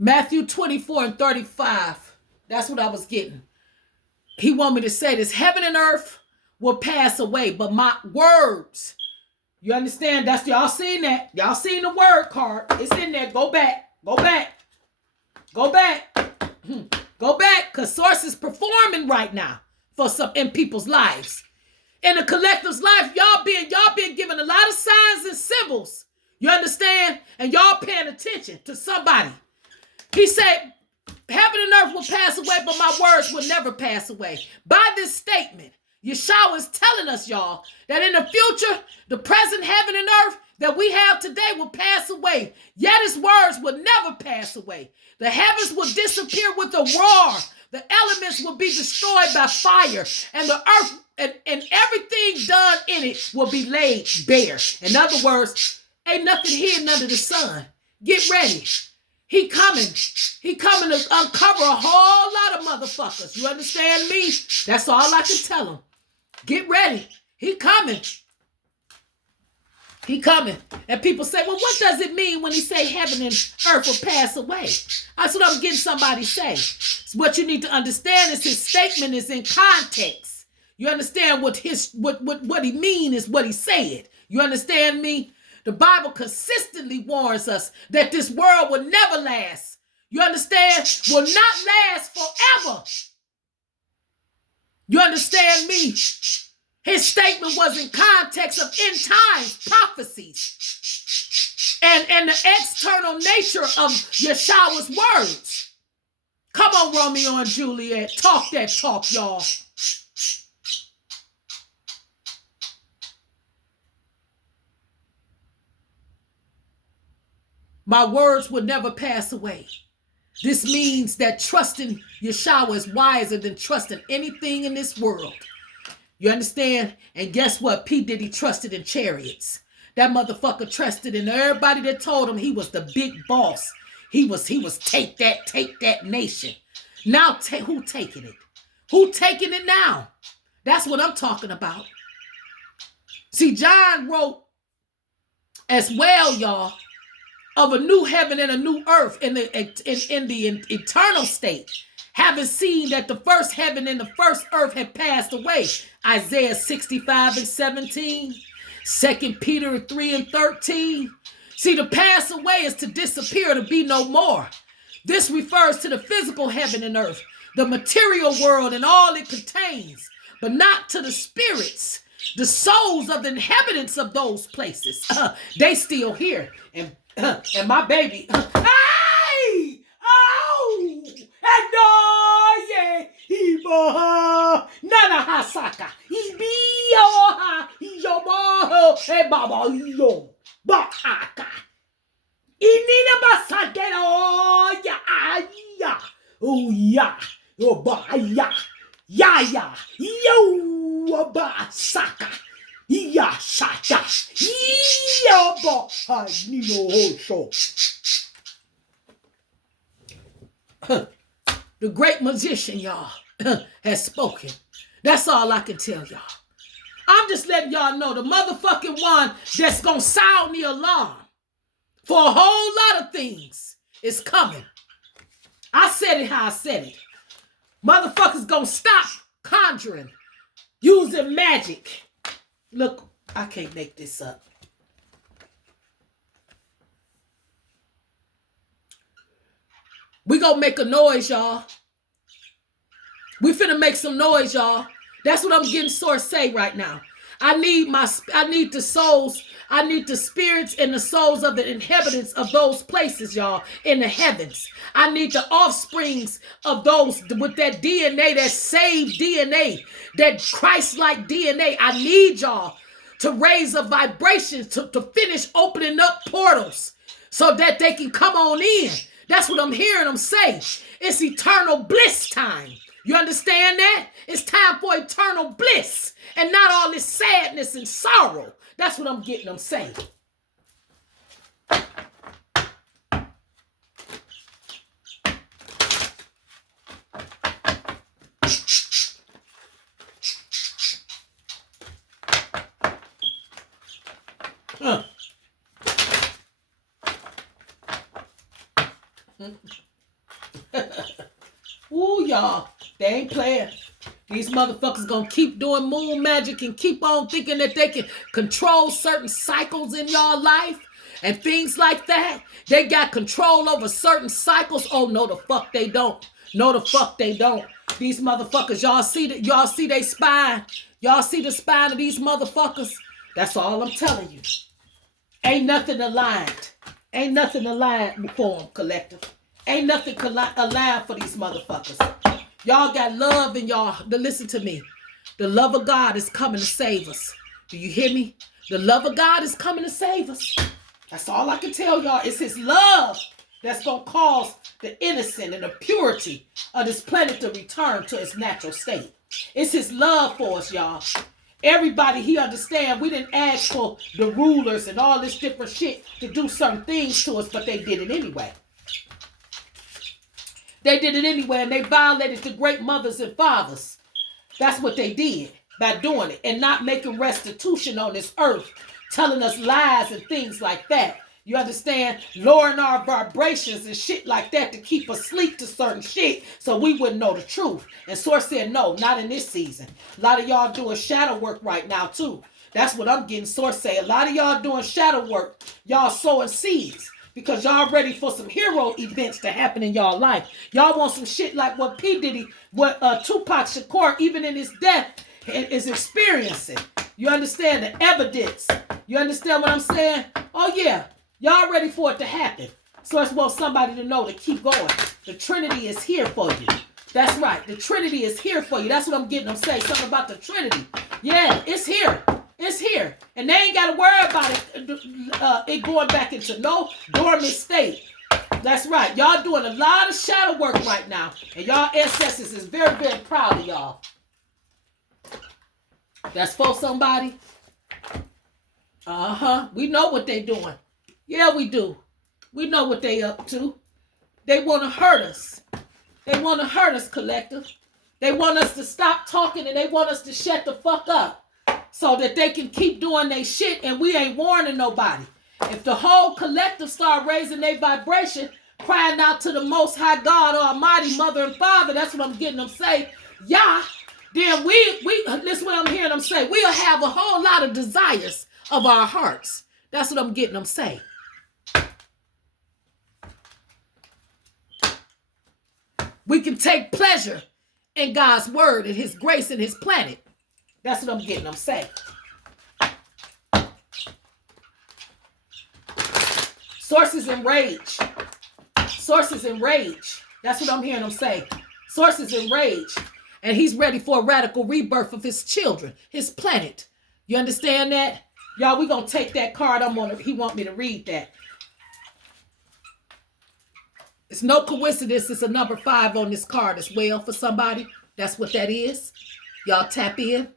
Matthew 24:35. That's what I was getting. He want me to say this. Heaven and earth will pass away, but my words. You understand? That's y'all seen that. Y'all seen the word card. It's in there. Go back. Go back. Go back. Go back. Because Source is performing right now for some in people's lives. In the collective's life, y'all been given a lot of signs and symbols. You understand? And y'all paying attention to somebody. He said, heaven and earth will pass away, but my words will never pass away. By this statement, Yeshua is telling us, y'all, that in the future, the present heaven and earth that we have today will pass away. Yet his words will never pass away. The heavens will disappear with a roar. The elements will be destroyed by fire. And the earth and everything done in it will be laid bare. In other words, ain't nothing hidden under the sun. Get ready. He coming. He coming to uncover a whole lot of motherfuckers. You understand me? That's all I can tell him. Get ready. He coming. He coming. And people say, well, what does it mean when he say heaven and earth will pass away? That's what I'm getting somebody say. So what you need to understand is his statement is in context. You understand what he mean is what he said. You understand me? The Bible consistently warns us that this world will never last. You understand? Will not last forever. You understand me? His statement was in context of end times prophecies and the external nature of Yeshua's words. Come on, Romeo and Juliet. Talk that talk, y'all. My words will never pass away. This means that trusting Yeshua is wiser than trusting anything in this world. You understand? And guess what? P. Diddy trusted in chariots. That motherfucker trusted in everybody that told him he was the big boss. He was take that nation. Now who taking it? Who taking it now? That's what I'm talking about. See, John wrote as well, y'all, of a new heaven and a new earth in the eternal state, having seen that the first heaven and the first earth had passed away. Isaiah 65 and 17. 2 Peter 3 and 13. See, to pass away is to disappear, to be no more. This refers to the physical heaven and earth, the material world and all it contains, but not to the spirits, the souls of the inhabitants of those places. They still here. And my baby, hey! Oh! And yeah! Iba! Nana Hasaka! Ibioha! Iyomo! Hey, Baba! Iyo! Bahaka! Inina Basakero! Ya! Oh, yeah! Oh, ba! Ya! Ya! Yo! Basaka! Ya! Shaka! Yo! Ba! Nino Hosho! The great magician, y'all, has spoken. That's all I can tell y'all. I'm just letting y'all know the motherfucking one that's gonna sound the alarm for a whole lot of things is coming. I said it how I said it. Motherfuckers gonna stop conjuring, using magic. Look, I can't make this up. We gonna make a noise, y'all. We finna make some noise, y'all. That's what I'm getting source say right now. I need the souls, I need the spirits and the souls of the inhabitants of those places, y'all, in the heavens. I need the offsprings of those with that DNA, that saved DNA, that Christ-like DNA. I need y'all to raise a vibration to finish opening up portals so that they can come on in. That's what I'm hearing them say. It's eternal bliss time. You understand that? It's time for eternal bliss and not all this sadness and sorrow. That's what I'm getting them saying. Ooh, y'all, they ain't playing. These motherfuckers gonna keep doing moon magic and keep on thinking that they can control certain cycles in y'all life and things like that. They got control over certain cycles. Oh, no, the fuck they don't. No, the fuck they don't. These motherfuckers, y'all see they spine. Y'all see the spine of these motherfuckers? That's all I'm telling you. Ain't nothing aligned. Ain't nothing aligned for them, collective. Ain't nothing aligned for these motherfuckers. Y'all got love in y'all. Listen to me. The love of God is coming to save us. Do you hear me? The love of God is coming to save us. That's all I can tell y'all. It's his love that's going to cause the innocent and the purity of this planet to return to its natural state. It's his love for us, y'all. Everybody, he understand we didn't ask for the rulers and all this different shit to do certain things to us, but they did it anyway. They did it anyway, and they violated the great mothers and fathers. That's what they did by doing it and not making restitution on this earth, telling us lies and things like that. You understand? Lowering our vibrations and shit like that to keep us asleep to certain shit so we wouldn't know the truth. And Source said, no, not in this season. A lot of y'all doing shadow work right now, too. That's what I'm getting. Source say. A lot of y'all doing shadow work. Y'all sowing seeds. Because y'all ready for some hero events to happen in y'all life. Y'all want some shit like what P. Diddy, what Tupac Shakur, even in his death, is experiencing. You understand the evidence? You understand what I'm saying? Oh, yeah. Y'all ready for it to happen. So I just want somebody to know to keep going. The Trinity is here for you. That's right. The Trinity is here for you. That's what I'm getting them say. Something about the Trinity. Yeah, it's here. It's here. And they ain't got to worry about it going back into no dormant state. That's right. Y'all doing a lot of shadow work right now. And y'all ancestors is very, very proud of y'all. That's for somebody. We know what they doing. Yeah, we do. We know what they up to. They want to hurt us. They want to hurt us, collective. They want us to stop talking and they want us to shut the fuck up so that they can keep doing their shit and we ain't warning nobody. If the whole collective start raising their vibration, crying out to the Most High God, Almighty Mother and Father, that's what I'm getting them say, yeah, then we listen what I'm hearing them say, we'll have a whole lot of desires of our hearts. That's what I'm getting them say. We can take pleasure in God's word and his grace and his planet. That's what I'm getting them say. Sources in rage. Sources in rage. That's what I'm hearing them say. Sources in rage. And he's ready for a radical rebirth of his children, his planet. You understand that? Y'all, we're going to take that card. He want me to read that. It's no coincidence it's a number 5 on this card as well for somebody. That's what that is. Y'all tap in.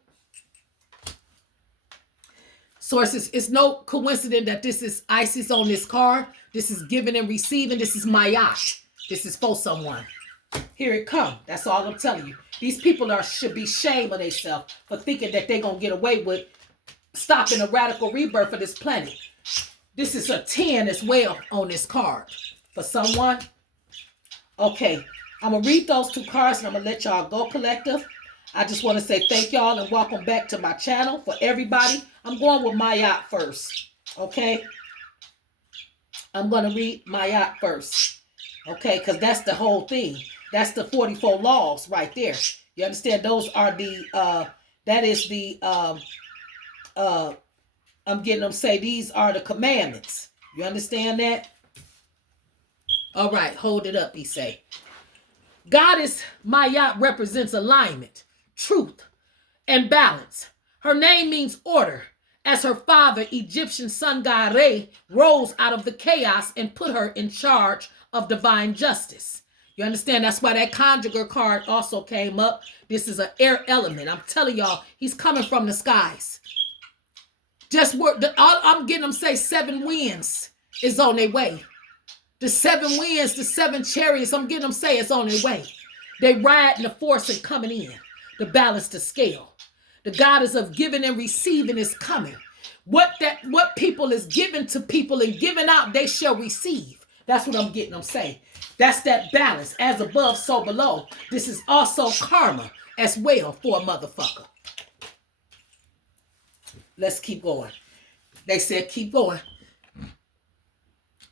Sources, it's no coincidence that this is Isis on this card. This is giving and receiving. This is Mayat. This is for someone. Here it come. That's all I'm telling you. These people should be ashamed of themselves for thinking that they're going to get away with stopping a radical rebirth of this planet. This is a 10 as well on this card for someone. Okay, I'm going to read those 2 cards and I'm going to let y'all go, collective. I just want to say thank y'all and welcome back to my channel. For everybody, I'm going with Mayat first, okay? I'm going to read Mayat first, okay? Because that's the whole thing. That's the 44 laws right there. You understand? Those are the, that is the, I'm getting them say these are the commandments. You understand that? All right, hold it up, he say. Goddess Mayat represents alignment, truth, and balance. Her name means order, as her father, Egyptian sun god Re, rose out of the chaos and put her in charge of divine justice. You understand? That's why that conjugal card also came up. This is an air element. I'm telling y'all, he's coming from the skies. Just work. I'm getting them say 7 winds is on their way. The 7 winds, the 7 chariots, I'm getting them say it's on their way. They ride in the force and coming in to balance the scale. The goddess of giving and receiving is coming. What people is given to people and giving out, they shall receive. That's what I'm getting them say. That's that balance. As above, so below. This is also karma as well for a motherfucker. Let's keep going. They said keep going.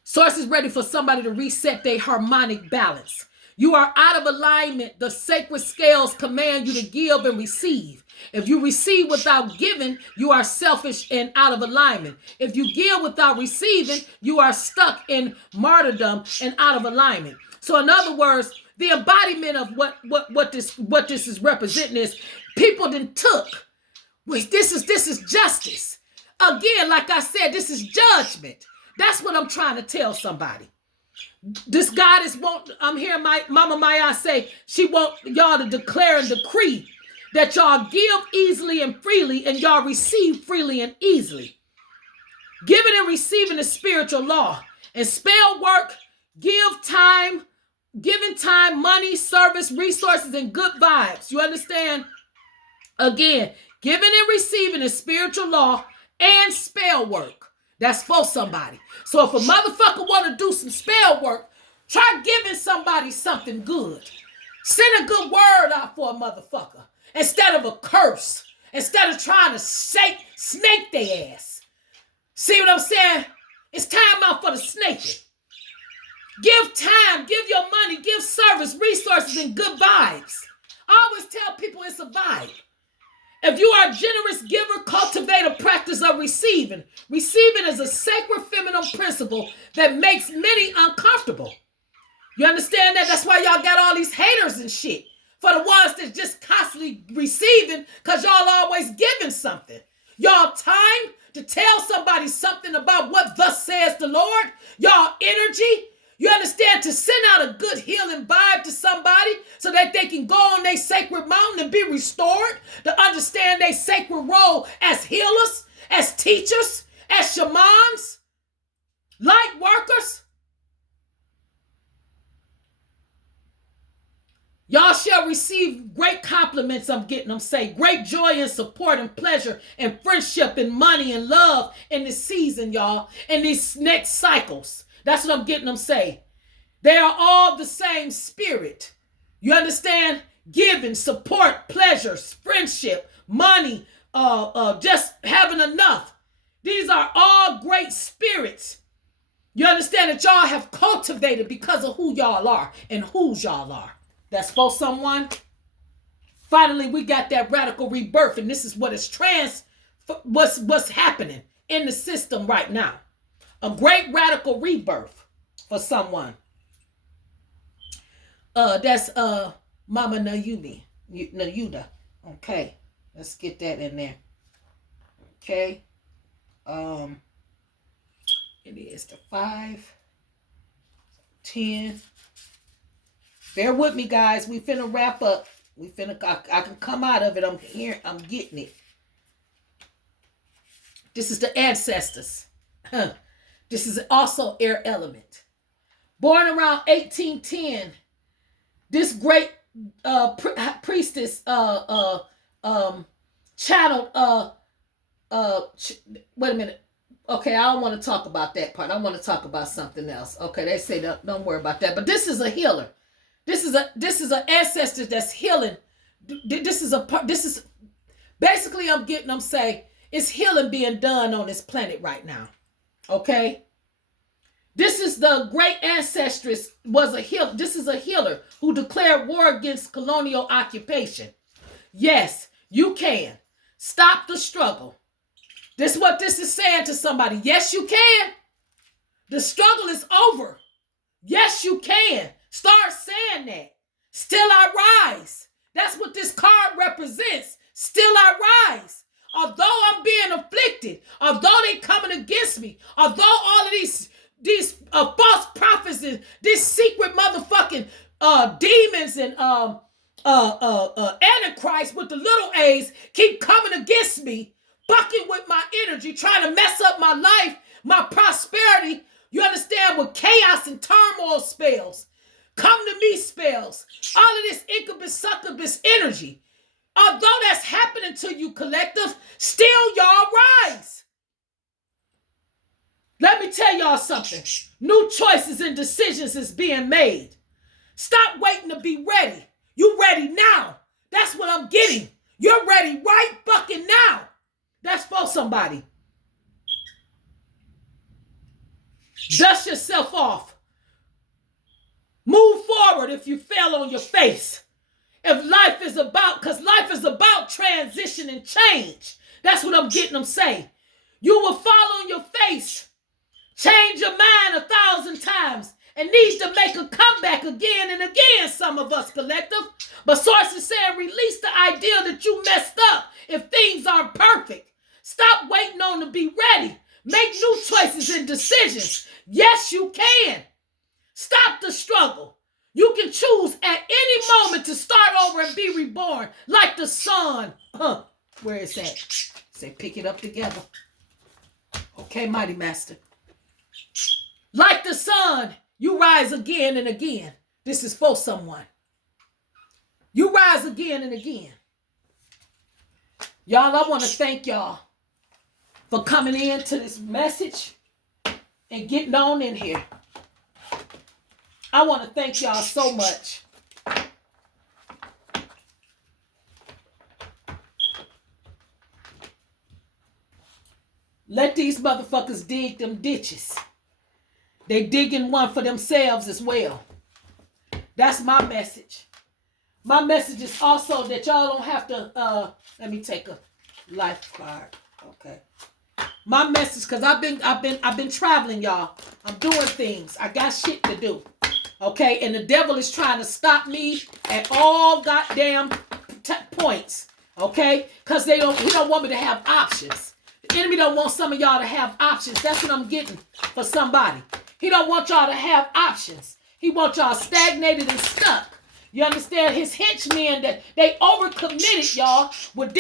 Source is ready for somebody to reset their harmonic balance. You are out of alignment. The sacred scales command you to give and receive. If you receive without giving, you are selfish and out of alignment. If you give without receiving, you are stuck in martyrdom and out of alignment. So in other words, the embodiment of what this is representing is people then took. This is justice. Again, like I said, this is judgment. That's what I'm trying to tell somebody. This goddess I'm hearing Mama Maya say, she want y'all to declare and decree that y'all give easily and freely and y'all receive freely and easily. Giving and receiving is spiritual law. And spell work, giving time, money, service, resources, and good vibes. You understand? Again, giving and receiving is spiritual law and spell work. That's for somebody. So if a motherfucker want to do some spell work, try giving somebody something good. Send a good word out for a motherfucker instead of a curse. Instead of trying to snake their ass. See what I'm saying? It's time out for the snaking. Give time, give your money, give service, resources, and good vibes. I always tell people it's a vibe. If you are a generous giver, cultivate a practice of receiving. Receiving is a sacred feminine principle that makes many uncomfortable. You understand that? That's why y'all got all these haters and shit. For the ones that just constantly receiving because y'all always giving something. Y'all time to tell somebody something about what thus says the Lord. Y'all energy. You understand? To send out a good healing vibe to somebody so that they can go on their sacred mountain and be restored. To understand their sacred role as healers, as teachers, as shamans, light workers. Y'all shall shall receive great compliments. I'm getting them say great joy and support and pleasure and friendship and money and love in this season, y'all, in these next cycles. That's what I'm getting them say. They are all the same spirit. You understand? Giving, support, pleasures, friendship, money, just having enough. These are all great spirits. You understand that y'all have cultivated because of who y'all are and whose y'all are. That's for someone. Finally, we got that radical rebirth, and this is what is what's happening in the system right now. A great radical rebirth for someone. That's Mama Nayuda. Okay, let's get that in there. Okay. It is the 5, 10. Bear with me, guys. We finna wrap up. I can come out of it. I'm getting it. This is the ancestors. This is also air element. Born around 1810, this great priestess channeled wait a minute. Okay, I don't want to talk about that part. I want to talk about something else. Okay, they say don't worry about that. But this is a healer. This is an ancestor that's healing. This is basically I'm saying it's healing being done on this planet right now. Okay? This is the great ancestress was a healer. This is a healer who declared war against colonial occupation. Yes, you can. Stop the struggle. This is what this is saying to somebody. Yes, you can. The struggle is over. Yes, you can. Start saying that. Still I rise. That's what this card represents. Still I rise. Although I'm being afflicted, although they coming against me, although all of these false prophets and these secret motherfucking demons and antichrist with the little A's keep coming against me, bucking with my energy, trying to mess up my life, my prosperity. You understand? With chaos and turmoil spells, come to me spells, all of this incubus, succubus energy. Although that's happening to you, collective, still y'all rise. Let me tell y'all something. New choices and decisions is being made. Stop waiting to be ready. You ready now. That's what I'm getting. You're ready right fucking now. That's for somebody. Dust yourself off. Move forward if you fell on your face. If life is about, because life is about transition and change. That's what I'm getting them say. You will fall on your face. Change your mind 1,000 times and needs to make a comeback again and again, some of us collective. But sources saying release the idea that you messed up if things aren't perfect. Stop waiting on to be ready. Make new choices and decisions. Yes, you can. Stop the struggle. You can choose at any moment to start over and be reborn like the sun. Where is that? Say pick it up together. Okay, mighty master. Like the sun, you rise again and again. This is for someone. You rise again and again. Y'all, I want to thank y'all for coming in to this message and getting on in here. I want to thank y'all so much. Let these motherfuckers dig them ditches. They digging one for themselves as well. That's my message. My message is also that y'all don't have to, let me take a life card. Okay. My message, because I've been traveling, y'all. I'm doing things. I got shit to do. Okay, and the devil is trying to stop me at all goddamn points. Okay, because he don't want me to have options. The enemy don't want some of y'all to have options. That's what I'm getting for somebody. He don't want y'all to have options. He wants y'all stagnated and stuck. You understand? His henchmen that they overcommitted y'all with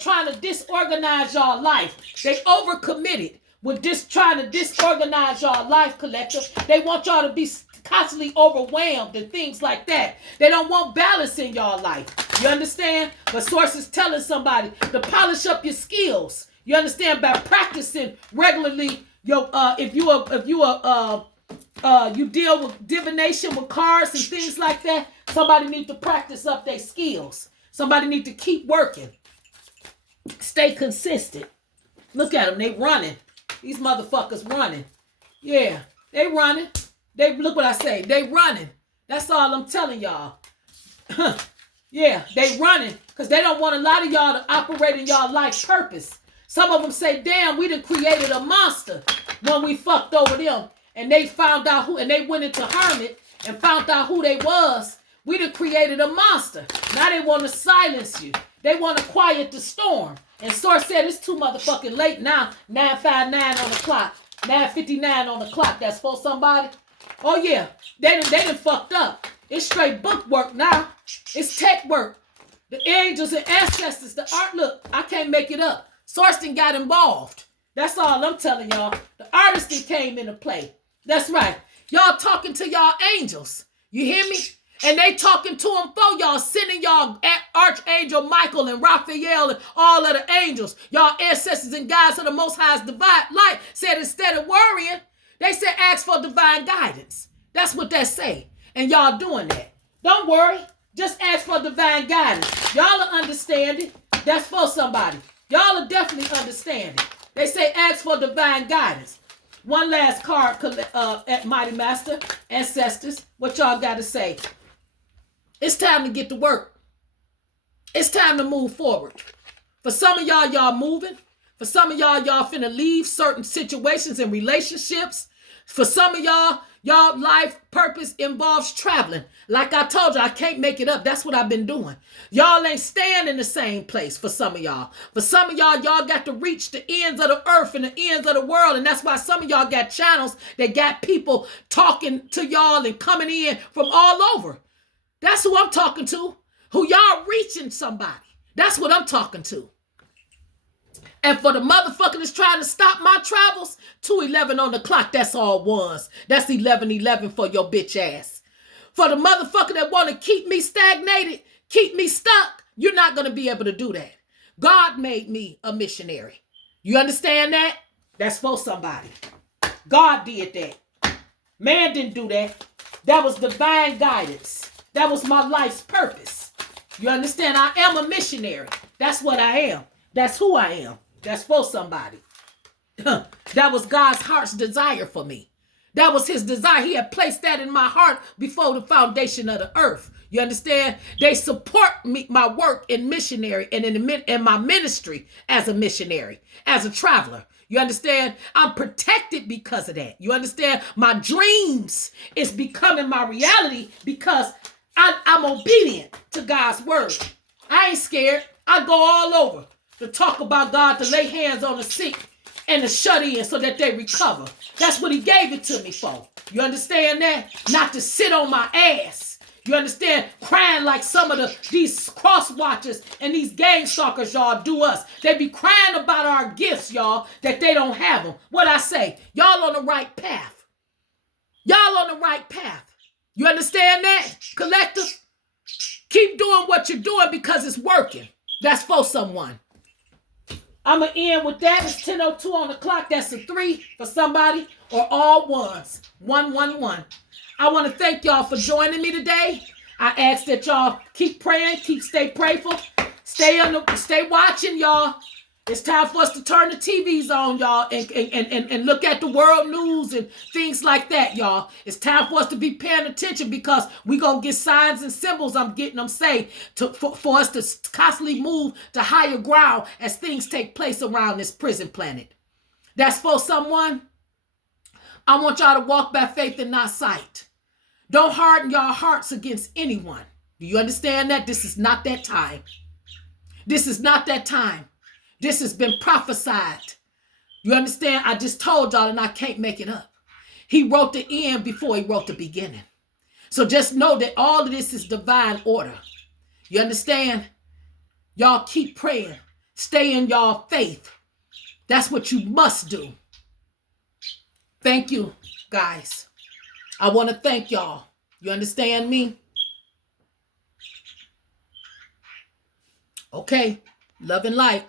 trying to disorganize y'all life. They overcommitted with trying to disorganize y'all life, collective. They want y'all to be constantly overwhelmed and things like that. They don't want balance in y'all life. You understand? But Source is telling somebody to polish up your skills. You understand? By practicing regularly. If you deal with divination with cards and things like that, somebody need to practice up their skills. Somebody need to keep working. Stay consistent. Look at them. They running. These motherfuckers running. Yeah, they running. Look what I say. They running. That's all I'm telling y'all. Yeah, they running because they don't want a lot of y'all to operate in y'all life purpose. Some of them say, damn, we done created a monster when we fucked over them. And they found out who, and they went into hermit and found out who they was. We done created a monster. Now they want to silence you. They want to quiet the storm. And Source said it's too motherfucking late now. 9:59 on the clock. 9:59 on the clock. That's for somebody. Oh yeah, they done fucked up. It's straight book work now. It's tech work. The angels and ancestors, the art. Look, I can't make it up. Source done got involved. That's all I'm telling y'all. The artist came into play. That's right. Y'all talking to y'all angels. You hear me? And they talking to them for y'all, sending y'all Archangel Michael and Raphael and all of the angels. Y'all ancestors and guides of the Most High's divine light said instead of worrying, they said ask for divine guidance. That's what they say. And y'all doing that. Don't worry. Just ask for divine guidance. Y'all will understand it. That's for somebody. Y'all will definitely understand it. They say ask for divine guidance. One last card at Mighty Master, Ancestors. What y'all got to say? It's time to get to work. It's time to move forward. For some of y'all moving. For some of y'all finna leave certain situations and relationships. For some of y'all life purpose involves traveling. Like I told you, I can't make it up. That's what I've been doing. Y'all ain't staying in the same place for some of y'all. For some of y'all got to reach the ends of the earth and the ends of the world. And that's why some of y'all got channels that got people talking to y'all and coming in from all over. That's who I'm talking to. Who y'all reaching somebody. That's what I'm talking to. And for the motherfucker that's trying to stop my travels, 2:11 on the clock, that's all ones. That's 11:11 for your bitch ass. For the motherfucker that want to keep me stagnated, keep me stuck, you're not going to be able to do that. God made me a missionary. You understand that? That's for somebody. God did that. Man didn't do that. That was divine guidance. That was my life's purpose. You understand? I am a missionary. That's what I am. That's who I am. That's for somebody. That was God's heart's desire for me. That was his desire. He had placed that in my heart before the foundation of the earth. You understand? They support me, my work in missionary and in my ministry as a missionary, as a traveler. You understand? I'm protected because of that. You understand? My dreams is becoming my reality because I'm obedient to God's word. I ain't scared. I go all over to talk about God, to lay hands on the sick and to shut in so that they recover. That's what he gave it to me for. You understand that? Not to sit on my ass. You understand? Crying like some of these cross watchers and these gang stalkers y'all do us. They be crying about our gifts, y'all, that they don't have them. What I say? Y'all on the right path. Y'all on the right path. You understand that? Collective? Keep doing what you're doing because it's working. That's for someone. I'm going to end with that. It's 10:02 on the clock. That's a 3 for somebody or all ones. 111. I want to thank y'all for joining me today. I ask that y'all keep praying, stay prayerful, stay watching, y'all. It's time for us to turn the TVs on, y'all, and look at the world news and things like that, y'all. It's time for us to be paying attention because we're going to get signs and symbols, I'm getting them say, for us to constantly move to higher ground as things take place around this prison planet. That's for someone. I want y'all to walk by faith and not sight. Don't harden your hearts against anyone. Do you understand that? This is not that time. This is not that time. This has been prophesied. You understand? I just told y'all and I can't make it up. He wrote the end before he wrote the beginning. So just know that all of this is divine order. You understand? Y'all keep praying. Stay in y'all faith. That's what you must do. Thank you, guys. I want to thank y'all. You understand me? Okay. Love and light.